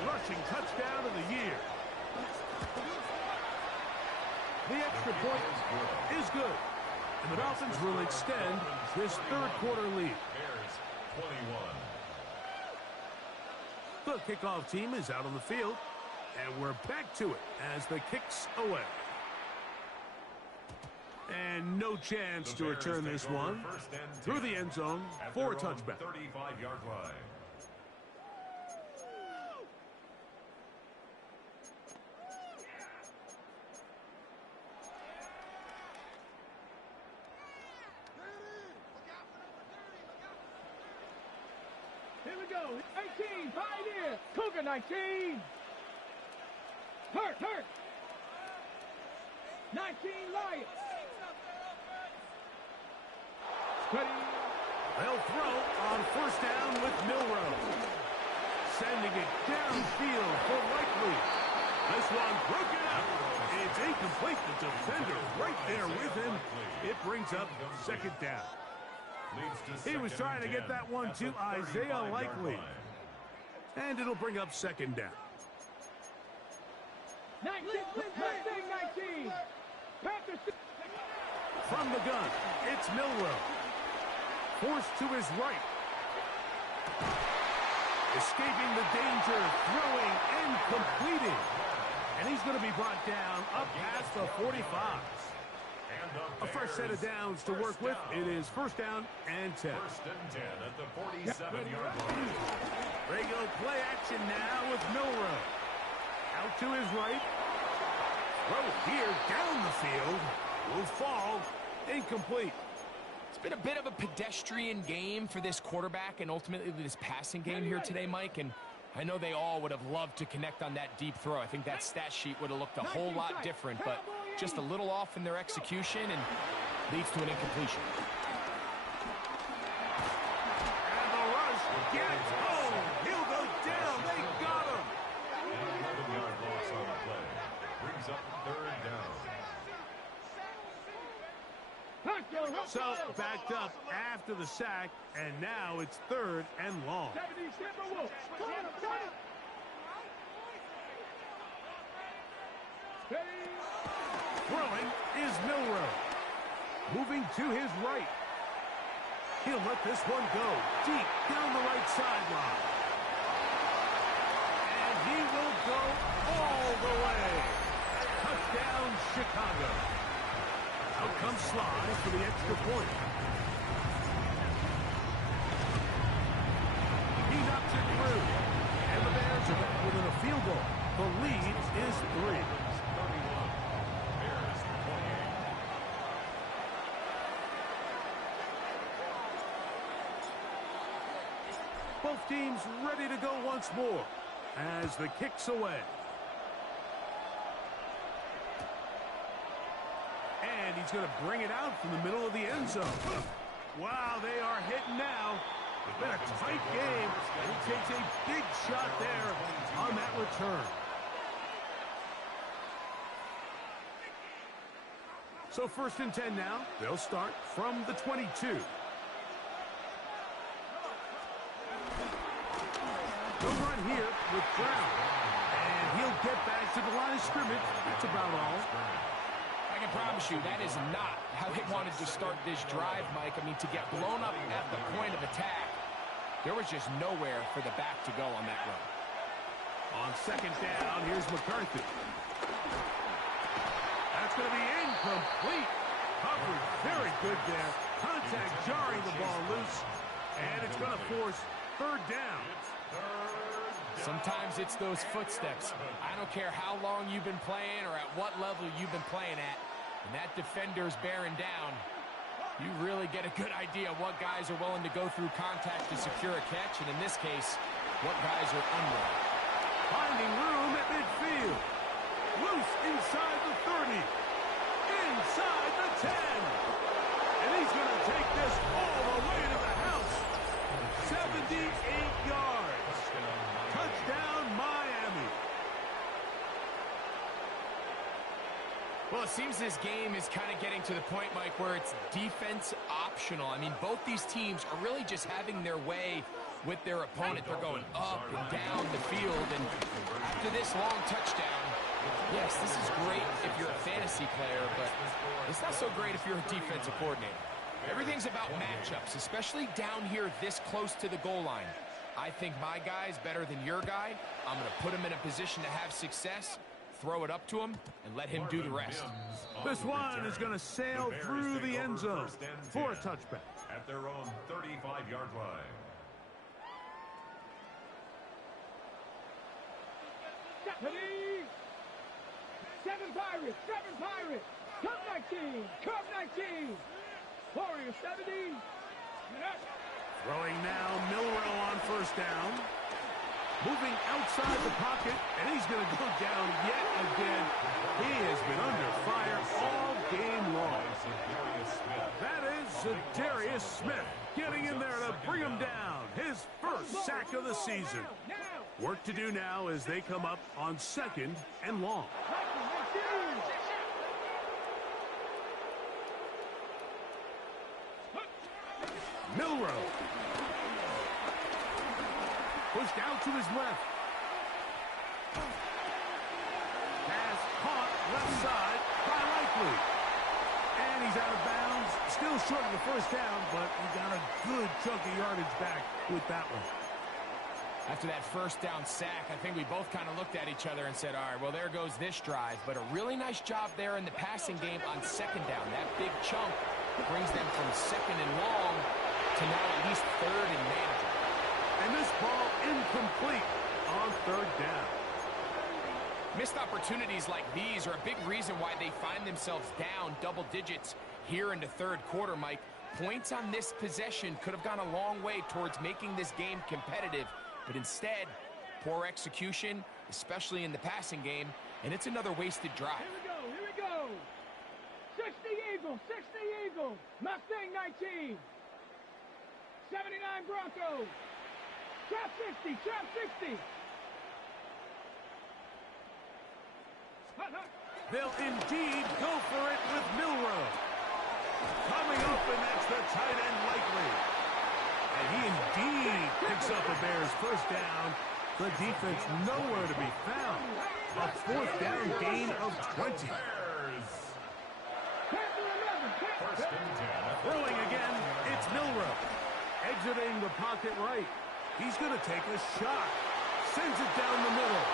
Rushing touchdown of the year. The extra point is good. And the Dolphins will extend this 3rd quarter lead. Bears 21. The kickoff team is out on the field. And we're back to it as the kick's away. And no chance to return this one through the end zone for a touchback. 35-yard line. Here we go. 18, Pioneer. Cougar 19. Hurt. 19, Lions. Steady. They'll throw on 1st down with Milroe. Sending it downfield for Likely. This one broken up. It's incomplete. The defender right there with him. It brings up 2nd down. He was trying to get that one to Isaiah Likely. And it'll bring up 2nd down. 19. Panthers. From the gun, it's Milroe. Forced to his right. Escaping the danger, throwing and completing. And he's going to be brought down up past the 45. A fresh set of downs to work with. It is 1st down and 10. 1st and 10 at the 47-yard line. Regular play action now with Milroe. Out to his right. Throw here down the field. Will fall. Incomplete. It's been a bit of a pedestrian game for this quarterback and ultimately this passing game here today, Mike. And I know they all would have loved to connect on that deep throw. I think that stat sheet would have looked a whole lot different, but just a little off in their execution and leads to an incompletion. And the rush gets home. He'll go down. They got him. An 11-yard loss on the play. Brings up 3rd down. So backed up after the sack, and now it's 3rd and long. Throwing is Milroe. Moving to his right. He'll let this one go deep down the right sideline. And he will go all the way. Touchdown, Chicago. Out comes Sly for the extra point. He knocks it through. And the Bears are back within a field goal. The lead is 3. Both teams ready to go once more as the kick's away. And he's going to bring it out from the middle of the end zone. Wow, they are hitting now. It's been a tight game. And he takes a big shot there on that return. So 1st and 10 now. They'll start from the 22. He'll run here with Brown. And he'll get back to the line of scrimmage. That's about all. I can promise you that is not how they wanted to start this drive, Mike. I mean, to get blown up at the point of attack, there was just nowhere for the back to go on that run. On 2nd down, here's McCarthy. That's going to be incomplete. Coverage very good there. Contact jarring the ball loose. And it's going to force 3rd down. Sometimes it's those footsteps. I don't care how long you've been playing or at what level you've been playing at. And that defender's bearing down. You really get a good idea what guys are willing to go through contact to secure a catch. And in this case, what guys are unwilling. Finding room at midfield. Loose inside the 30. Inside the 10. And he's going to take this all the way to the house. 78 yards. Touchdown, Miami. Well, it seems this game is kind of getting to the point, Mike, where it's defense optional. I mean, both these teams are really just having their way with their opponent. They're going up and down the field, and after this long touchdown, yes, this is great if you're a fantasy player, but it's not so great if you're a defensive coordinator. Everything's about matchups, especially down here this close to the goal line. I think my guy's better than your guy. I'm going to put him in a position to have success, throw it up to him, and let him do the rest. This one is going to sail through the end zone for a touchback. At their own 35-yard line. Seven Pirates. Cup 19. Warriors 70. Throwing now, Milroe on 1st down. Moving outside the pocket, and he's going to go down yet again. He has been under fire all game long. That is Darius Smith getting in there to bring him down. His 1st sack of the season. Work to do now as they come up on 2nd and long. Milroe. Pushed out to his left. Pass caught left side by Likely. And he's out of bounds. Still short of the 1st down, but he got a good chunk of yardage back with that one. After that 1st down sack, I think we both kind of looked at each other and said, all right, well, there goes this drive. But a really nice job there in the passing game on 2nd down. That big chunk brings them from 2nd and long to now at least 3rd and manageable. And this ball incomplete on 3rd down. Missed opportunities like these are a big reason why they find themselves down double digits here in the 3rd quarter, Mike. Points on this possession could have gone a long way towards making this game competitive, but instead, poor execution, especially in the passing game, and it's another wasted drive. Here we go. 60 Eagles. Mustang 19. 79 Broncos. Trap 60. They'll indeed go for it with Milroe. Coming tight end Likely. And he indeed picks up a Bears first down. The defense nowhere to be found. A fourth down gain of 20. Throwing again, it's Milroe. Exiting the pocket right. He's going to take a shot. Sends it down the middle.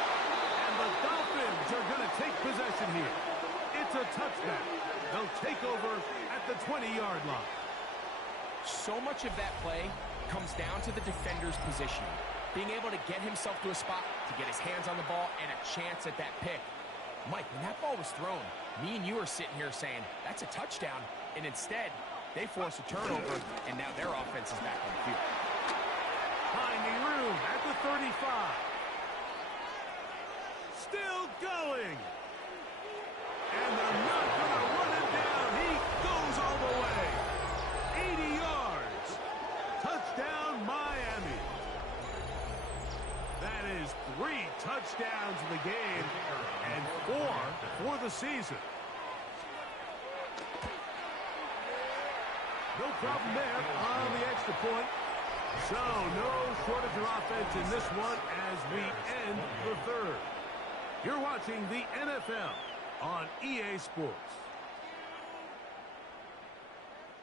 And the Dolphins are going to take possession here. It's a touchdown. They'll take over at the 20-yard line. So much of that play comes down to the defender's position. Being able to get himself to a spot, to get his hands on the ball, and a chance at that pick. Mike, when that ball was thrown, me and you are sitting here saying, that's a touchdown. And instead, they force a turnover, and now their offense is back on the field. Finding room at the 35. Still going. And they're not going to run him down. He goes all the way. 80 yards. Touchdown, Miami. That is 3 touchdowns in the game and 4 for the season. No problem there on the extra point. So, no shortage of offense in this one as we end the third. You're watching the NFL on EA Sports.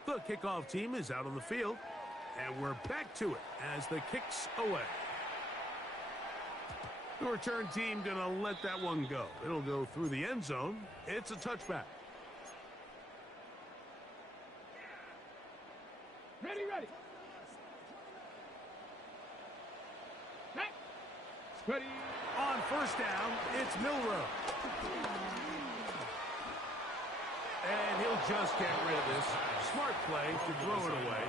The kickoff team is out on the field, and we're back to it as the kick's away. The return team going to let that one go. It'll go through the end zone. It's a touchback. Ready. Ready. On first down, it's Milroe. And he'll just get rid of this. Smart play to throw it away.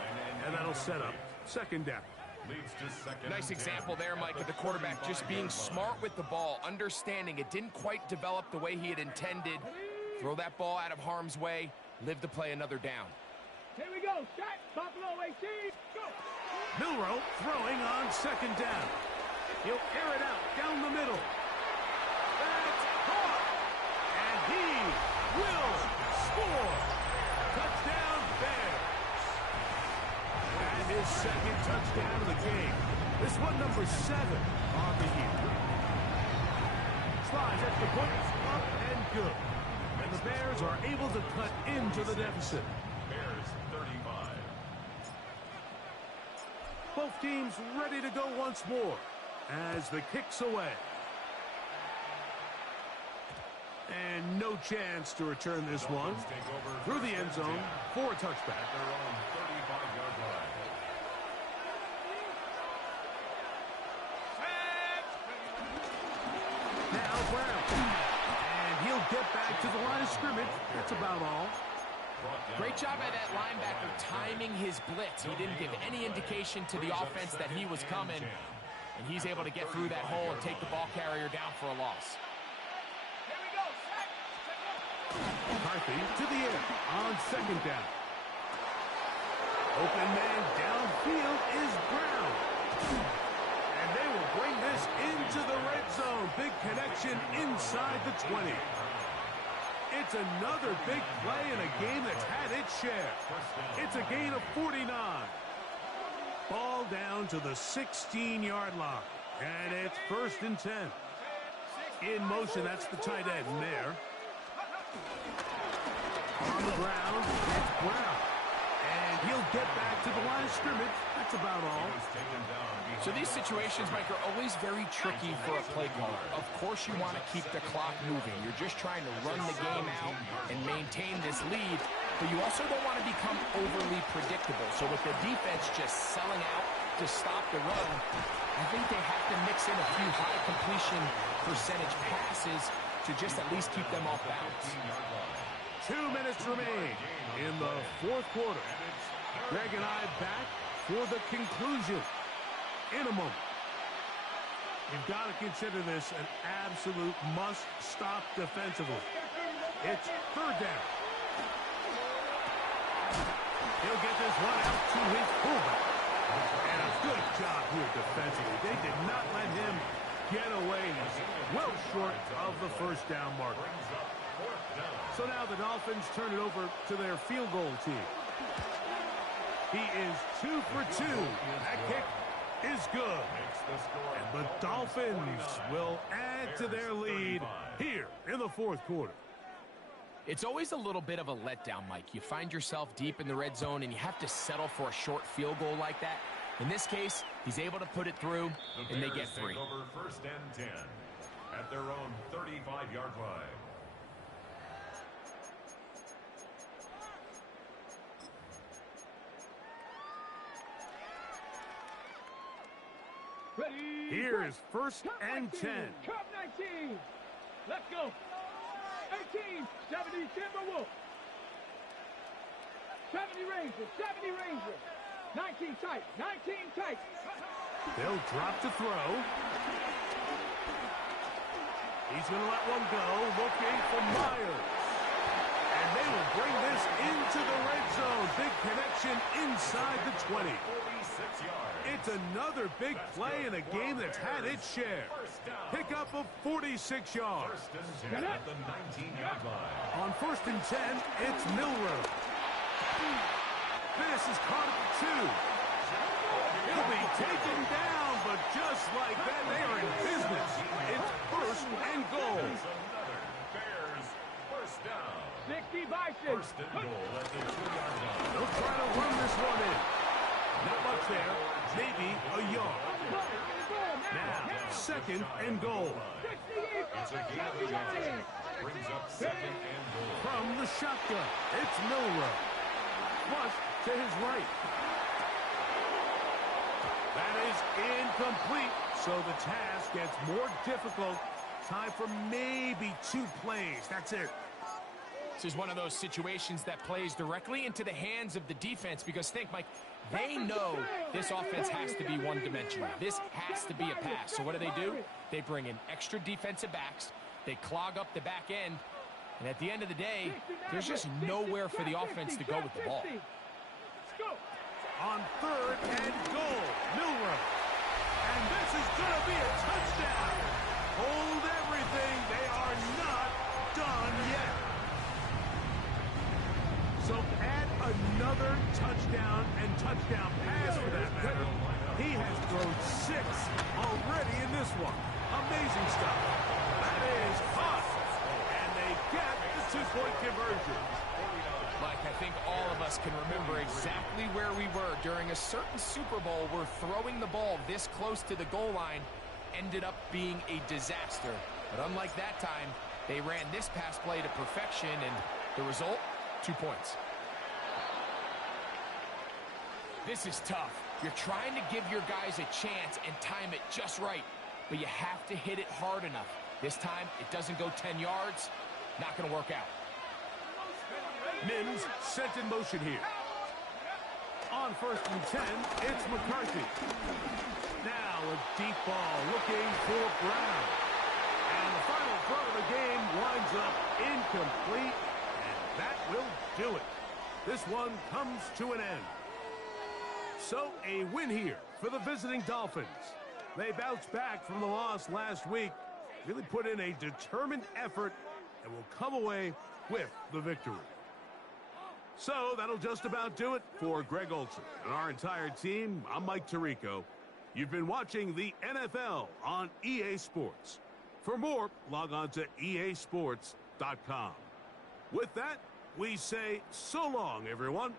And that'll set up second down. Nice example there, Mike, of the quarterback just being smart with the ball, understanding it didn't quite develop the way he had intended. Throw that ball out of harm's way, live to play another down. Here we go. Shot. Buffalo 18. Go. Milroe throwing on second down. He'll air it out down the middle. That's caught. And he will score. Touchdown, Bears. And his second touchdown of the game. This one, number 7 on the year. Slides at the point, up and good. And the Bears are able to cut into the deficit. Bears 35. Both teams ready to go once more as the kick's away. And no chance to return this one through the end zone for a touchback. At their own 35-yard line. Now Brown. And he'll get back to the line of scrimmage. That's about all. Great job by that linebacker timing his blitz. He didn't give any indication to the offense that he was coming. And he's able to get through that hole and take the ball carrier down for a loss. Here we go. McCarthy to the air on second down. Open man downfield is Brown. And they will bring this into the red zone. Big connection inside the 20. It's another big play in a game that's had its share. It's a gain of 49. Ball down to the 16-yard line. And it's 1st and 10. In motion, that's the tight end there. On the ground, it's Brown. And he'll get back to the line of scrimmage. That's about all. So these situations, Mike, are always very tricky for a play caller. Of course you want to keep the clock moving. You're just trying to run the game out and maintain this lead, but you also don't want to become overly predictable. So with the defense just selling out to stop the run, I think they have to mix in a few high completion percentage passes to just at least keep them off balance. 2 minutes remain in the fourth quarter. Greg and I back for the conclusion in a moment. You've got to consider this an absolute must-stop defensively. It's third down. He'll get this one out to his fullback. And a good job here defensively. They did not let him get away. Well short of the first down marker. So now the Dolphins turn it over to their field goal team. He is 2 for 2. That kick is good. And the Dolphins will add to their lead here in the fourth quarter. It's always a little bit of a letdown, Mike. You find yourself deep in the red zone, and you have to settle for a short field goal like that. In this case, he's able to put it through, and they get 3. Over 1st and 10 at their own 35-yard line. Ready. Here is 1st and 10. Cup 19. Let's go. 18, 70 Timberwolves. 70 Rangers, 70 Rangers. 19 tight, 19 tight. They'll drop to throw. He's going to let one go, looking for Myers. And they will bring this into the red zone. Big connection inside the 20. 46 yards. It's another big play in a game that's had its share. Pickup of 46 yards. 1st and 10 at the 19-yard line. On 1st and 10, it's Milroe. This is caught at the 2. He'll be taken down, but just like that, they are in business. It's 1st and goal. Another Bears 1st down. 60 Bison. 1st and goal at the 2-yard line. They'll try to run this one in. Not much there. Maybe a yard. Now, 2nd and goal. It's a gain of yards. Brings up 2nd and goal. From the shotgun, it's Milroe. Flush to his right. That is incomplete, so the task gets more difficult. Time for maybe 2 plays. That's it. This is one of those situations that plays directly into the hands of the defense because think, Mike, they know this offense has to be one-dimensional. This has to be a pass. So what do? They bring in extra defensive backs. They clog up the back end. And at the end of the day, there's just nowhere for the offense to go with the ball. On 3rd and goal, Milroe. And this is going to be a touchdown. Hold everything. They are not done yet. So add another touchdown and touchdown pass for that matter. He has thrown 6 already in this one. Amazing stuff. That is hot. And they get the 2-point conversion. Mike, I think all of us can remember exactly where we were during a certain Super Bowl where throwing the ball this close to the goal line ended up being a disaster. But unlike that time, they ran this pass play to perfection, and the result, 2 points. This is tough. You're trying to give your guys a chance and time it just right, but you have to hit it hard enough. This time, it doesn't go 10 yards. Not going to work out. Mims sent in motion here. On 1st and 10, it's McCarthy. Now a deep ball looking for Brown. And the final throw of the game winds up incomplete, and that will do it. This one comes to an end. So a win here for the visiting Dolphins. They bounced back from the loss last week, really put in a determined effort, and will come away with the victory. So that'll just about do it for Greg Olsen and our entire team. I'm Mike Tirico. You've been watching the NFL on EA Sports. For more, log on to easports.com. With that, we say so long, everyone.